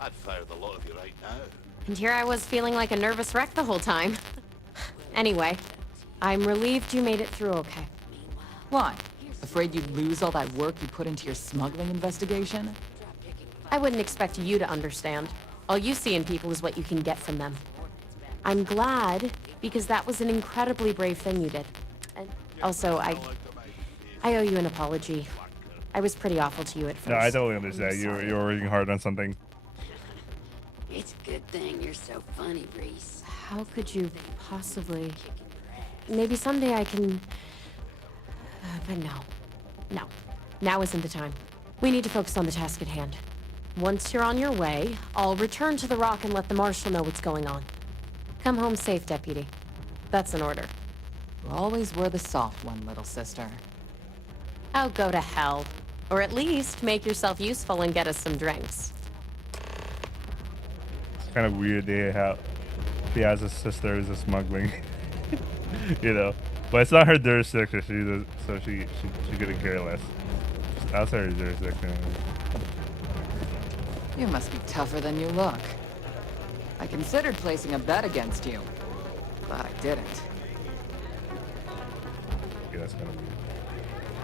I'd fire the lot of you right now. And here I was feeling like a nervous wreck the whole time. Anyway, I'm relieved you made it through okay. Why? Afraid you'd lose all that work you put into your smuggling investigation? I wouldn't expect you to understand. All you see in people is what you can get from them. I'm glad, because that was an incredibly brave thing you did. And also, I owe you an apology. I was pretty awful to you at first. No, I totally understand. You're working hard on something. It's a good thing you're so funny, Reese. How could you possibly? Maybe someday I can... but no. No. Now isn't the time. We need to focus on the task at hand. Once you're on your way, I'll return to the Rock and let the Marshal know what's going on. Come home safe, Deputy. That's an order. You always were the soft one, little sister. Oh, go to hell. Or at least make yourself useful and get us some drinks. kind of weird. He has a sister who's a smuggling, you know. But it's not her jurisdiction. So she couldn't care less. Just outside her jurisdiction. You must be tougher than you look. I considered placing a bet against you, but I didn't. Yeah, that's kind of weird.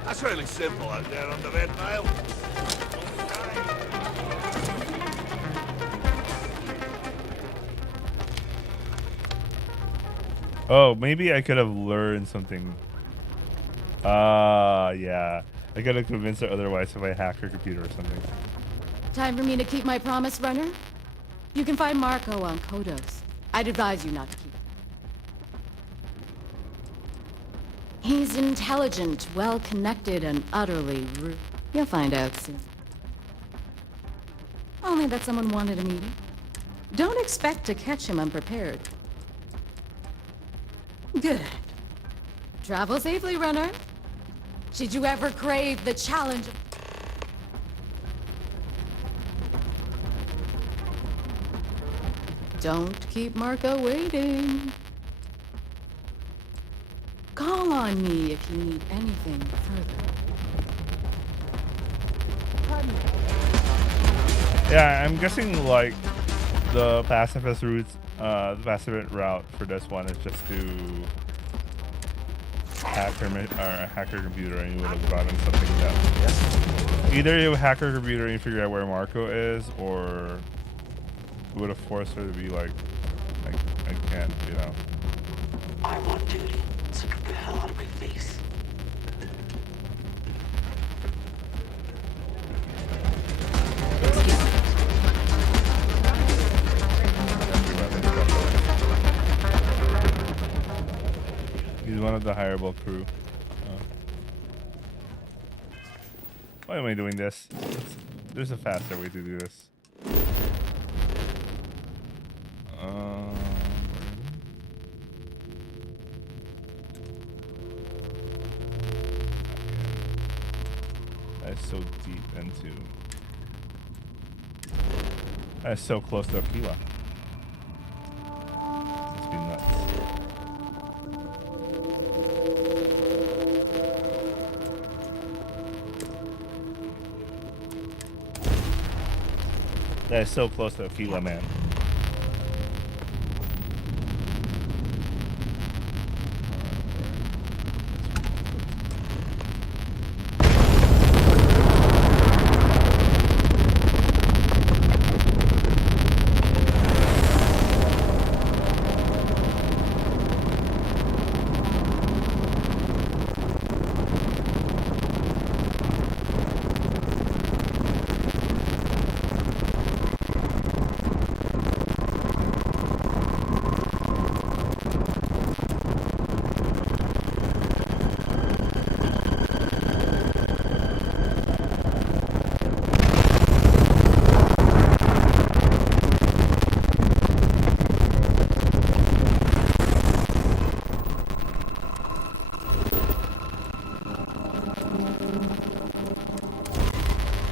That's really simple out there on the Red Nile. Oh, maybe I could have learned something. Yeah. I could have convinced her otherwise if I hacked her computer or something. Time for me to keep my promise, runner? You can find Marco on Kodos. I'd advise you not to keep it. He's intelligent, well-connected, and utterly rude. You'll find out soon. Only that someone wanted a meeting. Don't expect to catch him unprepared. Good. Travel safely, runner. Should you ever crave the challenge of... Don't keep Marco waiting. Call on me if you need anything further. Yeah, I'm guessing like the pacifist routes, the pacifist route for this one is just to hack her computer, and you would have gotten something that. Yes. Either you hack her computer and you figure out where Marco is, or you would have forced her to be like I can't, you know. I'm on duty, so get the hell out of my face. He's one of the hireable crew. Why am I doing this? There's a faster way to do this. That's so deep into. That's so close to Aquila. Must be nuts. That is so close to Aquila, man.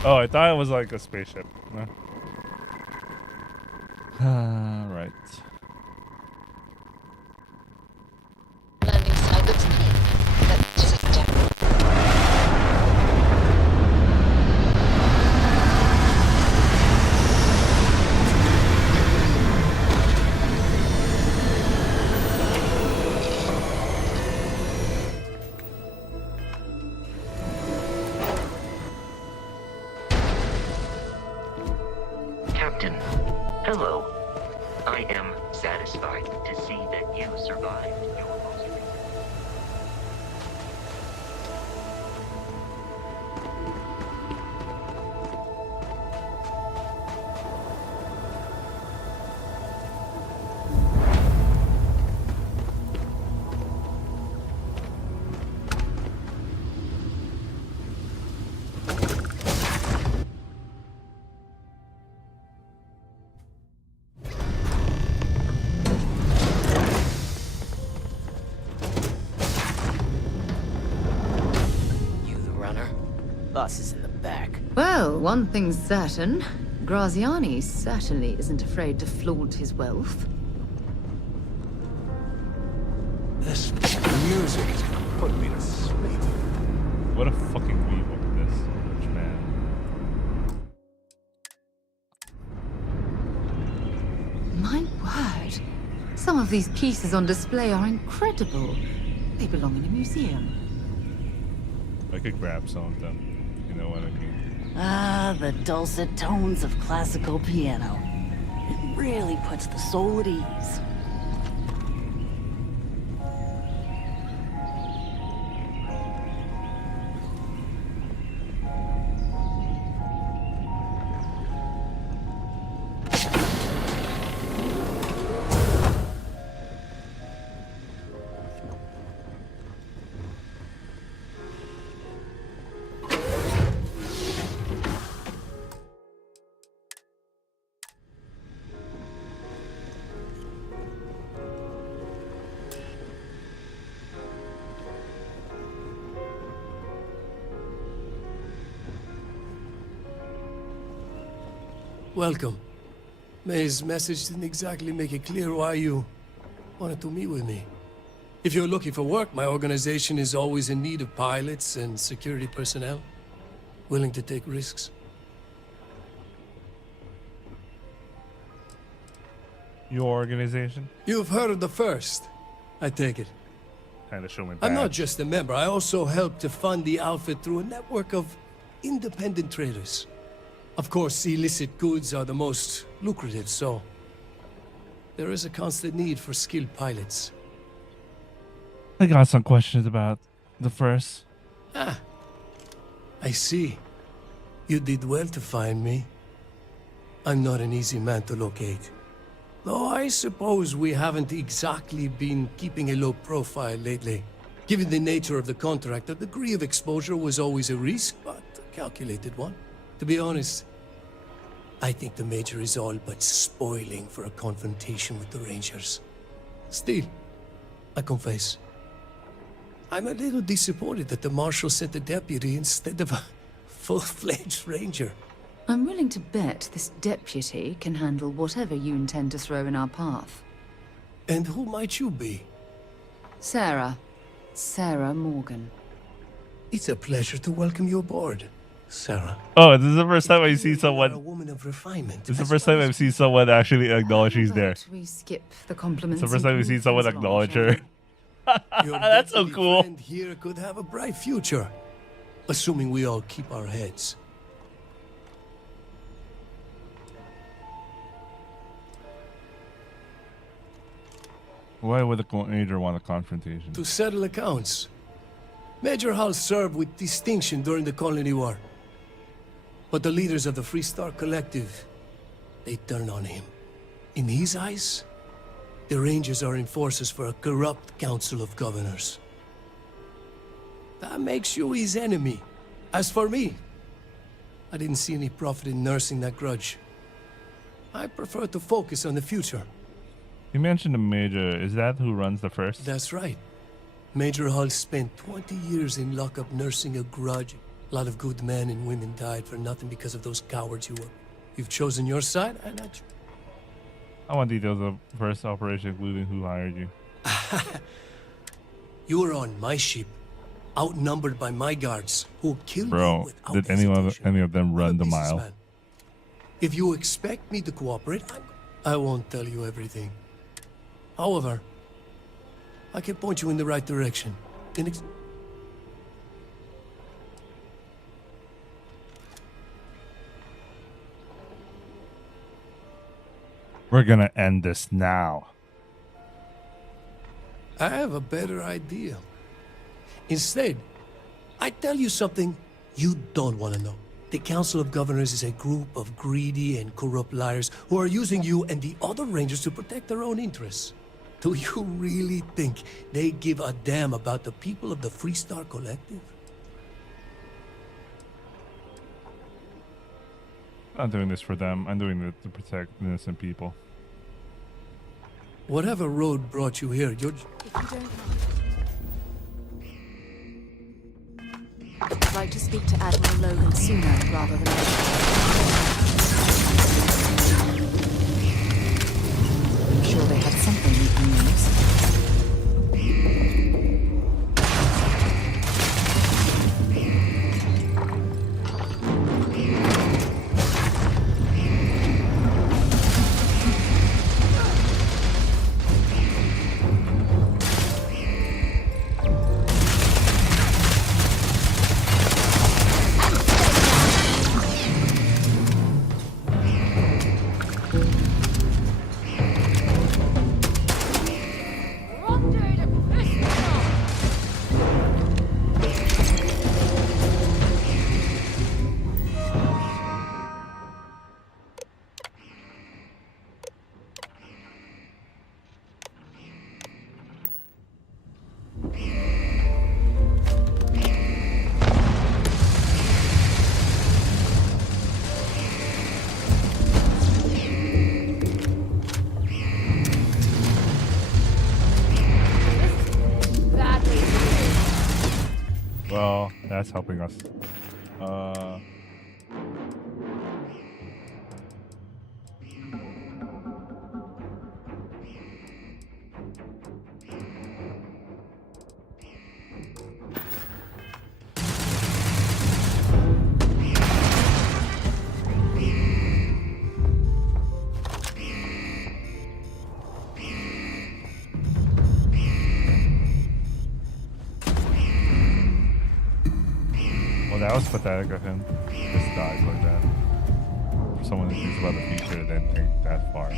Oh, I thought it was like a spaceship. No. Right. Landing side looks clean. Let's just check. Captain, hello. I am satisfied to see that you survived your most recent. Boss is in the back. Well, one thing's certain. Graziani certainly isn't afraid to flaunt his wealth. This music is gonna put me to sleep. What a fucking weevil this rich man. My word. Some of these pieces on display are incredible. They belong in a museum. I could grab some of them. You know what I mean? Ah, the dulcet tones of classical piano. It really puts the soul at ease. Welcome. May's message didn't exactly make it clear why you wanted to meet with me. If you're looking for work, my organization is always in need of pilots and security personnel, willing to take risks. Your organization? You've heard of the First, I take it. Kinda show me I'm not badge. just a member, I also help to fund the outfit through a network of independent traders. Of course, illicit goods are the most lucrative, so there is a constant need for skilled pilots. I got some questions about the First. Ah, I see. You did well to find me. I'm not an easy man to locate. Though I suppose we haven't exactly been keeping a low profile lately. Given the nature of the contract, a degree of exposure was always a risk, but a calculated one. To be honest, I think the Major is all but spoiling for a confrontation with the Rangers. Still, I confess, I'm a little disappointed that the Marshal sent a deputy instead of a full-fledged Ranger. I'm willing to bet this deputy can handle whatever you intend to throw in our path. And who might you be? Sarah. Sarah Morgan. It's a pleasure to welcome you aboard, Sarah. Oh, this is the first time I see someone. A woman of refinement. This is the first time I've seen someone actually acknowledge she's there. We skip the compliments. It's the first time and we see move someone things along, acknowledge shall her. we? That's so cool. Friend here could have a bright future, assuming we all keep our heads. Why would the Major want a confrontation? To settle accounts. Major Hall served with distinction during the Colony War. But the leaders of the Free Star Collective, they turn on him. In his eyes, the Rangers are enforcers for a corrupt Council of Governors. That makes you his enemy. As for me, I didn't see any profit in nursing that grudge. I prefer to focus on the future. You mentioned the Major. Is that who runs the First? That's right. Major Hull spent 20 years in lockup nursing a grudge. A lot of good men and women died for nothing because of those cowards you were. You've chosen your side, and I want details of the First operation, including who hired you. You were on my ship, outnumbered by my guards, who killed you Bro, without did any of them run the mile? businessman. If you expect me to cooperate, I won't tell you everything. However, I can point you in the right direction. We're gonna end this now. I have a better idea. Instead, I tell you something you don't want to know. The Council of Governors is a group of greedy and corrupt liars who are using you and the other Rangers to protect their own interests. Do you really think they give a damn about the people of the Free Star Collective? I'm doing this for them. I'm doing it to protect innocent people. Whatever road brought you here, you're... I'd like to speak to Admiral Logan sooner rather than later. moves. Well, that's helping us. Well, that was pathetic of him. Just died like that. For someone who thinks about the future, it didn't think that far.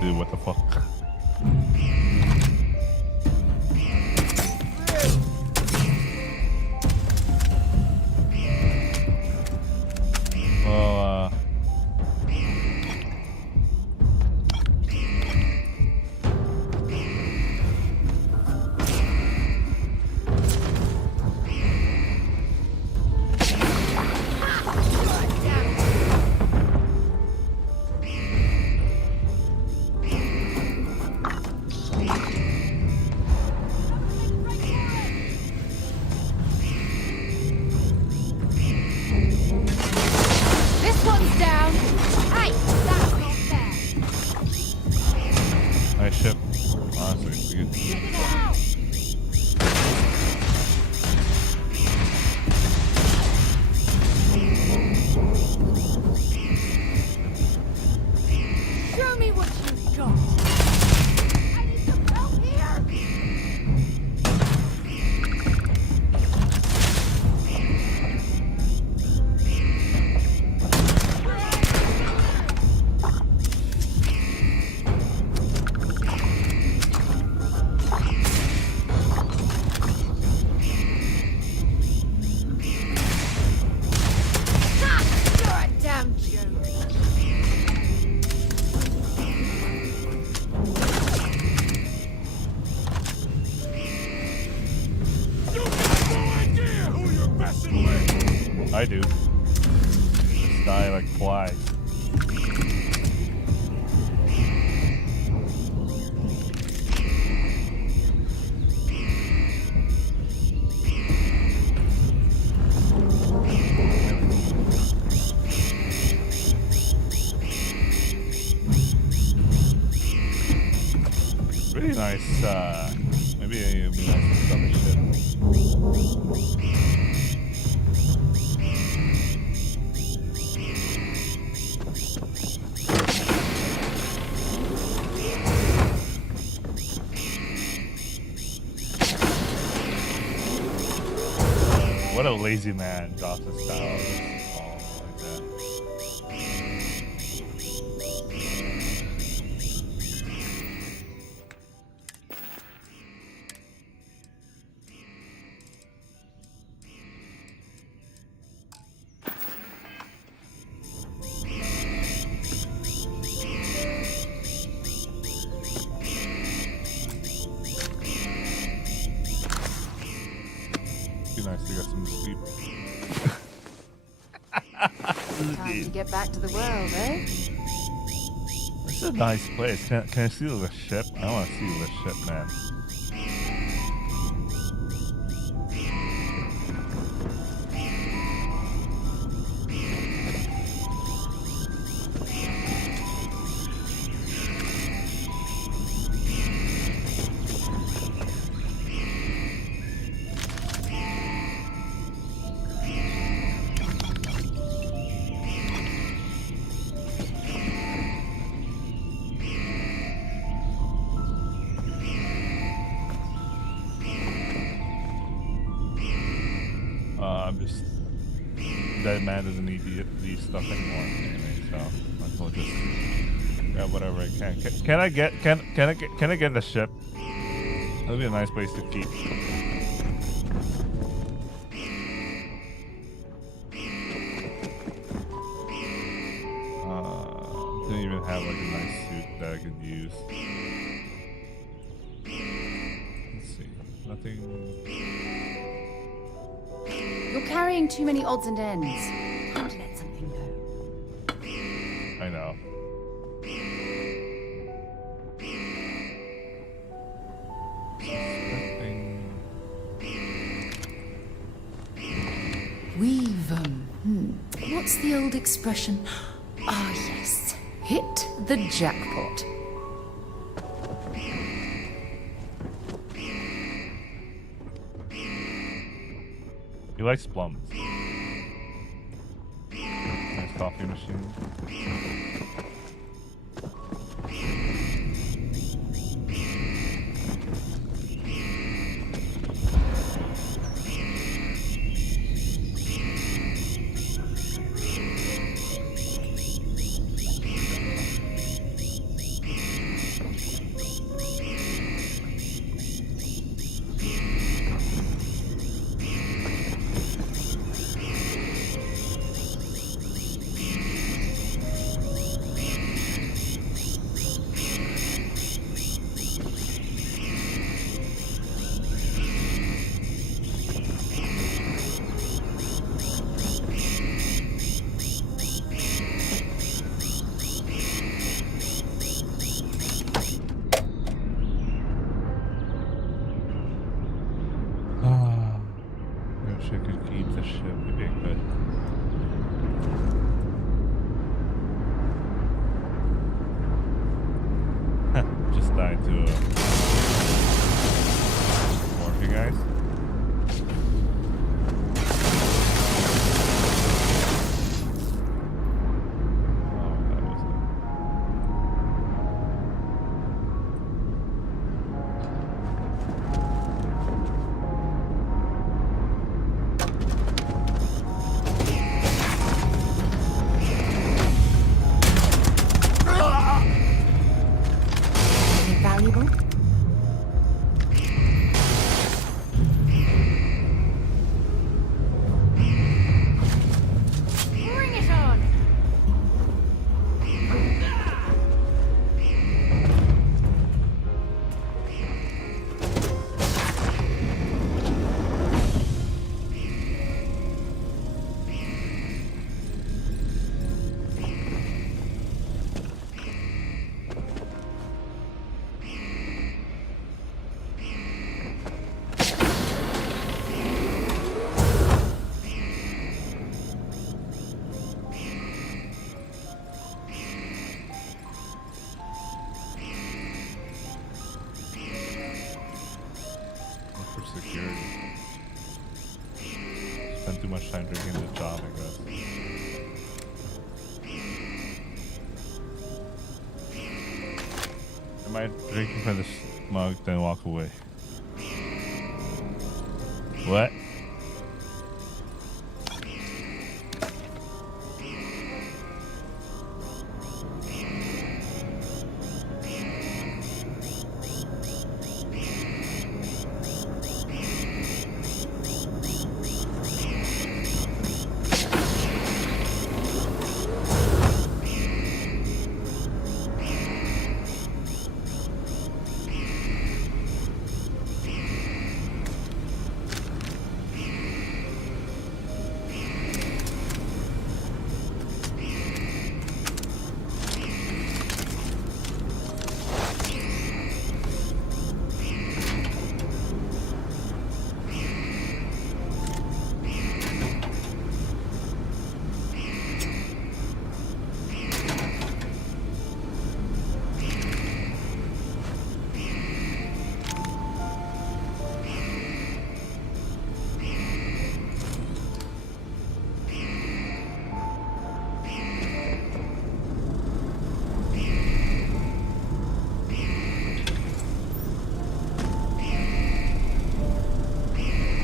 Dude, what the fuck? Well, This one's down. Hey, that's not fair. nice ship. Honestly, it's good. Check it out. Show me what you've got. I need some help here. You're a damn joke. I do. Just die like flies. Really nice, maybe it would be nice to stop the ship. What a lazy man drops his tower. Oh, like that. Be nice to get some sleep. Time to get back to the world, eh? This is a nice place. Can I see the ship? I want to see the ship, man. That man doesn't need these stuff anymore anyway, so might as well just grab whatever I can. Can I get the ship? That'd be a nice place to keep. Didn't even have like a nice suit that I could use. Let's see. Nothing. You're carrying too many odds and ends. Can't let something go. I know. We've, what's the old expression? Ah, yes. Hit the jackpot. He likes plums. Nice coffee machine. Spend too much time drinking the job, I guess. Am I drinking from this mug, then walk away? What?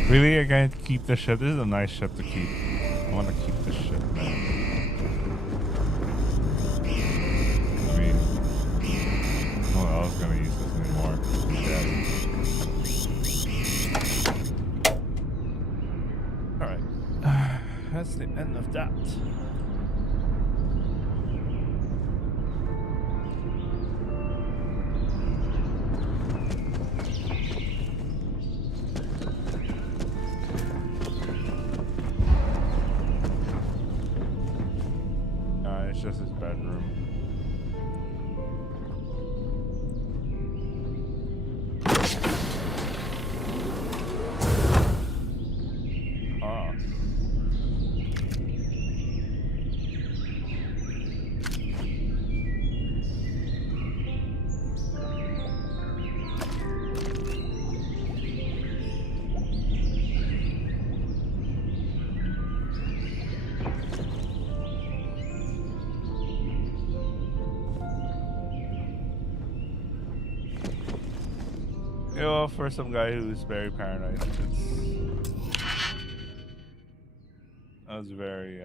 Really, I gotta keep the ship. This is a nice ship to keep. I want to keep the ship. the end of that. It's just his bedroom. Oh. You know, for some guy who's very paranoid, that was very,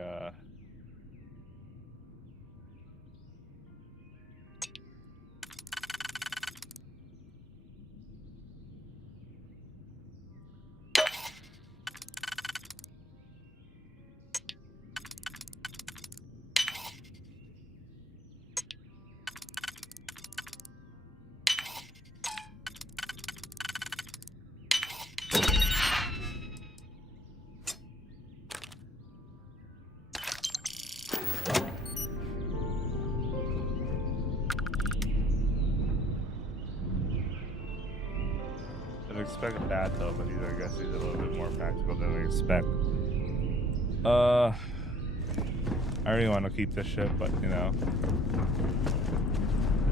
I'd expect that though, but I guess he's a little bit more practical than I expect. I really want to keep this ship, but you know,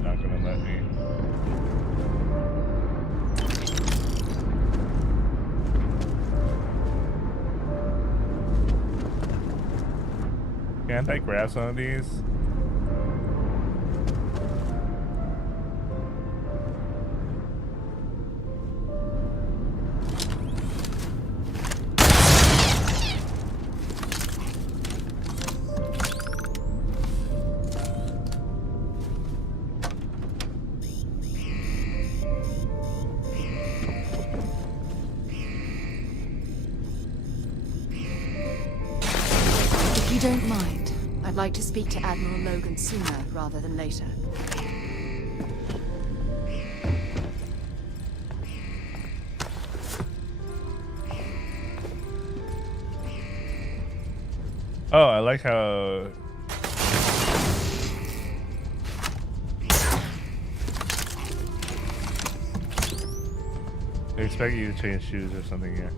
they're not gonna let me. Can't I grab some of these? If you don't mind, I'd like to speak to Admiral Logan sooner rather than later. Oh, I like how they expect you to change shoes or something here.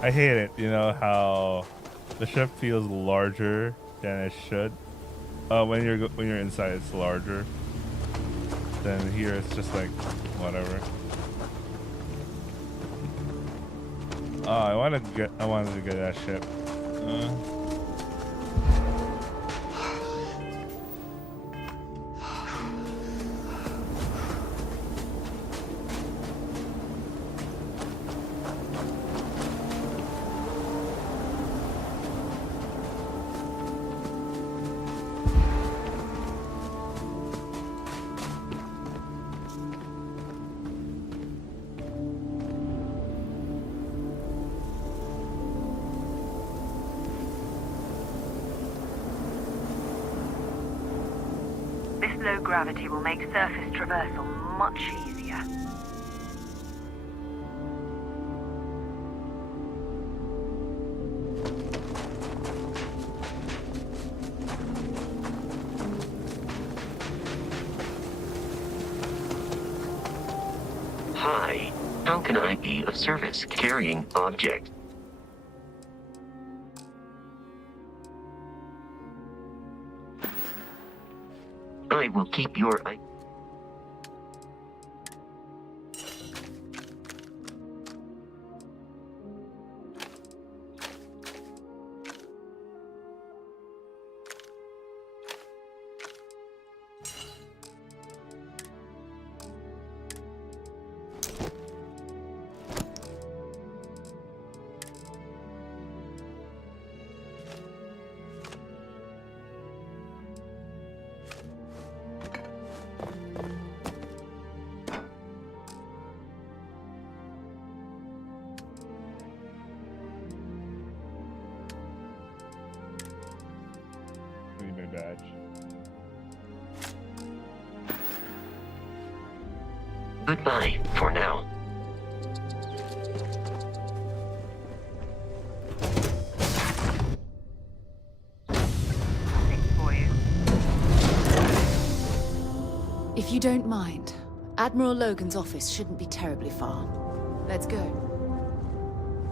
I hate it, you know, how the ship feels larger than it should. When you're inside, it's larger. Then here, it's just like whatever. Oh, I wanted to get that ship. This low gravity will make surface traversal much easier. Hi, how can I be of service? Carrying object. I will keep your eye. Goodbye for now. If you don't mind, Admiral Logan's office shouldn't be terribly far. Let's go.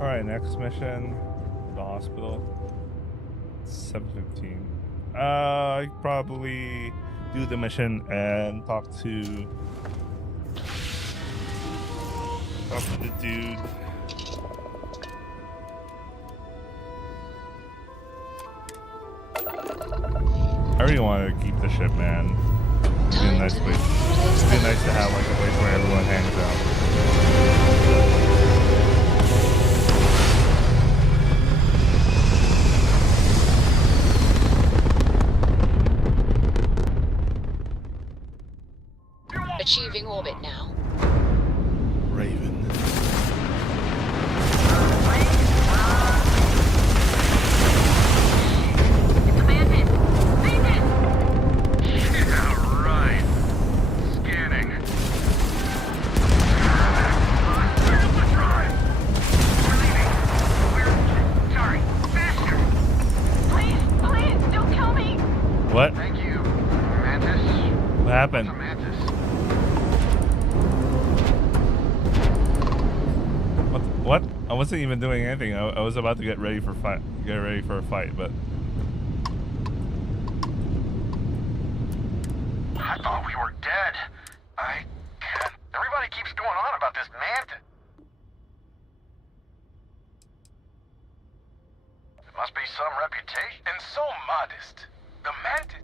All right, next mission, the hospital. 7:15. I probably do the mission and talk to the dude. I really want to keep the ship, man. It'd be a nice place. It'd be nice to have like a place where everyone hangs out. Achieving orbit now. Raven. What? Thank you, Mantis. What happened? What? I wasn't even doing anything. I was about to get ready for fight. Get ready for a fight, but I thought we were dead. I can't. Everybody keeps going on about this Mantis. It must be some reputation. And so modest. The Mantis.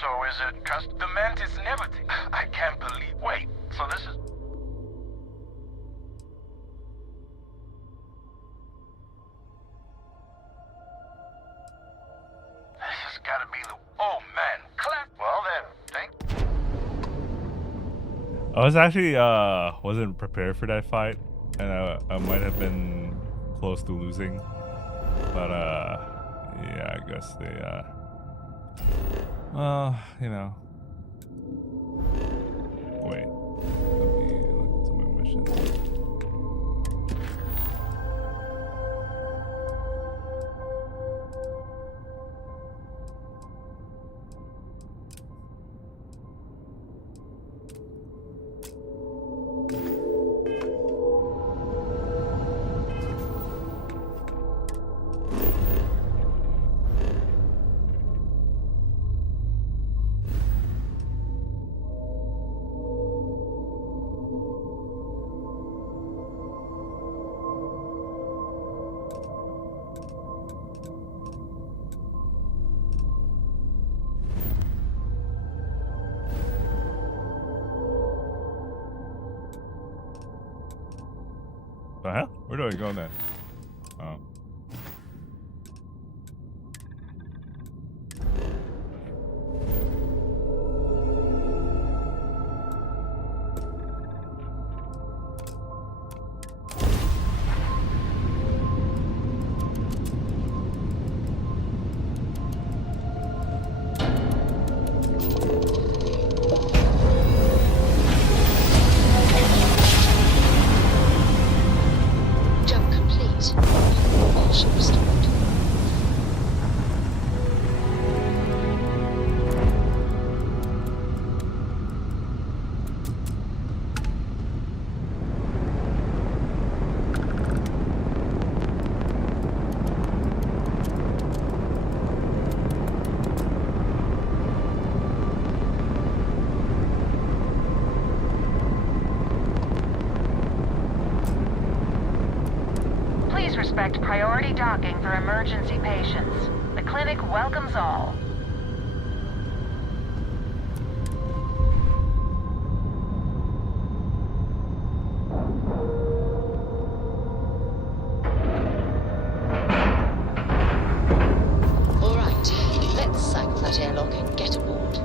So is it custom? The Mantis never did. I can't believe. Wait. So this is. This has got to be the. Oh man, clap. Well then, thank. I was actually wasn't prepared for that fight, and I might have been close to losing, but yeah, I guess they you know. Wait, let me look into my mission. The hell? Where do I go then? Oh. Respect priority docking for emergency patients. The clinic welcomes all. All right, let's sack that airlock and get aboard.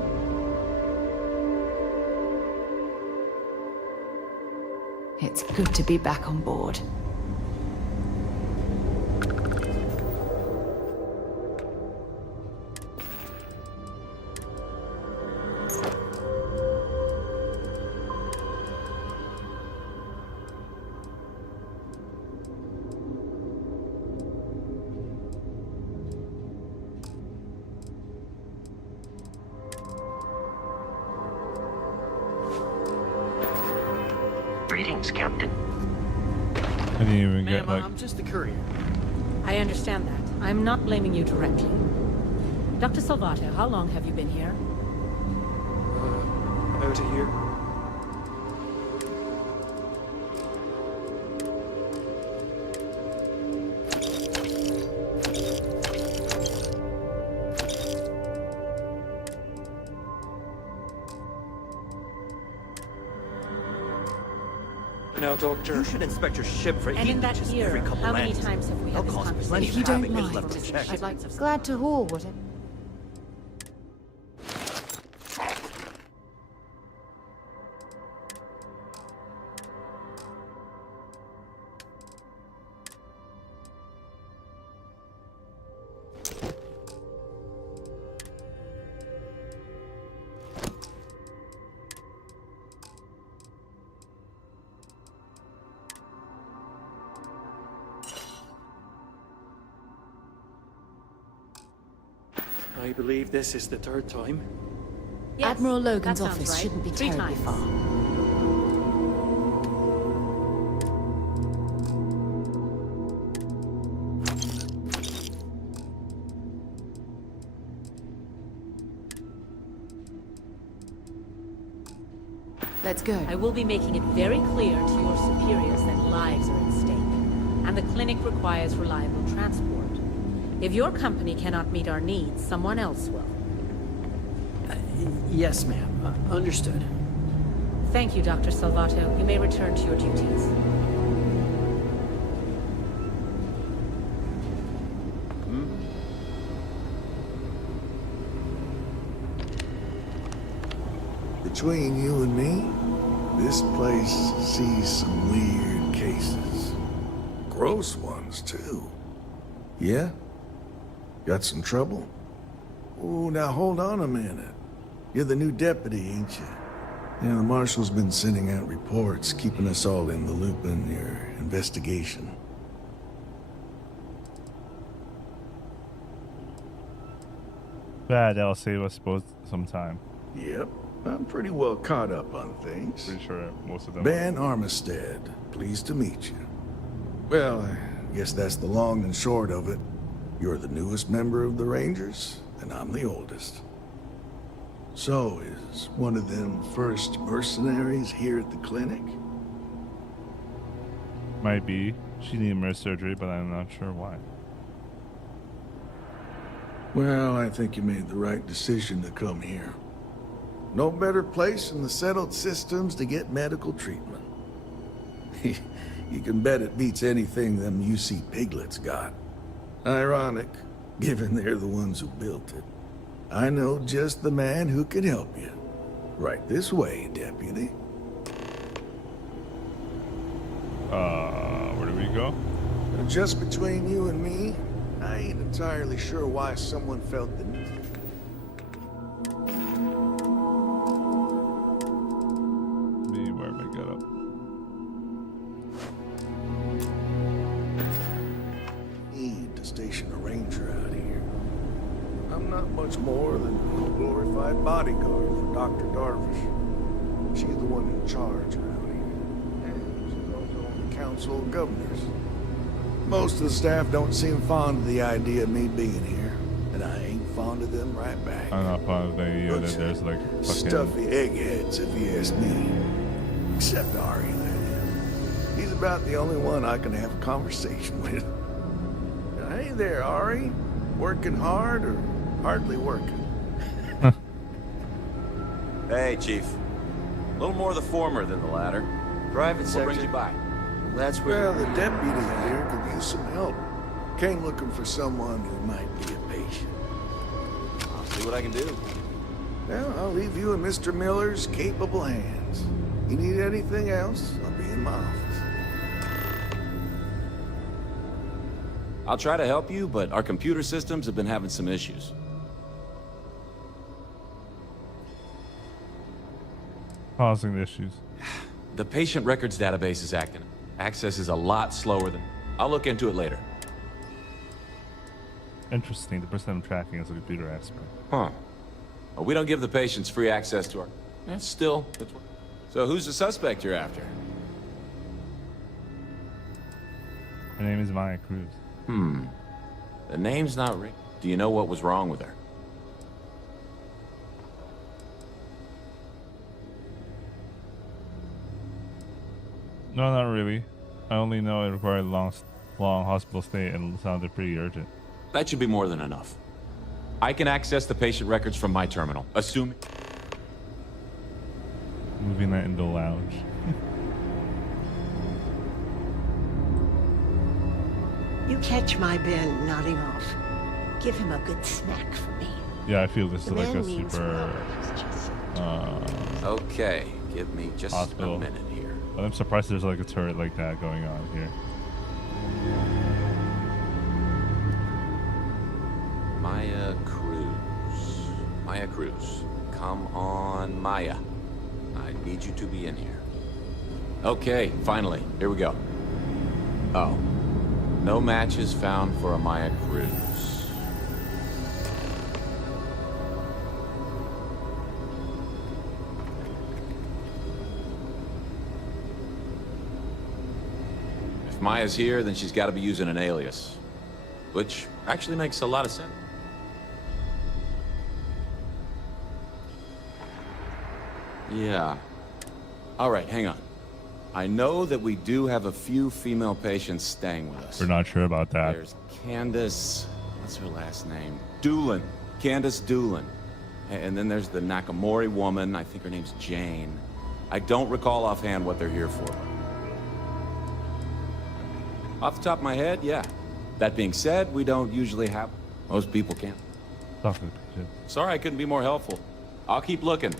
It's good to be back on board. Greetings, Captain. I didn't even get like. I'm just a courier. I understand that. I'm not blaming you directly. Dr. Salvato, how long have you been here? About a year. Now, Doctor. You should inspect your ship for And in that leakages year, every couple how many landings. times have we had this Cost conversation? plenty If you of don't having it mind, left unchecked. I'd like glad to haul, would it? I believe this is the third time. Yes, Admiral Logan's that sounds office right. shouldn't be 3 terribly times. far. Let's go. I will be making it very clear to your superiors that lives are at stake, and the clinic requires reliable transport. If your company cannot meet our needs, someone else will. Yes, ma'am. Understood. Thank you, Dr. Salvato. You may return to your duties. Between you and me, this place sees some weird cases. Gross ones, too. Yeah? Got some trouble? Oh, now hold on a minute. You're the new deputy, ain't you? Yeah, the marshal's been sending out reports, keeping us all in the loop in your investigation. Bad, that'll save us both some time. Yep, I'm pretty well caught up on things. Pretty sure most of them. Ben Armistead, pleased to meet you. Well, I guess that's the long and short of it. You're the newest member of the Rangers, and I'm the oldest. So, is one of them first mercenaries here at the clinic? Might be. She needed more surgery, but I'm not sure why. Well, I think you made the right decision to come here. No better place in the settled systems to get medical treatment. You can bet it beats anything them UC piglets got. Ironic, given they're the ones who built it. I know just the man who can help you. Right this way, Deputy. Where do we go? Just between you and me, I ain't entirely sure why someone felt the need. Me, where am I get up? Need to station a ranger out here. I'm not much more than a glorified bodyguard for Dr. Darvish. She's the one in charge around here. And she's also on the Council of Governors. Most of the staff don't seem fond of the idea of me being here, and I ain't fond of them right back. I'm not fond of the idea that there's like fucking... Stuffy eggheads, if you ask me. Except Ari, that is. He's about the only one I can have a conversation with. Hey there, Ari. Working hard or hardly working? Hey, Chief. A little more the former than the latter. Private sector. What brings you by? That's where... Well, the deputy here could use some help. Came looking for someone who might be a patient. I'll see what I can do. Well, I'll leave you in Mr. Miller's capable hands. You need anything else, I'll be in my office. I'll try to help you, but our computer systems have been having some issues. Causing issues. The patient records database is acting. Access is a lot slower than... I'll look into it later. Interesting. The person I'm tracking is a computer expert. Huh. Well, we don't give the patients free access to our... Still. So who's the suspect you're after? name is Maya Cruz. The name's not ring. Do you know what was wrong with her? No, not really. I only know it required a long hospital stay and sounded pretty urgent. That should be more than enough. I can access the patient records from my terminal, assuming... Moving that into the lounge. You catch my Ben nodding off. Give him a good snack for me. Yeah, I feel this is The like a man means super Okay, give me just hospital. a minute here. I'm surprised there's like a turret like that going on here. Maya Cruz. Maya Cruz. Come on, Maya. I need you to be in here. Okay, finally. Here we go. Oh. No matches found for a Maya Cruz. If Maya's here, then she's got to be using an alias. Which actually makes a lot of sense. Yeah. All right, hang on. I know that we do have a few female patients staying with us. We're not sure about that. There's Candace, what's her last name? Doolin. Candace Doolin. And then there's the Nakamori woman, I think her name's Jane. I don't recall offhand what they're here for. Off the top of my head, yeah. That being said, we don't usually have... Most people can't. Sorry I couldn't be more helpful. I'll keep looking.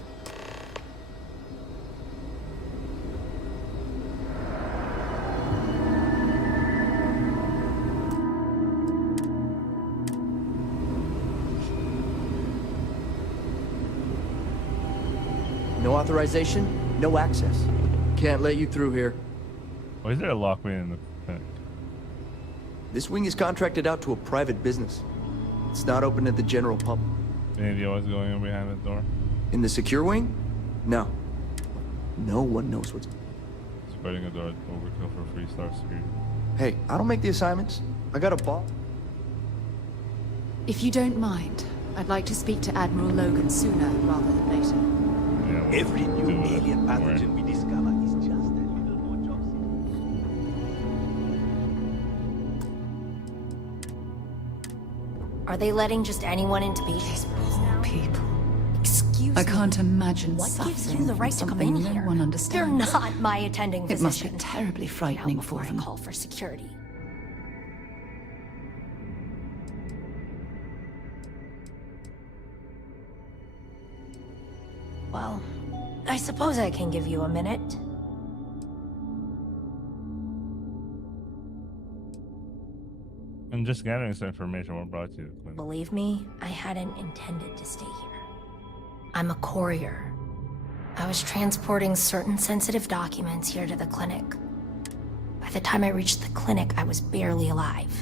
No authorization, no access. Can't let you through here. Why is there a lockway in the clinic? This wing is contracted out to a private business. It's not open to the general public. Any idea what's going on behind the door? In the secure wing? No. No one knows what's... Spreading a door overkill for free star security. Hey, I don't make the assignments. I got a ball. If you don't mind, I'd like to speak to Admiral Logan sooner rather than later. Every new alien pathogen we discover is just a little more toxic. Are they letting just anyone into patients' rooms now? People. Excuse I me. can't imagine What suffering gives you the right to come something in no here? one You're understands. not my attending It physician. must be terribly frightening for I them. call for security. Well, I suppose I can give you a minute. And just gathering some information what brought you to the clinic. Believe me, I hadn't intended to stay here. I'm a courier. I was transporting certain sensitive documents here to the clinic. By the time I reached the clinic, I was barely alive.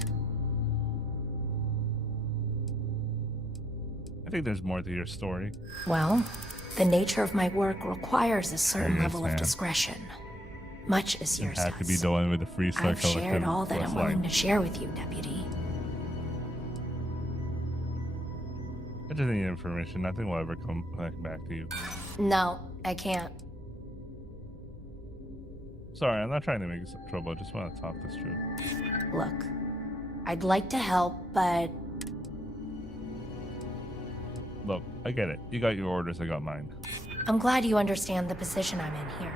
I think there's more to your story. Well, the nature of my work requires a certain level of understand. discretion. Much as yours It had to be does. done with the free star I've shared collective. all that I'm willing to share with you, Deputy. I just need information. Nothing will ever come back to you. No, I can't. Sorry, I'm not trying to make you some trouble. I just want to talk this through. Look, I'd like to help, but Look, I get it. You got your orders, I got mine. I'm glad you understand the position I'm in here.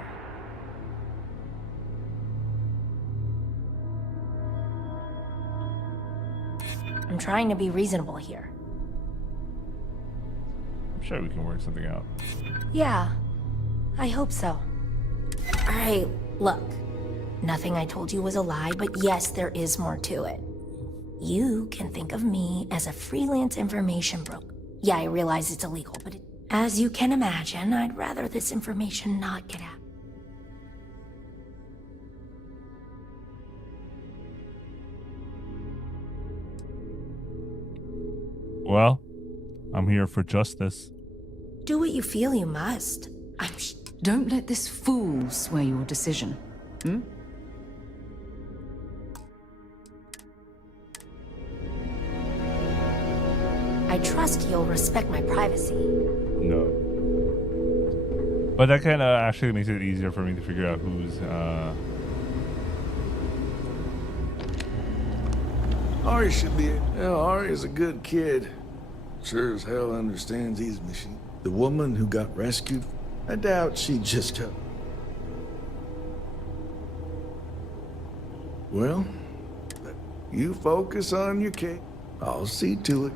I'm trying to be reasonable here. I'm sure we can work something out. Yeah, I hope so. Alright, look. Nothing I told you was a lie, but yes, there is more to it. You can think of me as a freelance information broker. Yeah, I realize it's illegal, but as you can imagine, I'd rather this information not get out. Well, I'm here for justice. Do what you feel you must. Don't let this fool sway your decision. I trust you'll respect my privacy. No. But that kind of actually makes it easier for me to figure out who's, Ari should be. Ari's a good kid. Sure as hell understands these machines. The woman who got rescued, I doubt she just helped. Well, you focus on your case. I'll see to it.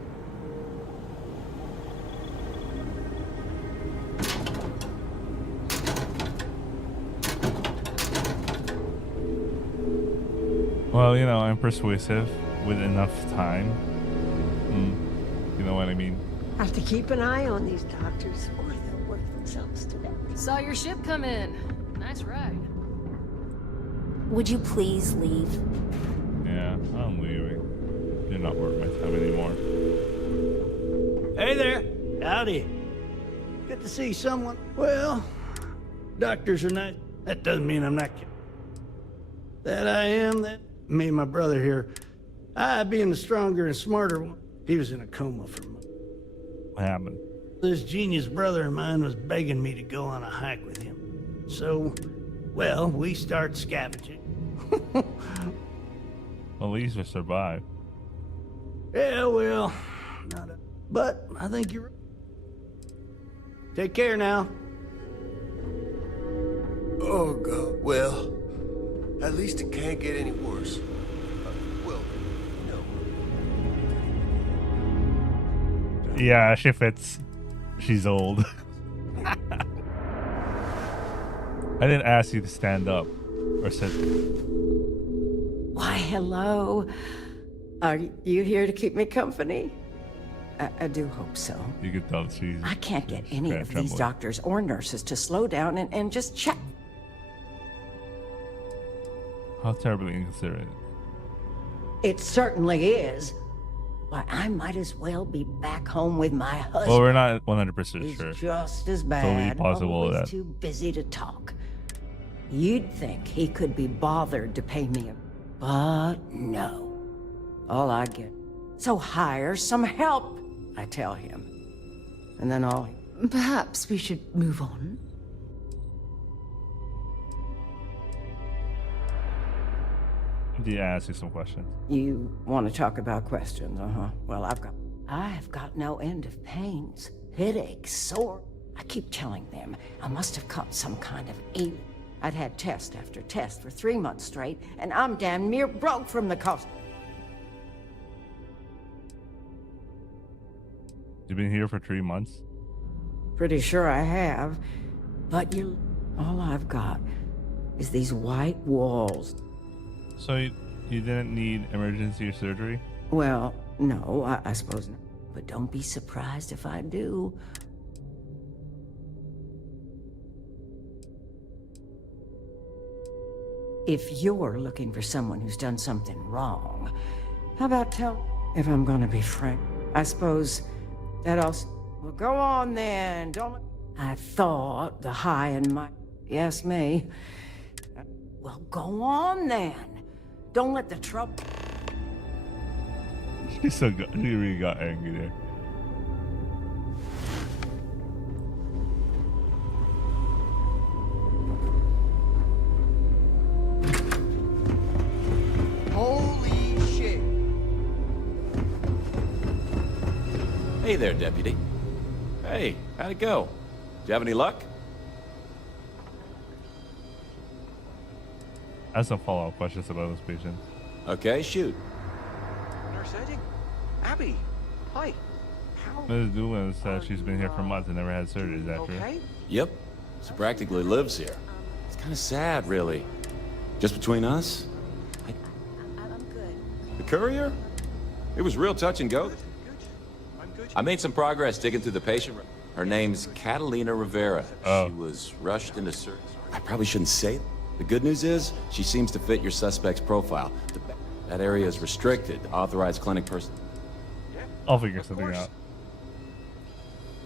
well, you know, I'm persuasive with enough time. You know what I mean? Have to keep an eye on these doctors, or they'll work themselves to death. Saw your ship come in. Nice ride. Would you please leave? Yeah, I'm leaving. You're not worth my time anymore. Hey there. Howdy. Good to see someone. Well, doctors are nice. That doesn't mean I'm not kidding. That I am, that me and my brother here. I being the stronger and smarter one. He was in a coma for months. What happened? This genius brother of mine was begging me to go on a hike with him. So, well, we start scavenging. Well, at least we survived. Yeah, well, but I think you're right. Take care now. Oh, God. Well, at least it can't get any worse. Well, no. Yeah, she fits. She's old. I didn't ask you to stand up or sit. Why, hello. Are you here to keep me company? I do hope so. You could tell she's. I can't get any of these trembling. doctors or nurses to slow down and just check. How terribly inconsiderate. It certainly is. Why, I might as well be back home with my husband. Well, we're not 100% He's sure. just as bad. Totally possible always that. too busy to talk. You'd think he could be bothered to pay me, but no. All I get. So hire some help, I tell him. And then all. Perhaps we should move on. Did I ask you some questions? You want to talk about questions, Well, I've got no end of pains, headaches, sore. I keep telling them I must have caught some kind of ailment. I'd had test after test for 3 months straight, and I'm damn near broke from the cost. You've been here for 3 months? Pretty sure I have. But all I've got is these white walls. So you didn't need emergency surgery? Well, no, I suppose not. But don't be surprised if I do. If you're looking for someone who's done something wrong, how about if I'm gonna be frank, I suppose that also... Well, go on then, don't... I thought the high and mighty... Yes, me. Well, go on then. Don't let the trouble... She really got angry there. Holy shit. Hey there, Deputy. Hey, how'd it go? Did you have any luck? I have some follow-up questions about this patient. Okay, shoot. Nurse Edding? Abby? Hi. Ms. Doolin said she's been here for months and never had surgery. Is that true? Yep. She practically lives here. It's kind of sad, really. Just between us? I'm good. The courier? It was real touch and go. I made some progress digging through the patient. Her name's Catalina Rivera. She was rushed into surgery. I probably shouldn't say that. The good news is, she seems to fit your suspect's profile. That area is restricted. Authorized clinic person. I'll figure something out.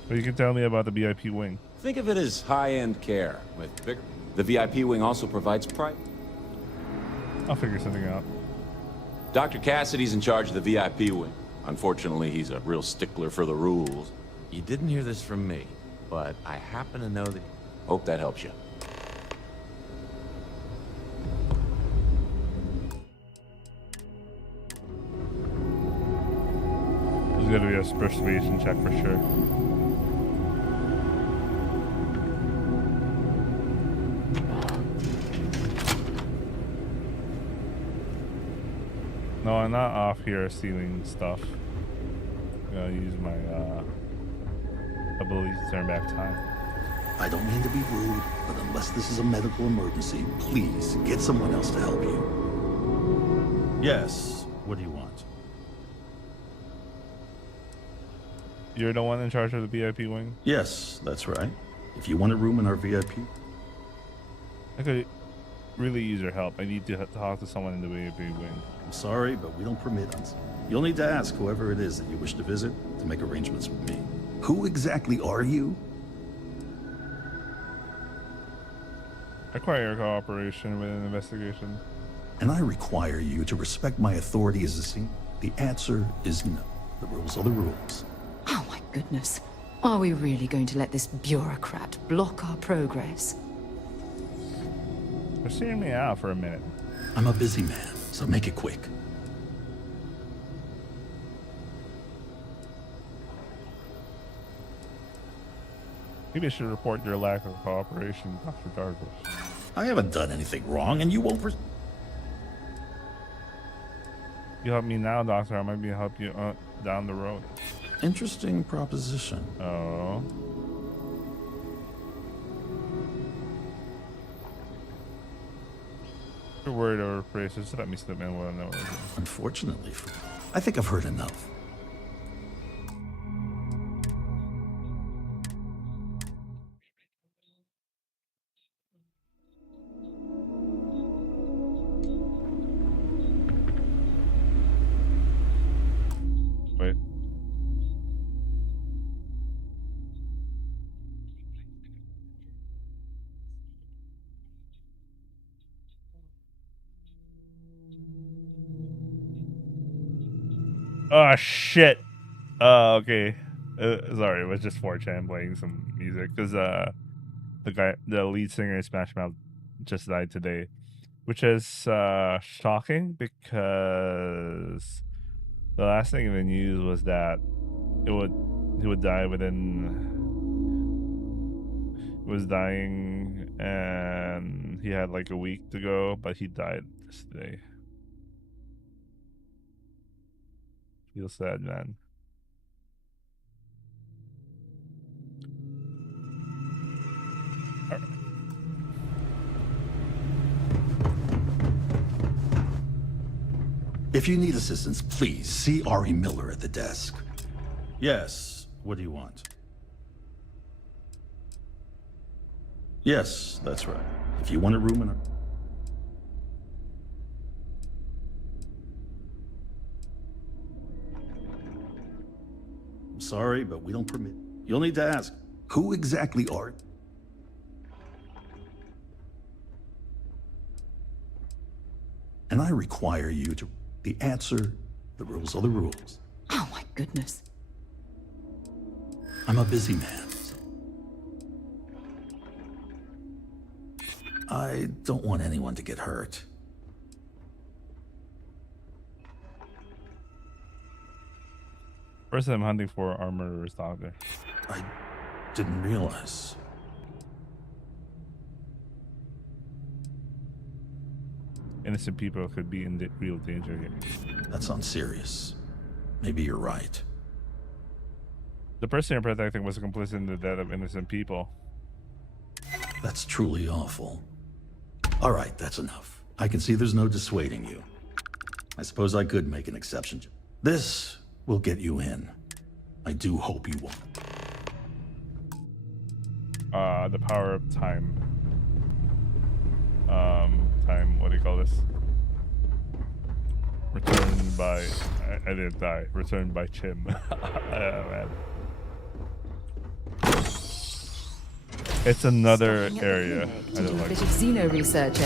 But you can tell me about the VIP wing. Think of it as high-end care with bigger. The VIP wing also provides private. I'll figure something out. Dr. Cassidy's in charge of the VIP wing. Unfortunately, he's a real stickler for the rules. You didn't hear this from me, but I happen to know that... Hope that helps you. There's gonna be a persuasion check for sure. No, I'm not off here stealing stuff. I'm gonna use my ability to turn back time. I don't mean to be rude, but unless this is a medical emergency, please get someone else to help you. Yes. What do you want? You're the one in charge of the VIP wing? Yes, that's right. If you want a room in our VIP... I could really use your help. I need to talk to someone in the VIP wing. I'm sorry, but we don't permit it. You'll need to ask whoever it is that you wish to visit to make arrangements with me. Who exactly are you? Require your cooperation with an investigation. And I require you to respect my authority as a senior. The answer is no. The rules are the rules. Oh my goodness. Are we really going to let this bureaucrat block our progress? They're seeing me out for a minute. I'm a busy man, so make it quick. Maybe I should report your lack of cooperation, Dr. Darvish. I haven't done anything wrong, and you won't... You help me now, Doctor. I might be help you down the road. Interesting proposition. Oh. You're worried over praises. Let me slip in one. Unfortunately, I think I've heard enough. Wait. Oh shit. Okay. Sorry, it was just 4chan playing some music because the lead singer in Smash Mouth just died today, which is shocking because the last thing in the news was that he would die within. He was dying and he had like a week to go, but he died this day. Feel sad, man. All right. If you need assistance, please see Ari Miller at the desk. Yes. What do you want? Yes, that's right. If you want a room in our... I'm sorry, but we don't permit... You'll need to ask. Who exactly are... And I require you to... The answer, the rules are the rules. Oh my goodness. I'm a busy man. I don't want anyone to get hurt. First, I'm hunting for our murderer's doctor. I didn't realize. Innocent people could be in real danger here. That sounds serious. Maybe you're right. The person you're protecting was complicit in the death of innocent people. That's truly awful. All right, that's enough. I can see there's no dissuading you. I suppose I could make an exception. This will get you in. I do hope you won't. The power of time. What do you call this? Returned by... I didn't die. Returned by Chim. Oh, man. It's another area. I don't A like bit of xeno research, eh?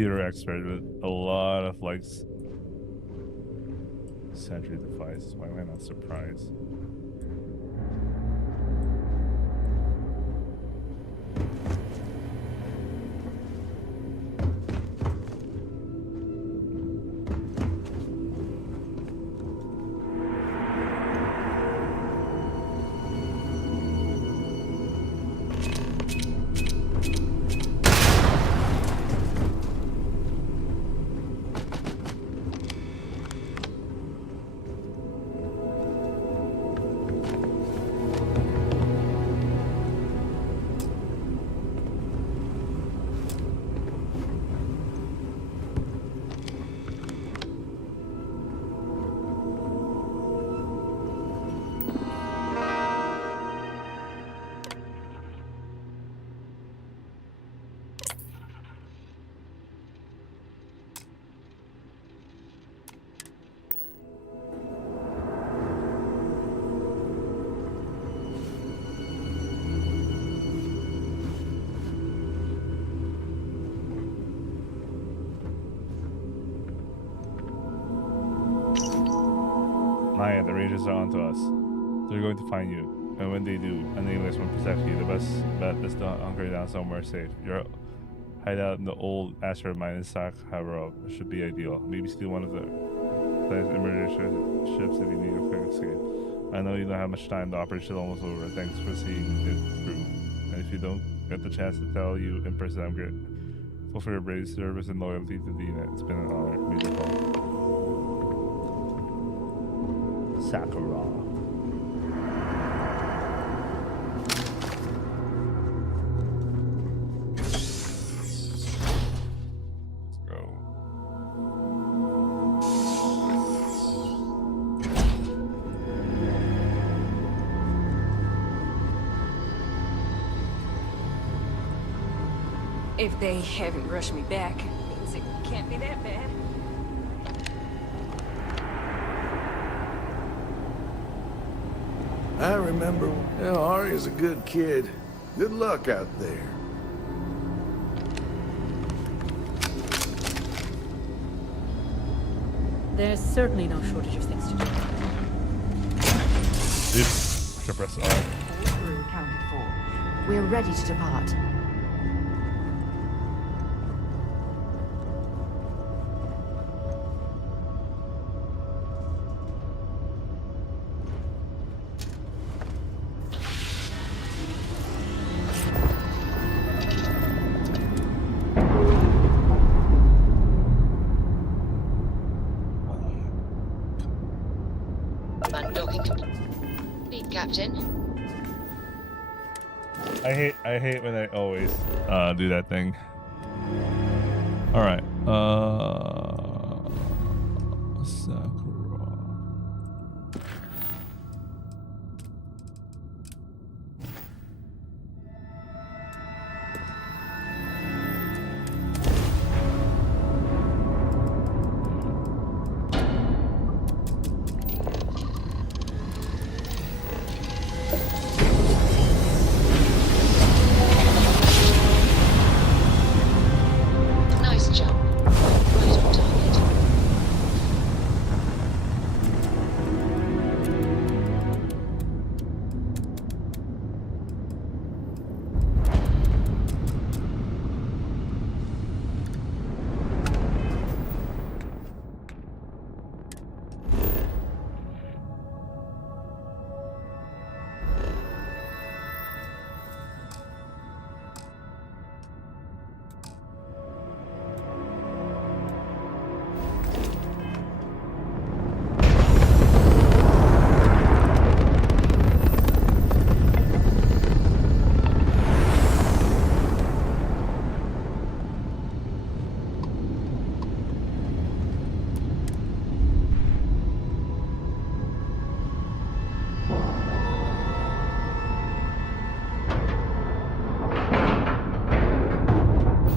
computer expert with a lot of like sentry devices. Why am I not surprised? Maya, the Rangers are onto us. They're going to find you. And when they do, an English won't protect you. The best bet is to hunker down somewhere safe. Your hideout in the old asteroid mine in Sakharov should be ideal. Maybe steal one of the emergency ships if you need a quick escape. I know you don't have much time. The operation is almost over. Thanks for seeing it through. And if you don't get the chance to tell you in person, I'm grateful for your brave service and loyalty to the unit. It's been an honor. Major call. Sakharov. If they haven't rushed me back, means it can't be that bad. I remember, Arya's a good kid. Good luck out there. There's certainly no shortage of things to do. Oops, should press R. All accounted for. We're ready to depart. Captain. I hate when I always do that thing. All right. Sakura. Nice jump. Right on target.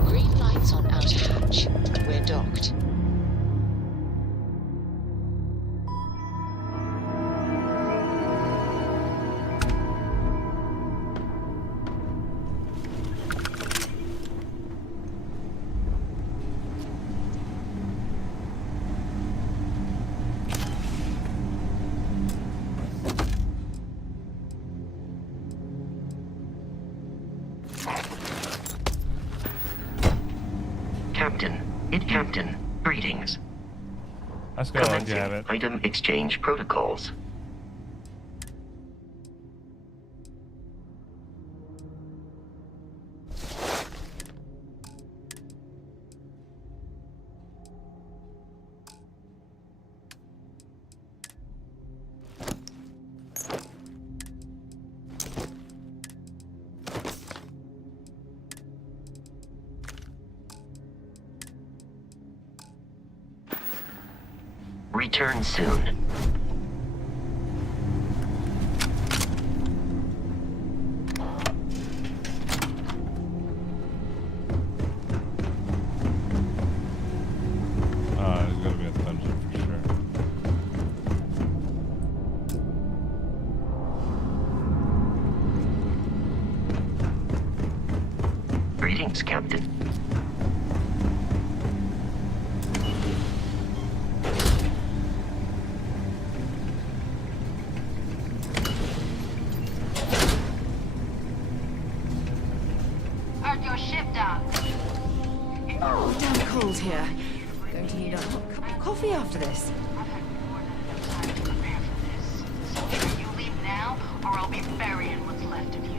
Green lights on outer hatch. We're docked. Greetings. Let's go, let you have Commencing it. item exchange protocols. Return soon. There's gonna be a dungeon for sure. Greetings, Captain. Your ship down. Oh, damn cold here. Going to need a hot cup of coffee after this. So either you leave now, or I'll be burying what's left of you.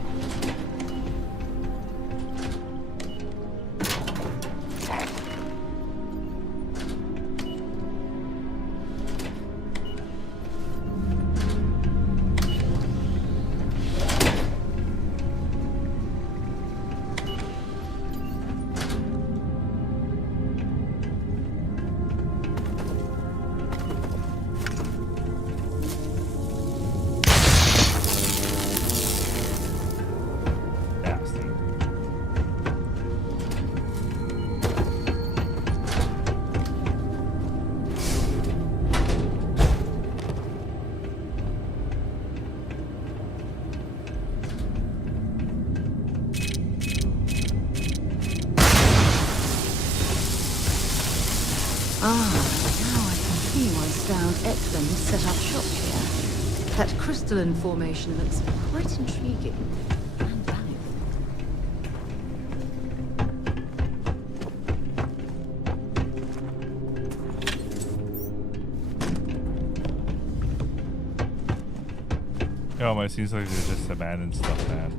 Now I can see why Stout Eklund set up shop here. That crystalline formation looks quite intriguing and valuable. Oh, it seems like they just abandoned stuff, man.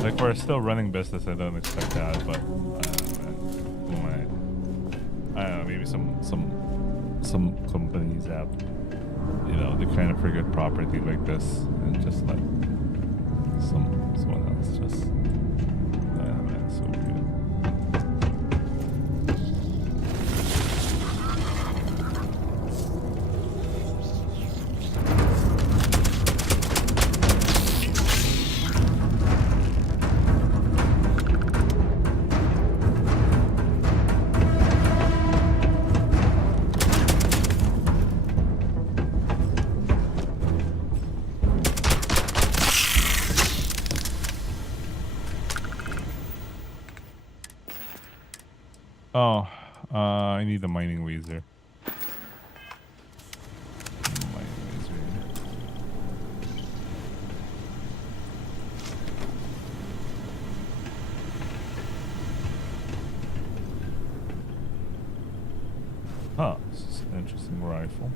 Like, we're still running business, I don't expect that, but I don't know, maybe some companies have, you know, they kind of forget property like this and just let someone else just, man, so weird. Oh, I need the mining laser. Huh, this is an interesting rifle.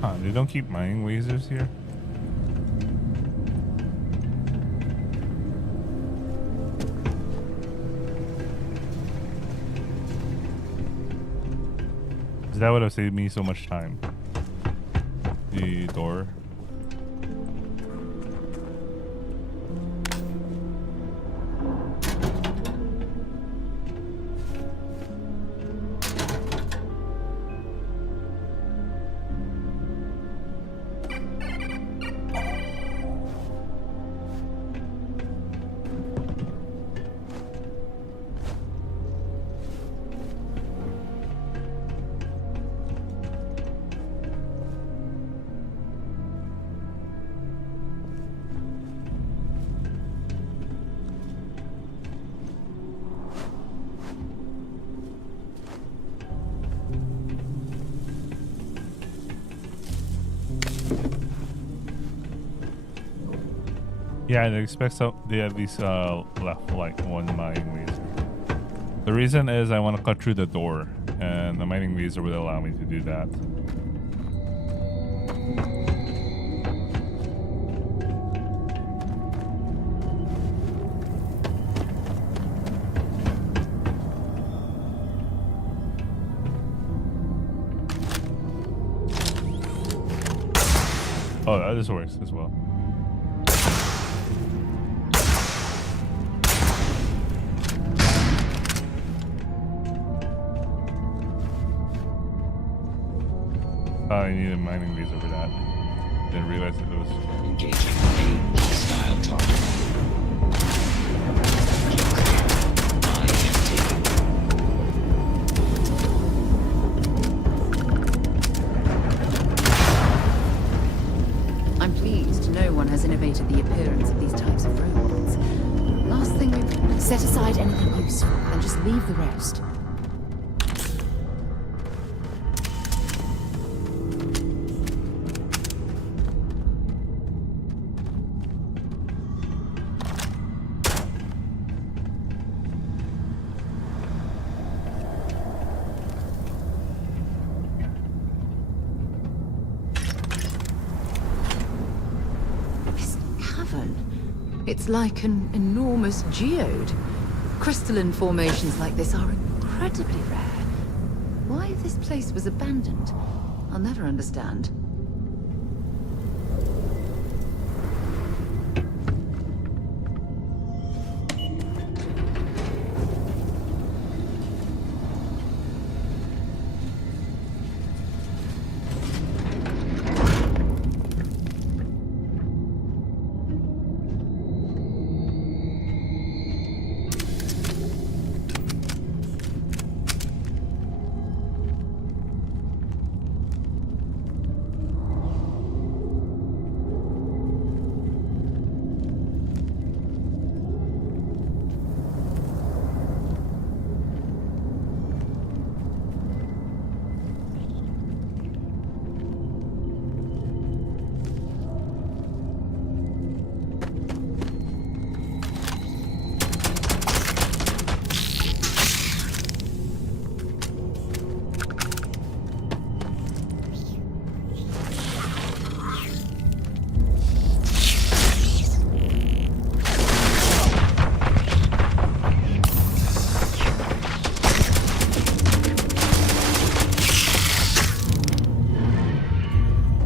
Huh, they don't keep mining lasers here? That would have saved me so much time. The door. Yeah, they expect they have these left like one mining laser. The reason is I want to cut through the door, and the mining laser would allow me to do that. Oh, this works as well. I need a mining laser for that. Didn't realize it was engaging a hostile target. I'm pleased no one has innovated the appearance of these types of robots. Last thing we set aside anything useful and just leave the rest. It's like an enormous geode. Crystalline formations like this are incredibly rare. Why this place was abandoned, I'll never understand.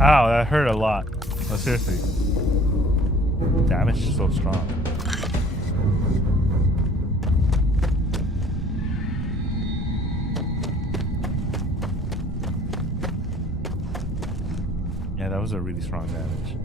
Ow, that hurt a lot. No, seriously. Damage is so strong. Yeah, that was a really strong damage.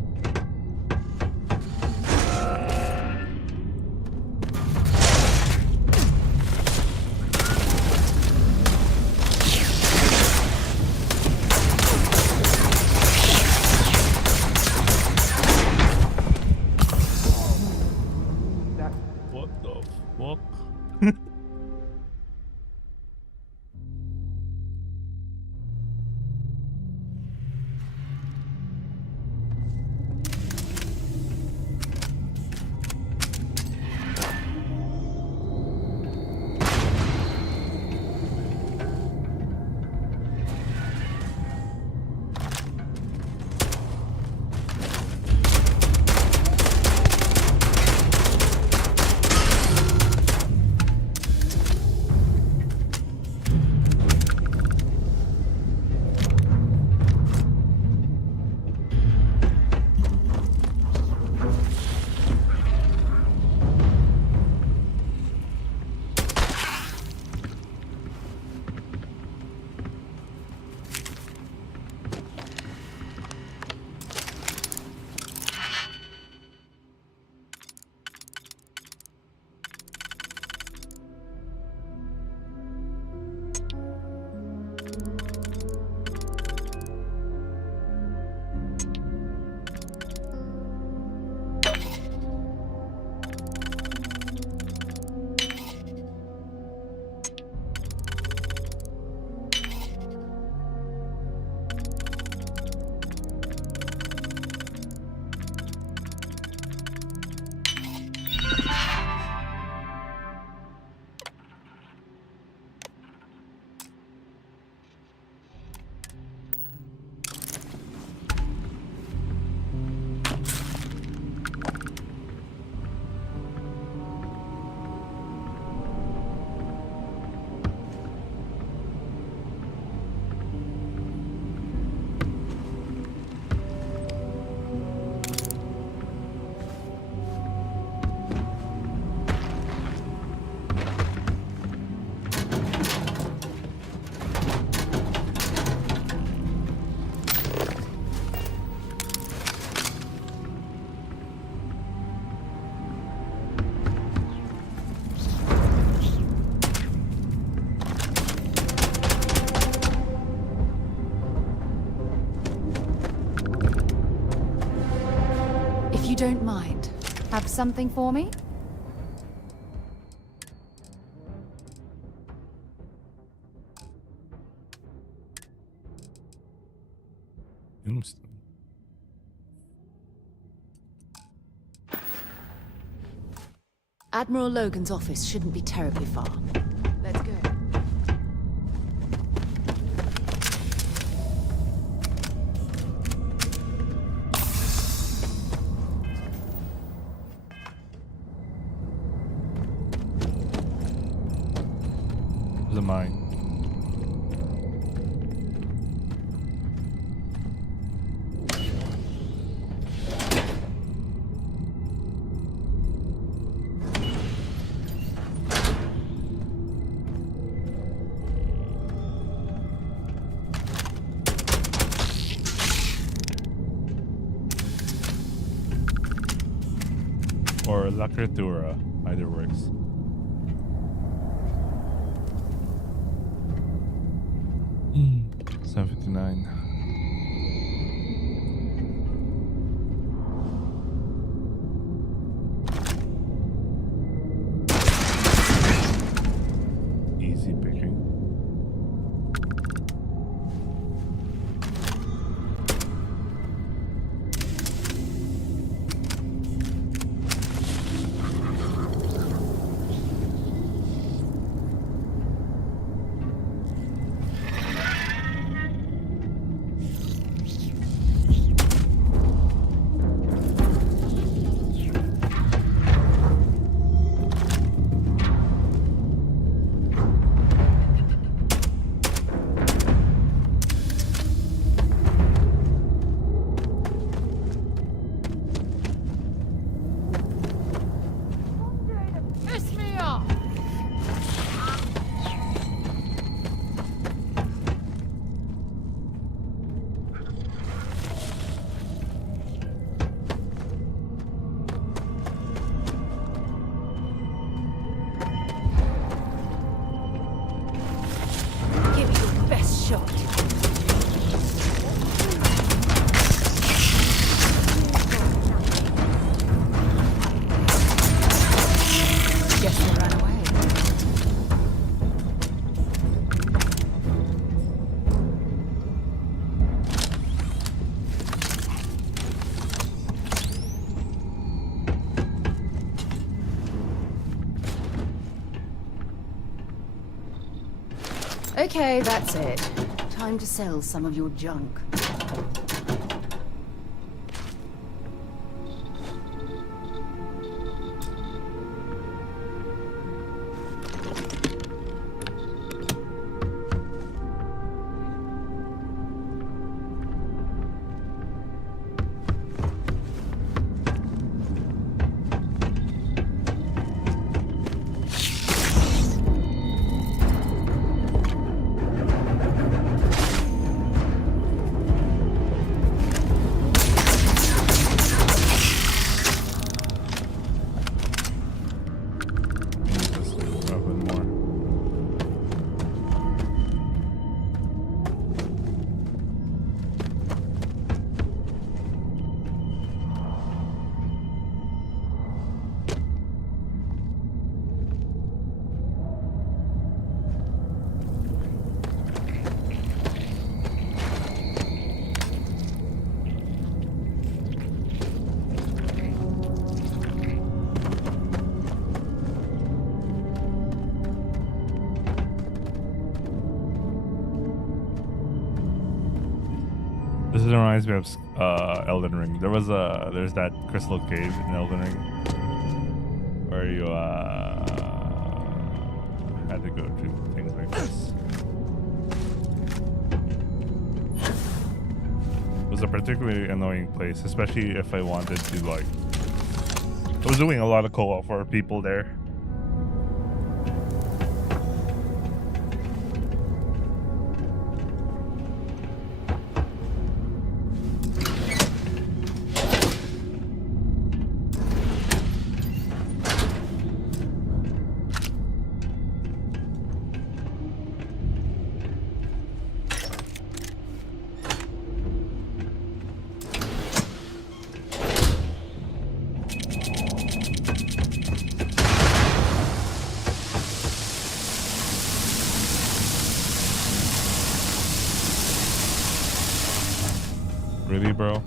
don't mind. Have something for me? Admiral Logan's office shouldn't be terribly far. Let's go. The mine. Or La Creatura, either works. Mm, 7:59. Easy picking. Piss me off! Give it your best shot. Guess they ran away. Okay, that's it. Time to sell some of your junk. This reminds me of Elden Ring. There's that crystal cave in Elden Ring where you had to go through things like this. It was a particularly annoying place, especially if I wanted to I was doing a lot of co-op for people there. Really, bro?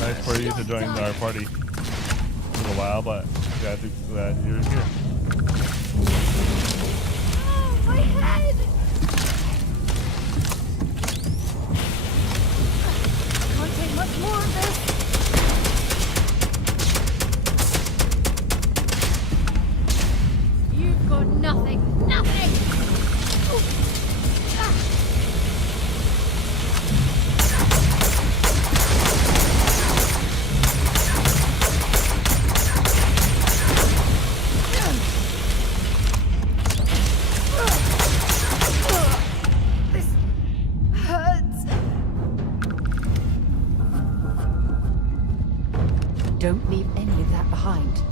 Nice for you to join our party. It took a while, but glad you're here. Oh, my head! I can't take much more of this. You've got nothing. Nothing! Don't leave any of that behind.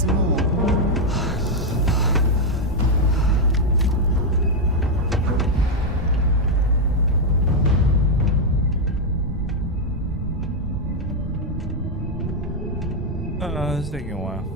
some more. It's taking a while.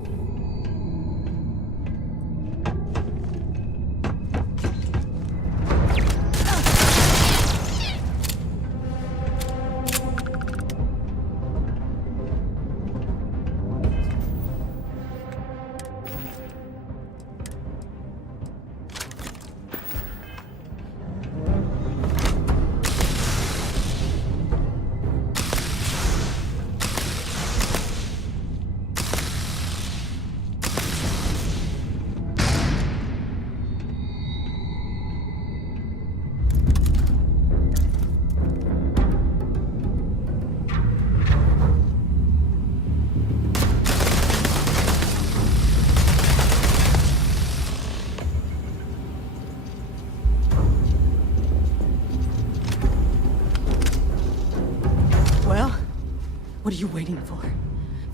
What are you waiting for?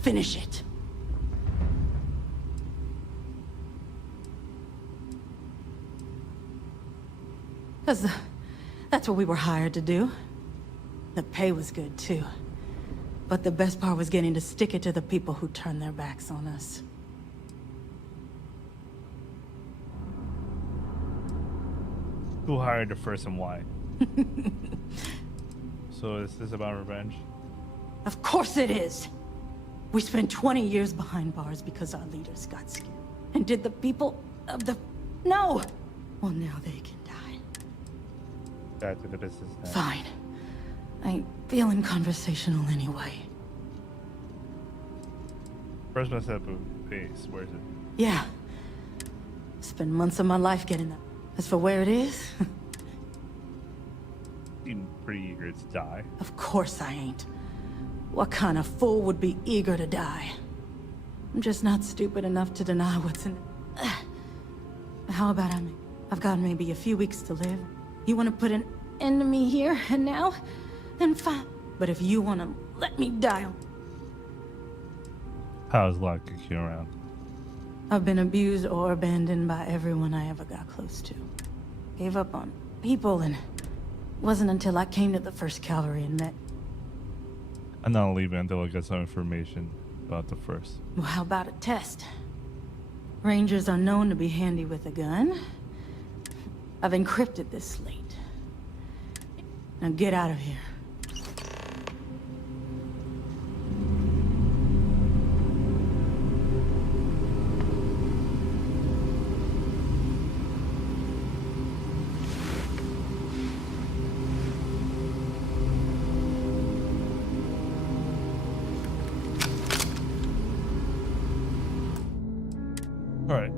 Finish it. Because that's what we were hired to do. The pay was good, too. But the best part was getting to stick it to the people who turned their backs on us. Who hired the first and why? So is this about revenge? Of course it is! We spent 20 years behind bars because our leaders got scared. And did the people of the... No! Well, now they can die. Back to the business now. Fine. I ain't feeling conversational anyway. First must have a base. Where is it? Yeah. Spent months of my life getting that. As for where it is... Seem pretty eager to die. Of course I ain't. What kind of fool would be eager to die? I'm just not stupid enough to deny what's in it. How about I've got maybe a few weeks to live. You want to put an end to me here and now? Then fine. But if you want to let me die... How's luck kick you around? I've been abused or abandoned by everyone I ever got close to. Gave up on people, and it wasn't until I came to the 1st Cavalry and met... I'm not leaving until I get some information about the first. Well, how about a test? Rangers are known to be handy with a gun. I've encrypted this slate. Now get out of here. All right.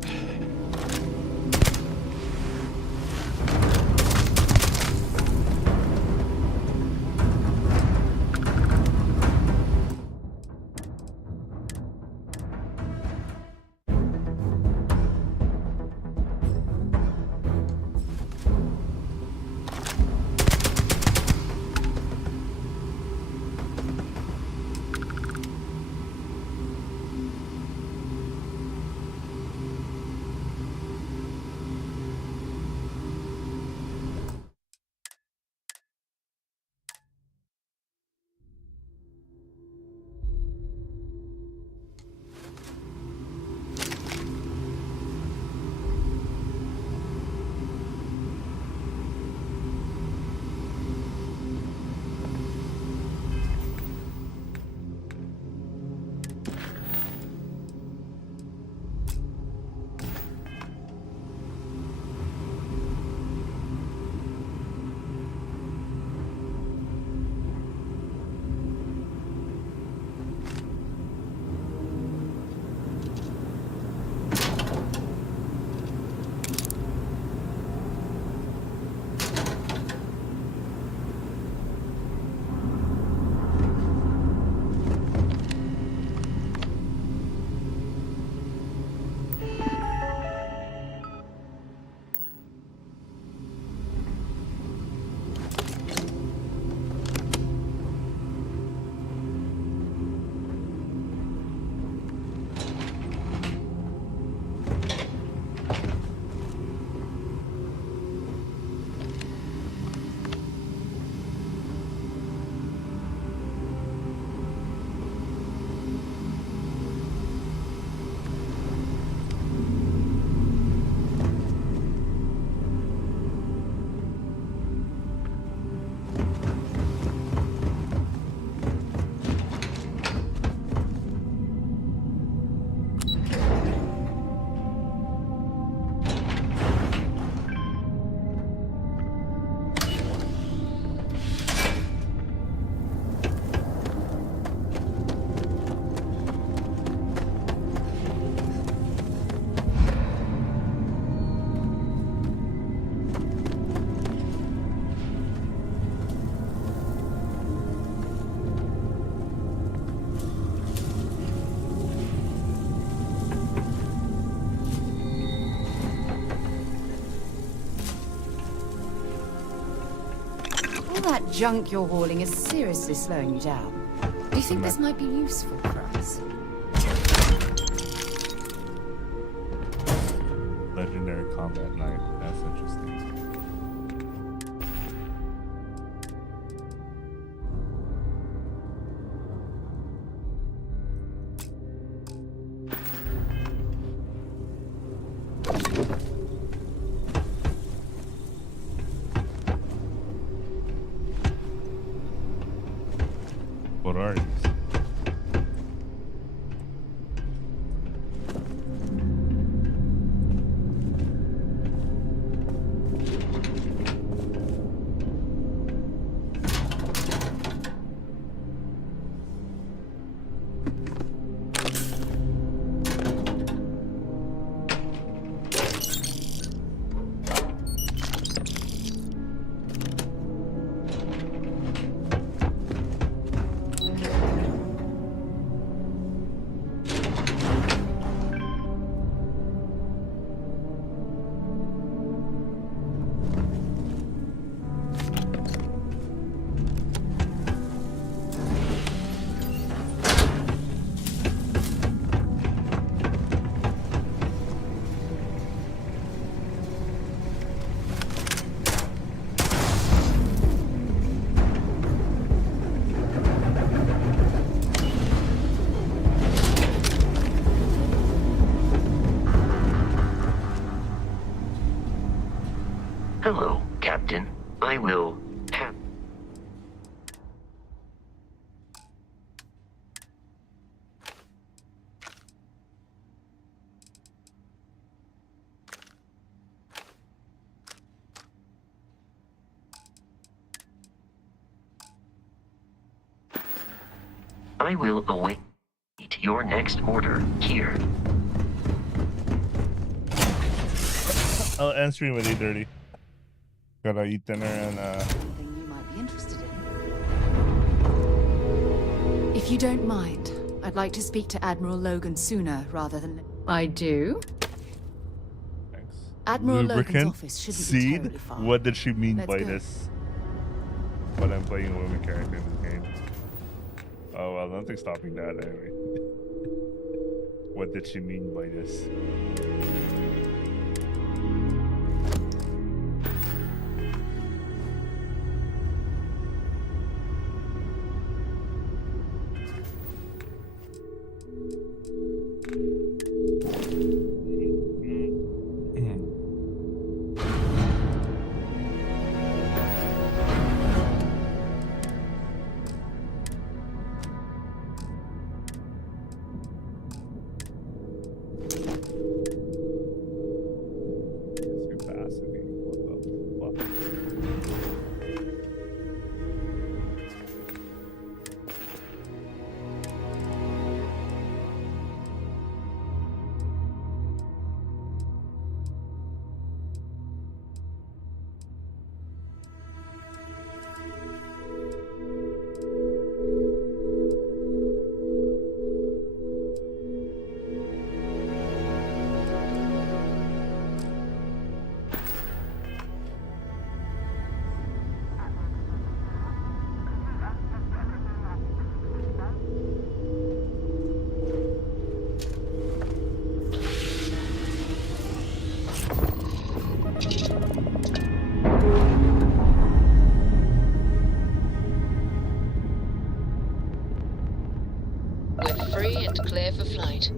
that junk you're hauling is seriously slowing you down. Do you think this might be useful for us? Legendary combat knight. That's interesting. What are these? Hello, Captain. I will have... I will await your next order here. I'll end stream with 8:30. Gotta eat dinner and Something you might be interested in. If you don't mind, I'd like to speak to Admiral Logan sooner rather than... I do? Thanks. Admiral Logan's Lubricant office shouldn't be seed. terribly far. What did she mean Let's by go. this? But I'm playing a woman character in this game. Oh well, nothing's stopping that anyway. What did she mean by this? We're free and clear for flight.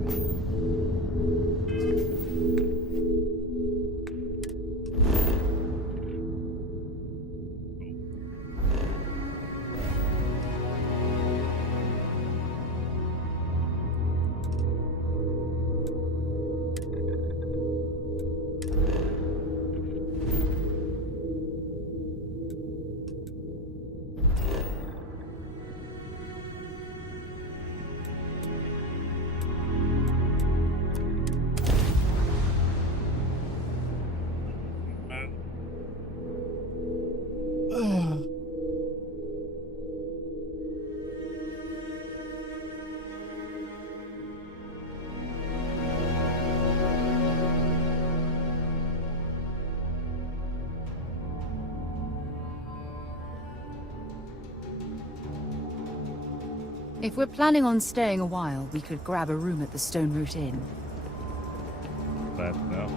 If we're planning on staying a while, we could grab a room at the Stone Root Inn. But no.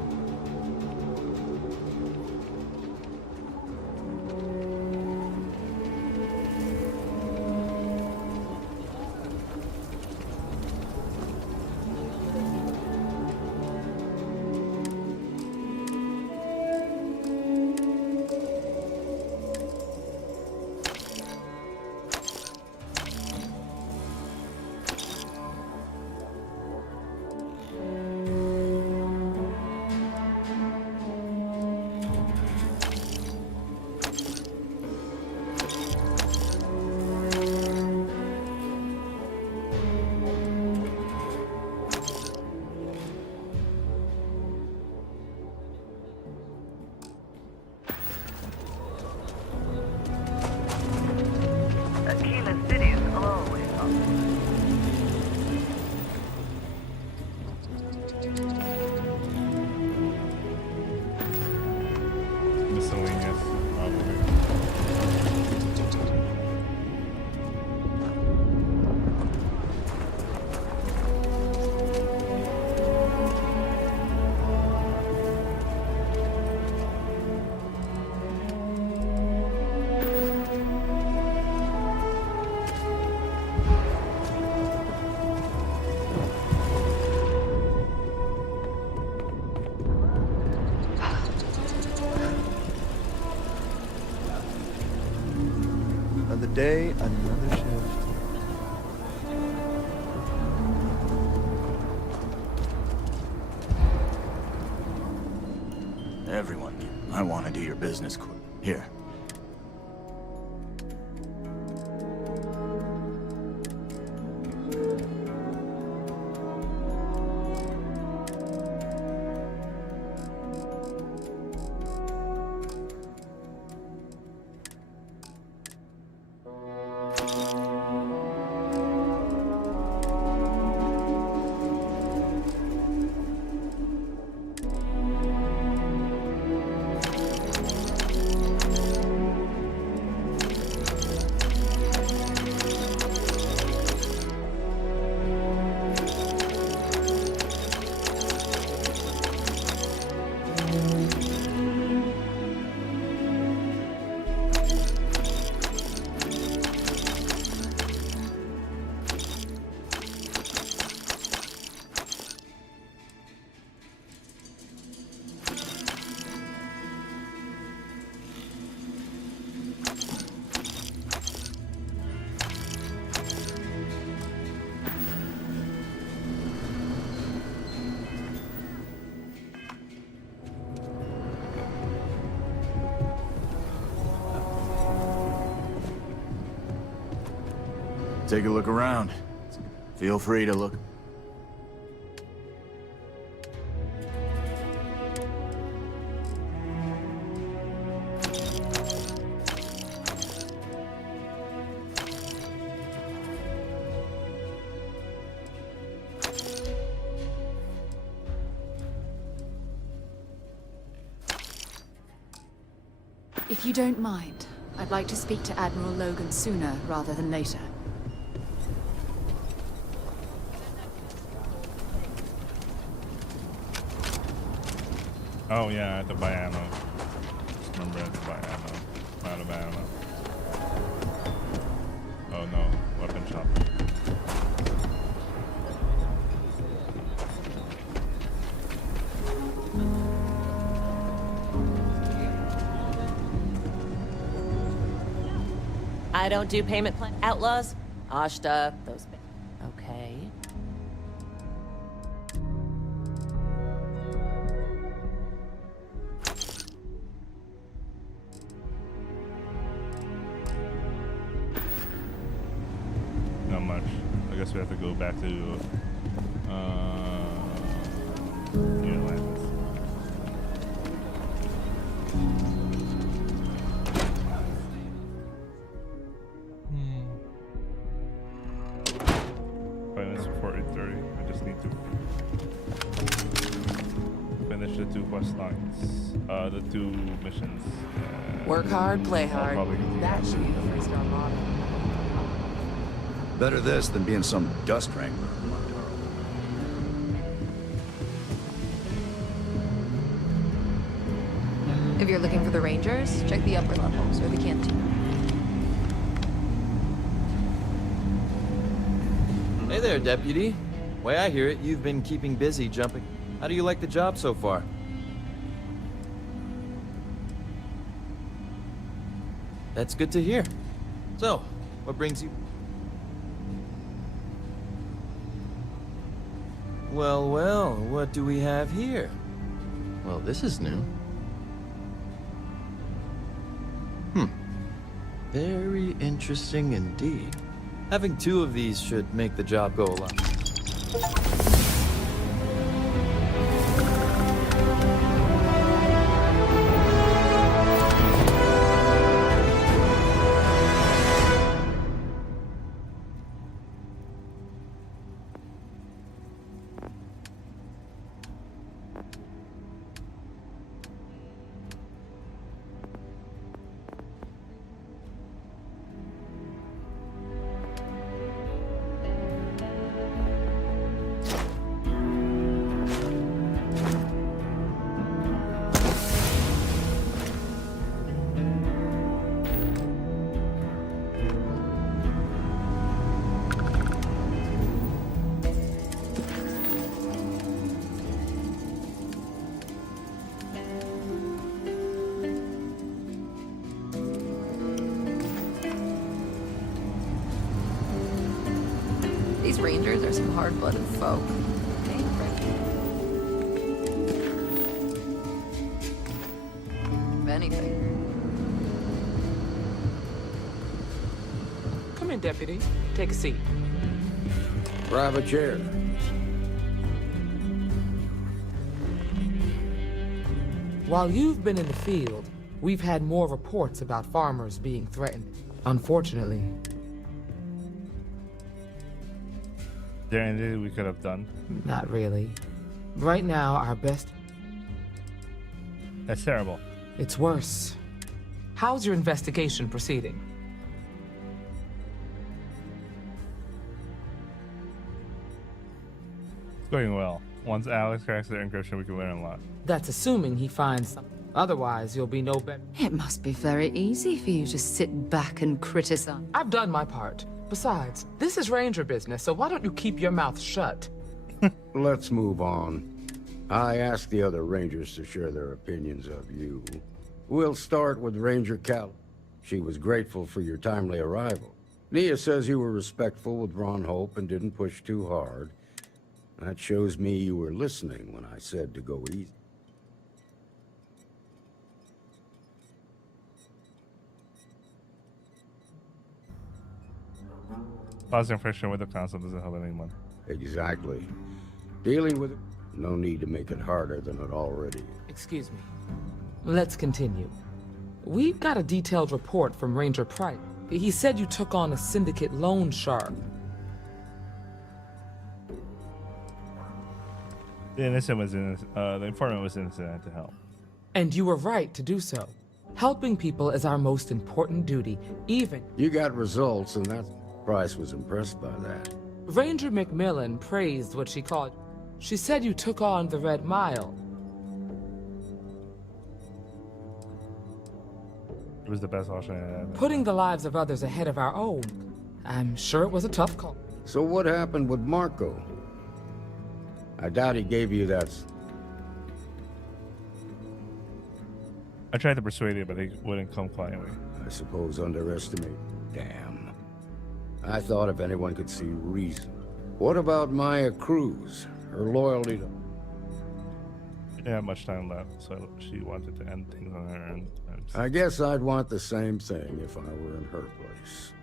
Miscellaneous, probably. Another day, another shift. Everyone, I want to do your business quick. Here. Take a look around. Feel free to look. If you don't mind, I'd like to speak to Admiral Logan sooner rather than later. Oh yeah, I had to buy ammo. Just remember I had to buy ammo. I'm out of ammo. Oh no, weapon shop. I don't do payment plan. Outlaws? Ashta, those. Okay. Not much. I guess we have to go back to New Atlantis. Finance before 8:30. I just need to finish the 2 quest lines. The 2 missions. Work hard, play hard. I'll probably continue That should be the 3-star model. Better this than being some dust wrangler. If you're looking for the Rangers, check the upper levels or the canteen. Hey there, Deputy. Way I hear it, you've been keeping busy jumping. How do you like the job so far? That's good to hear. So, what brings you... Well, well, what do we have here? Well, this is new. Very interesting indeed. Having two of these should make the job go a lot. These Rangers are some hard-blooded folk. If anything. Come in, Deputy. Take a seat. Grab a chair. While you've been in the field, we've had more reports about farmers being threatened. Unfortunately. Is there anything we could have done? Not really. Right now, our best... That's terrible. It's worse. How's your investigation proceeding? It's going well. Once Alex cracks the encryption, we can learn a lot. That's assuming he finds something. Otherwise, you'll be no better. It must be very easy for you to sit back and criticize. I've done my part. Besides, this is Ranger business, so why don't you keep your mouth shut? Let's move on. I asked the other Rangers to share their opinions of you. We'll start with Ranger Cal. She was grateful for your timely arrival. Nia says you were respectful with Ron Hope and didn't push too hard. That shows me you were listening when I said to go easy. Causing friction with the council doesn't help anyone. Exactly. Dealing with it, no need to make it harder than it already is. Excuse me. Let's continue. We've got a detailed report from Ranger Price. He said you took on a syndicate loan shark. The informant was innocent to help. And you were right to do so. Helping people is our most important duty, even... You got results, and that's... Price was impressed by that. Ranger McMillan praised what she called... She said you took on the Red Mile. It was the best option I had. Putting the lives of others ahead of our own. I'm sure it was a tough call. So what happened with Marco? I doubt he gave you that... I tried to persuade him, but he wouldn't come quietly. I suppose underestimate. Damn. I thought if anyone could see reason. What about Maya Cruz? Her loyalty to... She didn't have much time left, so she wanted to end things on her own. I guess I'd want the same thing if I were in her place.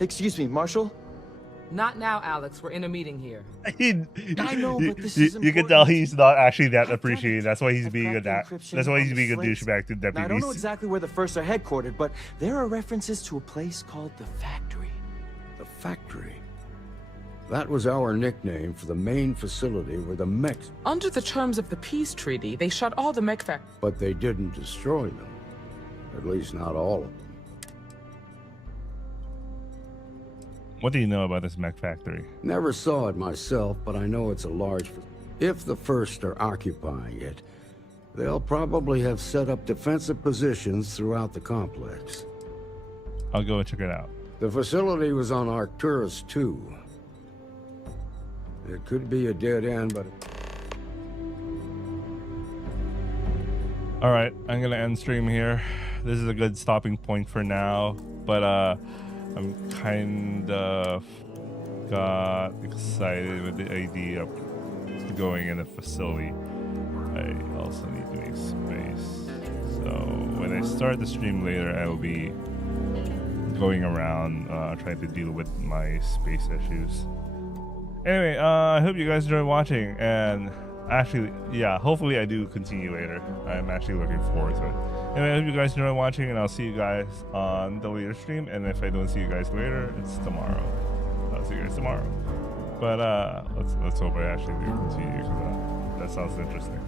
Excuse me, Marshal? Not now, Alex. We're in a meeting here. I know, but this is important. You can tell he's not actually that appreciated. That's why he's being a douchebag to deputies. Now, I don't know exactly where the First are headquartered, but there are references to a place called the Factory. The Factory? That was our nickname for the main facility where the mechs... Under the terms of the peace treaty, they shut all the mech factories. But they didn't destroy them. At least not all of them. What do you know about this mech factory? Never saw it myself, but I know it's a large... If the First are occupying it, they'll probably have set up defensive positions throughout the complex. I'll go and check it out. The facility was on Arcturus 2. It could be a dead end, but... Alright, I'm gonna end stream here. This is a good stopping point for now, but I'm kind of got excited with the idea of going in a facility. I also need to make space. So when I start the stream later, I will be going around trying to deal with my space issues. Anyway, I hope you guys enjoyed watching, and actually, yeah, hopefully I do continue later. I'm actually looking forward to it. Anyway, I hope you guys enjoyed watching, and I'll see you guys on the later stream. And if I don't see you guys later, it's tomorrow. I'll see you guys tomorrow. But let's hope I actually do continue, because that sounds interesting.